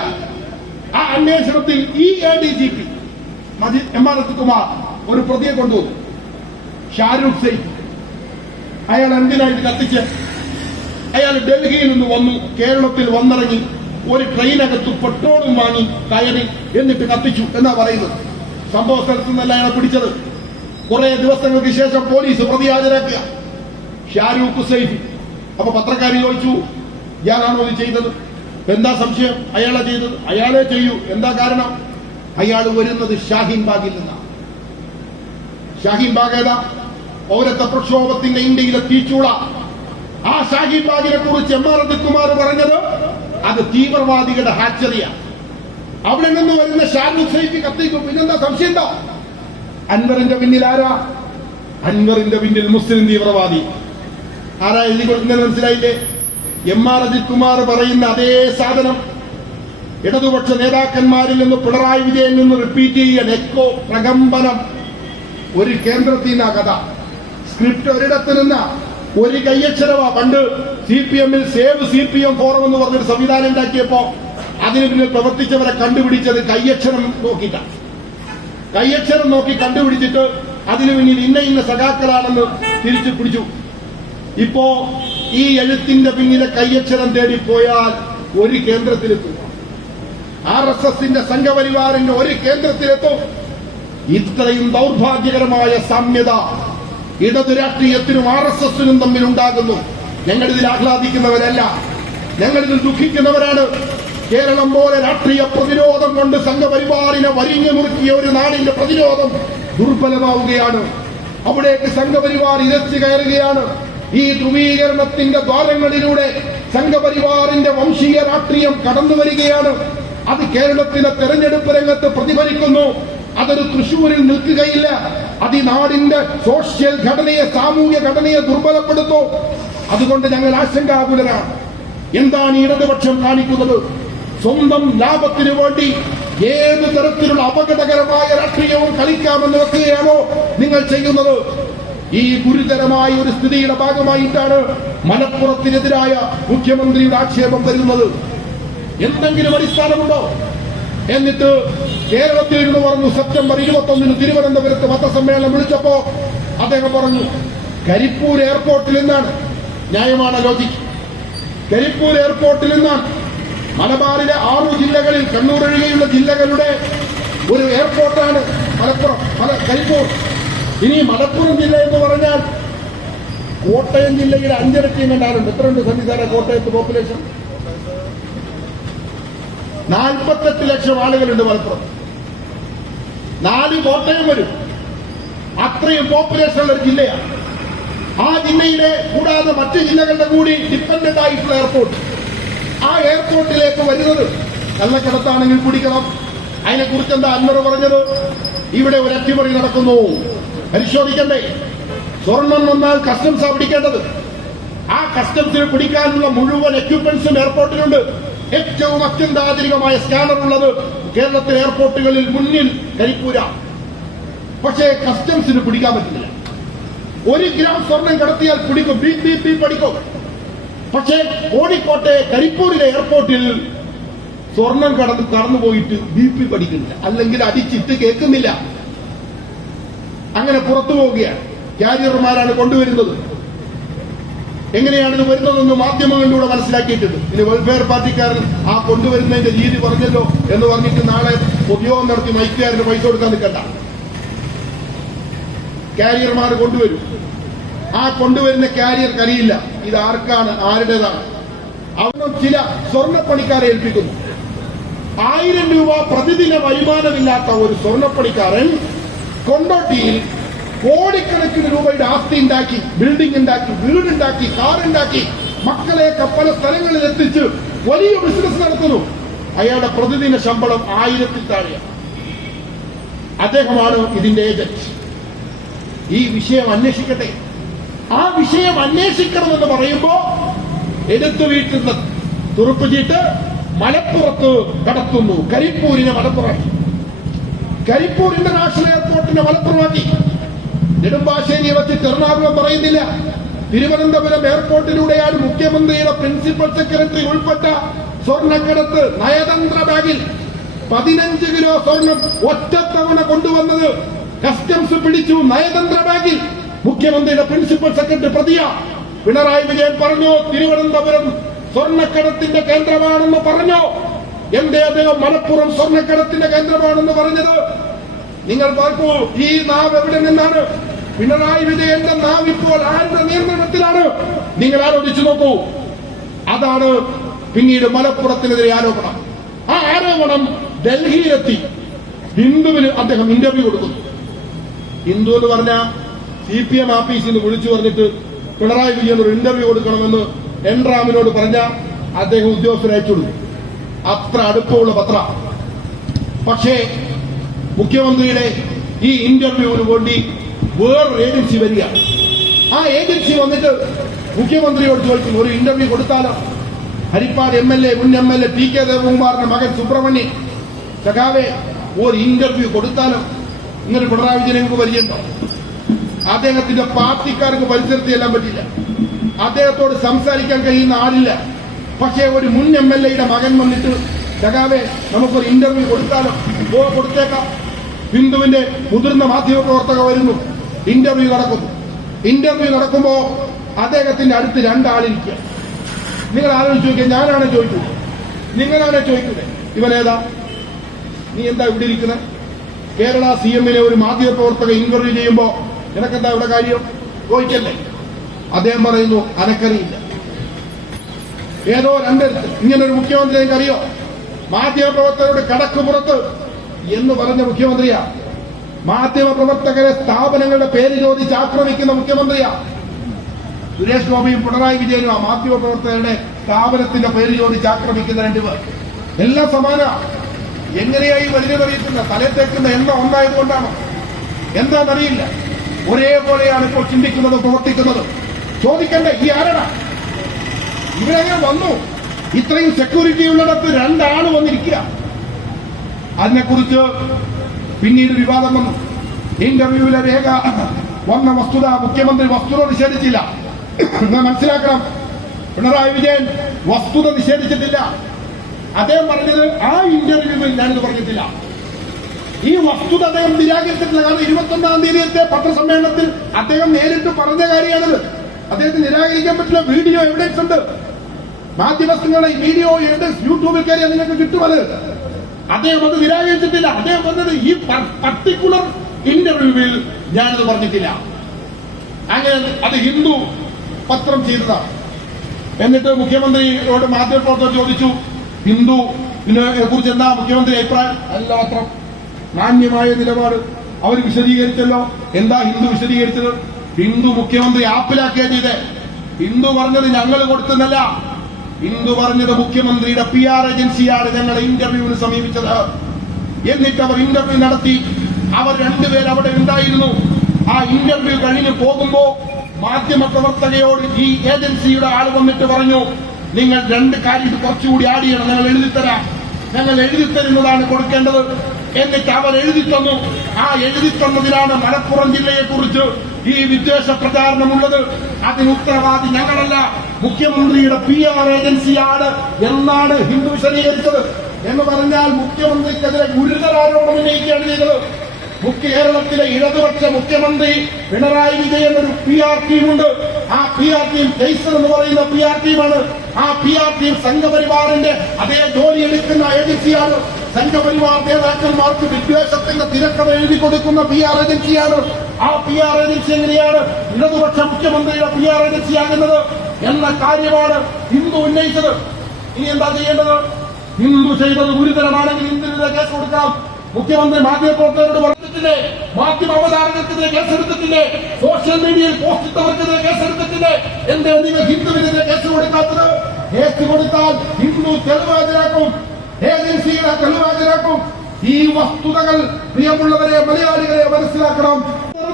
ആ അന്വേഷണത്തിൽ ADGP എം.ആർ. കുമാർ ഒരു പ്രതിയെ കൊണ്ടുവന്നു, ഷാരൂഖ് സൈഫ്. അയാൾ എന്തിനായിട്ട് കത്തിച്ച്? അയാൾ ഡൽഹിയിൽ നിന്ന് വന്നു, കേരളത്തിൽ വന്നിറങ്ങി, ഒരു ട്രെയിനകത്ത് പെട്രോളും വാങ്ങി കയറി, എന്നിട്ട് കത്തിച്ചു എന്നാ പറയുന്നത്. സംഭവ സ്ഥലത്ത് നിന്നല്ല അയാളെ പിടിച്ചത്. കുറെ ദിവസങ്ങൾക്ക് ശേഷം പോലീസ് പ്രതി ഹാജരാക്കുക, ഷാരൂഖ് സൈഫ്. അപ്പൊ പത്രക്കാർ ചോദിച്ചു, ഇയാളാണോ ഇത് ചെയ്തത്? എന്താ സംശയം? അയാളെ ചെയ്തത്. അയാളെ ചെയ്യൂ. എന്താ കാരണം? അയാൾ വരുന്നത് ഷാഹീൻ ബാഗിൽ നിന്നാണ്. ഷാഹീൻ ബാഗ് ഏതാ? പൗരത്വ പ്രക്ഷോഭത്തിന്റെ ഇന്ത്യയിലെ തീച്ചൂള. ആ ഷാഹീൻ ബാഗിനെ കുറിച്ച് എം.ആർ. കുമാർ പറഞ്ഞത് അത് തീവ്രവാദികളുടെ ഹാച്ചറിയാണ്. അവിടെ നിന്ന് വരുന്ന ഷാരൂഖ് സൈഫ് കത്തിക്കും. പിന്നെന്താ സംശയം ഉണ്ടോ? അൻവറിന്റെ പിന്നിൽ ആരാ? അൻവറിന്റെ പിന്നിൽ മുസ്ലിം തീവ്രവാദി. ആരാ എഴുതി കൊടുക്കുന്നത് മനസ്സിലായില്ലേ? MR അജിത് കുമാർ പറയുന്ന അതേ സാധനം ഇടതുപക്ഷ നേതാക്കന്മാരിൽ നിന്ന് പിണറായി വിജയൻ നിന്ന് റിപ്പീറ്റ് ചെയ്യാൻ എക്കോ പ്രകമ്പനം. ഒരു കേന്ദ്രത്തിൽ നിന്നാ കഥ. സ്ക്രിപ്റ്റ് ഒരിടത്ത് നിന്ന ഒരു കയ്യക്ഷരവാ. പണ്ട് CPM സേവ് CPM ഫോറം എന്ന് പറഞ്ഞൊരു സംവിധാനം ഉണ്ടാക്കിയപ്പോ അതിന് പിന്നിൽ പ്രവർത്തിച്ചവരെ കണ്ടുപിടിച്ചത് കയ്യക്ഷരം നോക്കിയിട്ടാണ്. കയ്യക്ഷരം നോക്കി കണ്ടുപിടിച്ചിട്ട് അതിനു പിന്നിൽ ഇന്ന സഖാക്കളാണെന്ന് തിരിച്ചു പിടിച്ചു. ഇപ്പോ ഈ എഴുത്തിന്റെ പിന്നിലെ കയ്യക്ഷരം തേടി പോയാൽ ഒരു കേന്ദ്രത്തിലെത്തും. RSSന്റെ സംഘപരിവാറിന്റെ ഒരു കേന്ദ്രത്തിലെത്തും. ഇത്രയും ദൗർഭാഗ്യകരമായ സാമ്യത ഇടതു രാഷ്ട്രീയത്തിനും RSSനും തമ്മിൽ ഉണ്ടാകുന്നു. ഞങ്ങളിതിൽ ആഹ്ലാദിക്കുന്നവരല്ല, ഞങ്ങളിതിൽ ദുഃഖിക്കുന്നവരാണ്. കേരളം പോലെ രാഷ്ട്രീയ പ്രതിരോധം കൊണ്ട് സംഘപരിവാറിനെ വരിഞ്ഞു മുറുക്കിയ ഒരു നാടിന്റെ പ്രതിരോധം ദുർബലമാവുകയാണ്. അവിടേക്ക് സംഘപരിവാർ ഇരച്ചു കയറുകയാണ്. ഈ ധ്രുവീകരണത്തിന്റെ ദ്വാരങ്ങളിലൂടെ സംഘപരിവാറിന്റെ വംശീയ രാഷ്ട്രീയം കടന്നു വരികയാണ്. അത് കേരളത്തിലെ തെരഞ്ഞെടുപ്പ് രംഗത്ത് പ്രതിഫലിക്കുന്നു. അതൊരു തൃശൂരിൽ നിൽക്കുകയില്ല. അത് ഈ നാടിന്റെ സോഷ്യൽ ഘടനയെ, സാമൂഹ്യ ഘടനയെ ദുർബലപ്പെടുത്തും. അതുകൊണ്ട് ഞങ്ങൾ ആശങ്കാകുലരാണ്. എന്താണ് ഈ ഇടതുപക്ഷം കാണിക്കുന്നത്? സ്വന്തം ലാഭത്തിനു വേണ്ടി ഏത് തരത്തിലുള്ള അപകടകരമായ രാഷ്ട്രീയവും കളിക്കാമെന്ന് വെക്കുകയാണോ നിങ്ങൾ ചെയ്യുന്നത്? ഈ ഗുരുതരമായ ഒരു സ്ഥിതിയുടെ ഭാഗമായിട്ടാണ് മലപ്പുറത്തിനെതിരായ മുഖ്യമന്ത്രിയുടെ ആക്ഷേപം വരുന്നത്. എന്തെങ്കിലും അടിസ്ഥാനമുണ്ടോ? എന്നിട്ട് കേരളത്തിൽ ഇരുന്ന് പറഞ്ഞു സെപ്റ്റംബർ 21 തിരുവനന്തപുരത്ത് പത്രസമ്മേളനം വിളിച്ചപ്പോ അദ്ദേഹം പറഞ്ഞു കരിപ്പൂർ എയർപോർട്ടിൽ നിന്നാണ്. ന്യായമാണ്, ലോജിക്. കരിപ്പൂർ എയർപോർട്ടിൽ നിന്നാണ്. മലബാറിലെ 6 ജില്ലകളിൽ, കണ്ണൂർ ഒഴികെയുള്ള ജില്ലകളുടെ ഒരു എയർപോർട്ടാണ് മലപ്പുറം, കരിപ്പൂർ. ഇനി മലപ്പുറം ജില്ല എന്ന് പറഞ്ഞാൽ കോട്ടയം ജില്ലയിൽ 5 ഇരട്ടിയും കണ്ടാലുണ്ട്. എത്രയുണ്ട് സന്നിധാന കോട്ടയത്ത് പോപ്പുലേഷൻ? 48 ലക്ഷം ആളുകളുണ്ട് മലപ്പുറം. 4 കോട്ടയം വരും. അത്രയും പോപ്പുലേഷൻ ഉള്ള ഒരു ജില്ലയാണ്. ആ ജില്ലയിലെ കൂടാതെ മറ്റ് ജില്ലകളുടെ കൂടി ഡിപ്പെൻഡന്റ് ആയിട്ടുള്ള എയർപോർട്ട്. ആ എയർപോർട്ടിലേക്ക് വരുന്നത് കള്ളക്കടത്താണെങ്കിൽ പിടിക്കണം. അതിനെക്കുറിച്ച് എന്താ അൻവർ പറഞ്ഞത്? ഇവിടെ ഒരു അട്ടിമറി നടക്കുന്നു, പരിശോധിക്കണ്ടേ? സ്വർണം വന്നാൽ കസ്റ്റംസാ പിടിക്കേണ്ടത്. ആ കസ്റ്റംസിന് പിടിക്കാനുള്ള മുഴുവൻ എക്യുപ്മെന്റ്സും എയർപോർട്ടിലുണ്ട്. ഏറ്റവും അത്യന്താധുനികമായ സ്കാനർ ഉള്ളത് കേരളത്തിലെ എയർപോർട്ടുകളിൽ മുന്നിൽ കരിപ്പൂര. പക്ഷേ കസ്റ്റംസിന് പിടിക്കാൻ പറ്റില്ല. 1 ഗ്രാം സ്വർണം കടത്തിയാൽ പിടിക്കും, ബി പഠിക്കും. പക്ഷേ കോഴിക്കോട്ടെ കരിപ്പൂരിലെ എയർപോർട്ടിൽ സ്വർണം കടന്നുപോയിട്ട് BP പഠിക്കുന്നില്ല, അല്ലെങ്കിൽ അടിച്ചിട്ട് കേൾക്കുന്നില്ല. അങ്ങനെ പുറത്തു പോവുകയാണ്. കാരിയർമാരാണ് കൊണ്ടുവരുന്നത്. എങ്ങനെയാണ് ഇത് വരുന്നതെന്ന് മാധ്യമങ്ങളിലൂടെ മനസ്സിലാക്കിയിട്ടുണ്ട്. ഇനി വെൽഫെയർ പാർട്ടിക്കാരൻ ആ കൊണ്ടുവരുന്നതിന്റെ രീതി പറഞ്ഞല്ലോ എന്ന് പറഞ്ഞിട്ട് നാളെ പൊതുയോഗം നടത്തി മൈക്കുകാരന് പൈസ കൊടുക്കാൻ നിൽക്കണ്ട. കാരിയർമാർ കൊണ്ടുവരും. ആ കൊണ്ടുവരുന്ന കാരിയർ അറിയില്ല ഇത് ആർക്കാണ്, ആരുടേതാണ്. അവിടെ ചില സ്വർണ്ണപ്പണിക്കാരെ ഏൽപ്പിക്കുന്നു. 1000 രൂപ പ്രതിദിന വരുമാനമില്ലാത്ത ഒരു സ്വർണ്ണപ്പണിക്കാരൻ കൊണ്ടോട്ടിയിൽ കോടിക്കണക്കിന് രൂപയുടെ ആസ്തി ഉണ്ടാക്കി, ബിൽഡിംഗ് ഉണ്ടാക്കി, വീടുണ്ടാക്കി, കാറുണ്ടാക്കി, മക്കളെയൊക്കെ പല സ്ഥലങ്ങളിൽ എത്തിച്ച് വലിയ ബിസിനസ് നടത്തുന്നു. അയാളുടെ പ്രതിദിന ശമ്പളം 1000-ൽ താഴെയാണ്. അദ്ദേഹമാണ് ഇതിന്റെ ഏജന്റ്. ഈ വിഷയം അന്വേഷിക്കട്ടെ. ആ വിഷയം അന്വേഷിക്കണമെന്ന് പറയുമ്പോ എടുത്തു വീട്ടുന്ന തുറുപ്പ് ചീട്ട് മലപ്പുറത്ത് കടത്തുന്നു. കരിപ്പൂരിനെ മലപ്പുറമാക്കി, കരിപ്പൂർ ഇന്റർനാഷണൽ എയർപോർട്ടിനെ മലപ്പുറമാക്കി. നെടുമ്പാശ്ശേരിയെ വെച്ചിട്ട് എറണാകുളം പറയുന്നില്ല. തിരുവനന്തപുരം എയർപോർട്ടിലൂടെയാണ് മുഖ്യമന്ത്രിയുടെ പ്രിൻസിപ്പൽ സെക്രട്ടറി ഉൾപ്പെട്ട സ്വർണ്ണക്കടത്ത്. നയതന്ത്ര ബാഗിൽ 15 കിലോ സ്വർണം ഒറ്റത്തവണ കൊണ്ടുവന്നത് കസ്റ്റംസ് പിടിച്ചു. നയതന്ത്ര ബാഗിൽ മുഖ്യമന്ത്രിയുടെ പ്രിൻസിപ്പൽ സെക്രട്ടറി പ്രതിയ. പിണറായി വിജയൻ പറഞ്ഞു തിരുവനന്തപുരം സ്വർണ്ണക്കടത്തിന്റെ കേന്ദ്രമാണെന്ന് പറഞ്ഞു. എന്തേ അദ്ദേഹം മലപ്പുറം സ്വർണ്ണക്കടത്തിന്റെ കേന്ദ്രമാണെന്ന് പറഞ്ഞത്? നിങ്ങൾ നോക്കൂ, ഈ നാവ് എവിടെ നിന്നാണ്? പിണറായി വിജയന്റെ നാവ് ഇപ്പോൾ ആരുടെ നിയന്ത്രണത്തിലാണ്? നിങ്ങൾ ആലോചിച്ചു നോക്കൂ. അതാണ് പിന്നീട് മലപ്പുറത്തിനെതിരെ ആരോപണം. ആ ആരോപണം ഡൽഹിയിലെത്തി. ഹിന്ദുവിന് അദ്ദേഹം ഇന്റർവ്യൂ കൊടുക്കുന്നു. ഹിന്ദു എന്ന് പറഞ്ഞ CPM ആഫീസിൽ നിന്ന് വിളിച്ചു പറഞ്ഞിട്ട് പിണറായി വിജയൻ ഒരു ഇന്റർവ്യൂ കൊടുക്കണമെന്ന് എൻറാമിനോട് പറഞ്ഞ അദ്ദേഹം ഉദ്യോഗസ്ഥരെ അയച്ചു കൊടുക്കും. അത്ര അടുപ്പമുള്ള പത്ര. പക്ഷേ മുഖ്യമന്ത്രിയുടെ ഈ ഇന്റർവ്യൂവിന് വേണ്ടി വേറൊരു ഏജൻസി വരിക. ആ ഏജൻസി വന്നിട്ട് മുഖ്യമന്ത്രിയോട് ചോദിക്കും, ഒരു ഇന്റർവ്യൂ കൊടുത്താലോ? ഹരിപ്പാട് MLA മുൻ MLA PK ദേവകുമാറിന്റെ മകൻ സുബ്രഹ്മണ്യൻ സഖാവെ ഒരു ഇന്റർവ്യൂ കൊടുത്താലോ? ഇങ്ങനെ പിണറായി വിജയനെ പരിചയമുണ്ടോ? അദ്ദേഹത്തിന്റെ പാർട്ടിക്കാർക്ക് പരിസരത്ത് ചെല്ലാൻ പറ്റില്ല, അദ്ദേഹത്തോട് സംസാരിക്കാൻ കഴിയുന്ന ആളില്ല. പക്ഷേ ഒരു മുൻ MLA മകൻ വന്നിട്ട് സഖാവെ നമുക്കൊരു ഇന്റർവ്യൂ കൊടുത്താലോ? കൊടുത്തേക്കാം. ഹിന്ദുവിന്റെ മുതിർന്ന മാധ്യമപ്രവർത്തക വരുന്നു, ഇന്റർവ്യൂ നടക്കുന്നു. ഇന്റർവ്യൂ നടക്കുമ്പോ അദ്ദേഹത്തിന്റെ അടുത്ത് രണ്ടാളിരിക്കുക. നിങ്ങൾ ആലോചിച്ച് നോക്കിയാൽ, ഞാനാണ് ചോദിക്കുന്നത്, നിങ്ങളാണ് ചോദിക്കുന്നത്, ഇവനേതാ? നീ എന്താ ഇവിടെ ഇരിക്കുന്നത്? കേരള CM-നെ ഒരു മാധ്യമപ്രവർത്തക ഇന്റർവ്യൂ ചെയ്യുമ്പോ നിനക്കെന്താ ഇവിടെ കാര്യം? ചോദിക്കല്ലേ? അദ്ദേഹം പറയുന്നു അനക്കറിയില്ല. ഏതോ രണ്ടിടത്ത് ഇങ്ങനൊരു മുഖ്യമന്ത്രി എനിക്കറിയോ? മാധ്യമപ്രവർത്തകരുടെ കടക്കുപുറത്ത് എന്ന് പറഞ്ഞ മുഖ്യമന്ത്രിയാ. മാധ്യമപ്രവർത്തകരെ സ്ഥാപനങ്ങളുടെ പേര് ചോദിച്ച് ആക്രമിക്കുന്ന മുഖ്യമന്ത്രിയാ. സുരേഷ് ഗോപിയും പിണറായി വിജയനും ആ മാധ്യമപ്രവർത്തകരുടെ സ്ഥാപനത്തിന്റെ പേര് ചോദിച്ച് ആക്രമിക്കുന്ന രണ്ടുപേർ. എല്ലാം സമാന. എങ്ങനെയായി വലിയതറിയിക്കുന്ന തലത്തേക്കുന്ന എണ്ണ ഒന്നായതുകൊണ്ടാണ് എന്താണെന്നറിയില്ല. ഒരേപോലെയാണ് ഇപ്പോൾ ചിന്തിക്കുന്നതും പ്രവർത്തിക്കുന്നതും. ചോദിക്കണ്ടേ ഈ ആരാണ്? ഇവരെങ്ങനെ വന്നു? ഇത്രയും സെക്യൂരിറ്റി ഉള്ളിടത്ത് രണ്ടാണ് വന്നിരിക്കുക. അതിനെക്കുറിച്ച് പിന്നീട് വിവാദം വന്നു. ഇന്റർവ്യൂവിലെ രേഖ വന്ന വസ്തുത മുഖ്യമന്ത്രി വസ്തുത നിഷേധിച്ചില്ല. നിങ്ങൾ മനസ്സിലാക്കണം, പിണറായി വിജയൻ വസ്തുത നിഷേധിച്ചിട്ടില്ല. അദ്ദേഹം പറഞ്ഞത് ആ ഇന്റർവ്യൂവിൽ ഞാനിത് പറഞ്ഞിട്ടില്ല. ഈ വസ്തുത അദ്ദേഹം നിരാകരിച്ചിട്ടില്ല. കാരണം 21-ാം തീയതിയത്തെ പത്രസമ്മേളനത്തിൽ അദ്ദേഹം നേരിട്ട് പറഞ്ഞ കാര്യമാണിത്. അദ്ദേഹത്തിന് നിരാകരിക്കാൻ പറ്റില്ല. വീഡിയോ എവിഡൻസ് ഉണ്ട്. മാധ്യമങ്ങളുടെ വീഡിയോ എവിഡൻസ് യൂട്യൂബിൽ കയറിയാൽ നിങ്ങൾക്ക് കിട്ടുമത്. അദ്ദേഹം അത് നിരാകരിച്ചിട്ടില്ല. അദ്ദേഹം പറഞ്ഞത് ഈ പർട്ടിക്കുലർ ഇന്റർവ്യൂവിൽ ഞാനത് പറഞ്ഞിട്ടില്ല. അങ്ങനെ അത് ഹിന്ദു പത്രം ചെയ്തതാണ്. എന്നിട്ട് മുഖ്യമന്ത്രിയോട് മാധ്യമപ്രവർത്തകർ ചോദിച്ചു, ഹിന്ദുവിനെ കുറിച്ച് എന്താ മുഖ്യമന്ത്രി അഭിപ്രായം? അല്ല മാത്രം മാന്യമായ നിലപാട് അവർ വിശദീകരിച്ചല്ലോ. എന്താ ഹിന്ദു വിശദീകരിച്ചത്? ഹിന്ദു മുഖ്യമന്ത്രി ആപ്പിലാക്കിയ ചെയ്തേ. ഹിന്ദു പറഞ്ഞത് ഞങ്ങൾ കൊടുത്തുന്നല്ല. ഹിന്ദു പറഞ്ഞത് മുഖ്യമന്ത്രിയുടെ PR ഏജൻസിയാണ് ഞങ്ങളെ ഇന്റർവ്യൂവിന് സമീപിച്ചത്. എന്നിട്ട് അവർ ഇന്റർവ്യൂ നടത്തി. അവർ രണ്ടുപേർ അവിടെ ഉണ്ടായിരുന്നു. ആ ഇന്റർവ്യൂ കഴിഞ്ഞ് പോകുമ്പോ മാധ്യമപ്രവർത്തകയോട് ഈ ഏജൻസിയുടെ ആൾ വന്നിട്ട് പറഞ്ഞു, നിങ്ങൾ രണ്ട് കാര്യം കുറച്ചുകൂടി ആഡ് ചെയ്യണം, ഞങ്ങൾ എഴുതിത്തരാം, ഞങ്ങൾ എഴുതിത്തരുന്നതാണ് കൊടുക്കേണ്ടത്. എന്നിട്ട് അവർ എഴുതിത്തന്നു. ആ എഴുതിത്തന്നതിലാണ് മലപ്പുറം ജില്ലയെ കുറിച്ച് ഈ വിദ്വേഷ പ്രചാരണമുള്ളത്. അതിന് ഉത്തരവാദി ഞങ്ങളല്ല, മുഖ്യമന്ത്രിയുടെ PR ഏജൻസിയാണ് എന്നാണ് ഹിന്ദു വിശദീകരിച്ചത്. എന്ന് പറഞ്ഞാൽ മുഖ്യമന്ത്രിക്കെതിരെ ഗുരുതരാരോപണം ഉന്നയിക്കുകയാണ് ചെയ്തത്. കേരളത്തിലെ ഇടതുപക്ഷ മുഖ്യമന്ത്രി പിണറായി വിജയൻ ഒരു PR ടീമുണ്ട്. ആ PR ടീം ജയ്സൺ എന്ന് പറയുന്ന PR ടീമാണ്. ആ PR ടീം സംഘപരിവാറിന്റെ അതേ ജോലി എടുക്കുന്ന ഏജൻസിയാണ്. സംഘപരിവാർ നേതാക്കന്മാർക്ക് വിദ്വേഷത്തിന്റെ തിരക്കഥ എഴുതി കൊടുക്കുന്ന PR ഏജൻസിയാണ്. ആ PR ഏജൻസി എങ്ങനെയാണ് ഇടതുപക്ഷ മുഖ്യമന്ത്രിയുടെ PR ഏജൻസിയാകുന്നത് എന്ന കാര്യമാണ് ഹിന്ദു ഉന്നയിച്ചത്. ഇനി എന്താ ചെയ്യേണ്ടത്? ഹിന്ദു ചെയ്തത് ഗുരുതരമാണെങ്കിൽ ഹിന്ദുവിനെ കേസ് കൊടുക്കാം. മുഖ്യമന്ത്രി മാധ്യമപ്രവർത്തകരോട് പറഞ്ഞിട്ടില്ലേ? മാധ്യമ അവതാരകർക്കെതിരെ കേസെടുത്തിട്ടില്ലേ? സോഷ്യൽ മീഡിയയിൽ പോസ്റ്റ് ഇട്ടവർക്കെതിരെ കേസെടുത്തിട്ടില്ലേ? എന്തേ നിങ്ങൾ ഹിന്ദുവിനെതിരെ കേസ് കൊടുക്കാത്തത്? കേസ് കൊടുത്താൽ ഹിന്ദു തെളിവാജരാക്കും, ഏജൻസികളെ തെളിവാജരാക്കും. ഈ വസ്തുതകൾ പ്രിയമുള്ളവരെ, മലയാളികളെ മനസ്സിലാക്കണം.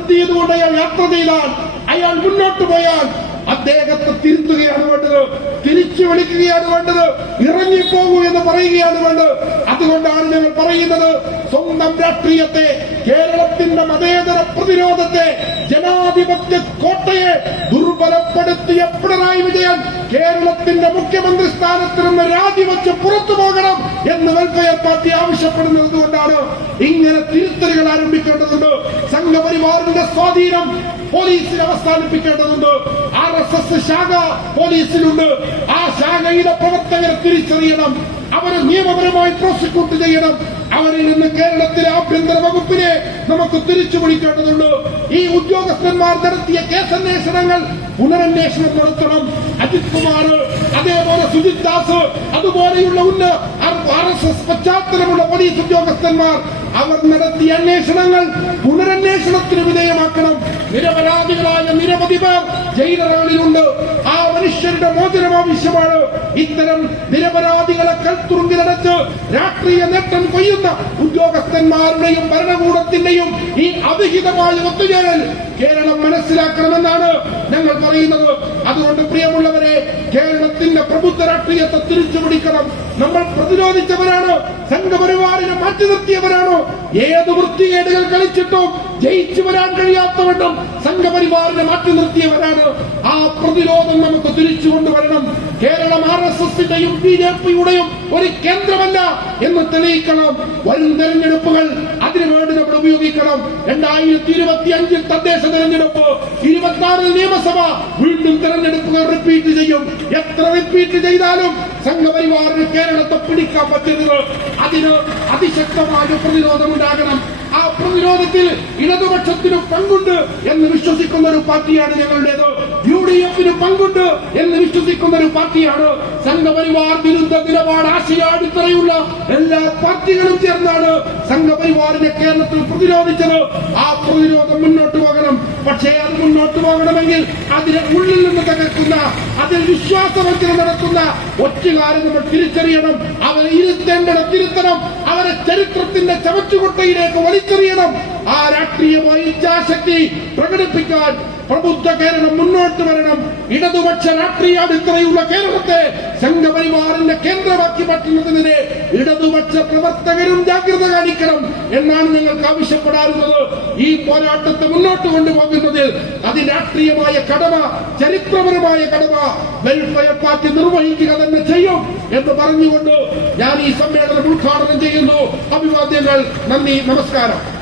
ചെയ്തുകൊണ്ട് അയാൾ യാത്ര ചെയ്താൽ, അയാൾ മുന്നോട്ട് പോയാൽ അദ്ദേഹത്തെ തിരുത്തുകയാണ് വേണ്ടത്, തിരിച്ചു വിളിക്കുകയാണ് വേണ്ടത്, ഇറങ്ങിപ്പോകൂ എന്ന് പറയുകയാണ് വേണ്ടത്. അതുകൊണ്ടാണ് ഞങ്ങൾ പറയുന്നത്, സ്വന്തം രാഷ്ട്രീയത്തെ, കേരളത്തിന്റെ മതേതര പ്രതിരോധത്തെ, ജനാധിപത്യ കോട്ടയെ ദുർബലപ്പെടുത്തിയ പിണറായി വിജയൻ കേരളത്തിന്റെ മുഖ്യമന്ത്രി സ്ഥാനത്ത് നിന്ന് രാജിവെച്ച് പുറത്തു പോകണം എന്ന് വെൽഫെയർ പാർട്ടി ആവശ്യപ്പെടുന്നത് കൊണ്ടാണ് ഇങ്ങനെ തിരുത്തലുകൾ ആരംഭിക്കേണ്ടതുണ്ട്. സംഘപരിവാറിന്റെ സ്വാധീനം പോലീസിൽ അവസാനിപ്പിക്കേണ്ടതുണ്ട്. RSS ശാഖ പോലീസിലുണ്ട്. ആ ശാഖയുടെ പ്രവർത്തകരെ തിരിച്ചറിയണം, അവരെ നിയമപരമായി പ്രോസിക്യൂട്ട് ചെയ്യണം. അവരിൽ നിന്ന് കേരളത്തിലെ ആഭ്യന്തര വകുപ്പിനെ നമുക്ക് തിരിച്ചു വിളിക്കേണ്ടതുണ്ട്. ഈ ഉദ്യോഗസ്ഥന്മാർ നടത്തിയ കേസന്വേഷണങ്ങൾ പുനരന്വേഷണം നടത്തണം. അജിത് കുമാർ, അതേപോലെ സുജിത് ദാസ്, അതുപോലെയുള്ള RSS പശ്ചാത്തലമുള്ള പോലീസ് ഉദ്യോഗസ്ഥന്മാർ അവർ നടത്തിയ അന്വേഷണങ്ങൾ പുനരന്വേഷണത്തിന് വിധേയമാക്കണം. നിരപരാധികളായ നിരവധി പേർ ജയിലുകളിലുണ്ട്. ആ മനുഷ്യരുടെ മോചനം ആവശ്യമാണ്. ഇത്തരം നിരപരാധികളെ കൽത്തുറുങ്കിലടച്ച് രാഷ്ട്രീയ നേട്ടം കൊയ്യുന്ന ഉദ്യോഗസ്ഥന്മാരുടെയും ഭരണകൂടത്തിന്റെയും ഈ അവിഹിതമായ ഒത്തുചേരൽ കേരളം മനസ്സിലാക്കണമെന്നാണ് ഞങ്ങൾ പറയുന്നത്. അതുകൊണ്ട് പ്രിയമുള്ളവരെ, കേരളത്തിന്റെ പ്രബുദ്ധ രാഷ്ട്രീയത്തെ തിരിച്ചുപിടിക്കണം. നമ്മൾ പ്രതിരോധിച്ചവരാണ്, സംഘപരിവാറിനെ മാറ്റി നിർത്തിയവരാണ്. ഏത് വൃത്തികേടുകൾ കളിച്ചിട്ടും ജയിച്ചു വരാൻ കഴിയാത്തവണ്ണം സംഘപരിവാറിനെ മാറ്റി നിർത്തിയവരാണ്. ആ പ്രതിരോധം നമുക്ക് തിരിച്ചു കൊണ്ടുവരണം. കേരളം RSSന്റെയും BJPയുടെയും ഒരു കേന്ദ്രമല്ല എന്ന് തെളിയിക്കണം. വരും തെരഞ്ഞെടുപ്പുകൾ അതിനുവേണ്ടി നമ്മൾ ഉപയോഗിക്കണം. 2025 തദ്ദേശ തെരഞ്ഞെടുപ്പ്, 26 നിയമസഭ, വീണ്ടും തെരഞ്ഞെടുപ്പുകൾ റിപ്പീറ്റ് ചെയ്യും. എത്ര റിപ്പീറ്റ് ചെയ്താലും സംഘപരിവാറിന് കേരളത്തെ പിടിക്കാൻ പറ്റരുത്. അതിന് അതിശക്തമായ പ്രതിരോധം ഉണ്ടാകണം. ആ പ്രതിരോധത്തിൽ ഇടതുപക്ഷത്തിന് പങ്കുണ്ട് എന്ന് വിശ്വസിക്കുന്ന ഒരു പാർട്ടിയാണ് ഞങ്ങളുടേത്. UDFന് പങ്കുണ്ട് എന്ന് വിശ്വസിക്കുന്ന ഒരു പാർട്ടിയാണ്. സംഘപരിവാർ വിരുദ്ധ നിലപാട് ആശയാടിത്തറയുള്ള എല്ലാ പാർട്ടികളും ചേർന്നാണ് സംഘപരിവാറിനെ കേരളത്തിൽ പ്രതിരോധിച്ചത്. ആ പ്രതിരോധം മുന്നോട്ട് പോകണം. പക്ഷേ അത് മുന്നോട്ട് പോകണമെങ്കിൽ അതിനെ ഉള്ളിൽ നിന്ന് തകർക്കുന്ന, അതിൽ വിശ്വാസവഞ്ചന നടത്തുന്ന ഒറ്റുകാരെ നമ്മൾ തിരിച്ചറിയണം. അവരെ തിരുത്തണം. അവരെ ചരിത്രത്തിന്റെ ചവറ്റുകൊട്ടയിലേക്ക് വലിച്ചെറിയണം. ആ രാഷ്ട്രീയമായ ഇച്ഛാശക്തി പ്രകടിപ്പിക്കാൻ പ്രബുദ്ധ കേരളം മുന്നോട്ട് വരണം. ഇടതുപക്ഷ രാഷ്ട്രീയ അടിത്തറയുള്ള കേരളത്തെ സംഘപരിവാറിന്റെ കേന്ദ്രമാക്കി മാറ്റുന്നതിന് ഇടതുപക്ഷ പ്രവർത്തകരും ജാഗ്രത കാണിക്കണം എന്നാണ് ഞങ്ങൾക്ക് ആവശ്യപ്പെടാറുള്ളത്. ഈ പോരാട്ടത്തെ മുന്നോട്ട് കൊണ്ടുപോകുന്നതിൽ അതിരാഷ്ട്രീയമായ കടമ, ചരിത്രപരമായ കടമ വെൽഫെയർ പാർട്ടി നിർവഹിക്കുക തന്നെ ചെയ്യും എന്ന് പറഞ്ഞുകൊണ്ട് ഞാൻ ഈ സമ്മേളനം ഉദ്ഘാടനം ചെയ്യുന്നു. അഭിവാദ്യങ്ങൾ. നന്ദി, നമസ്കാരം.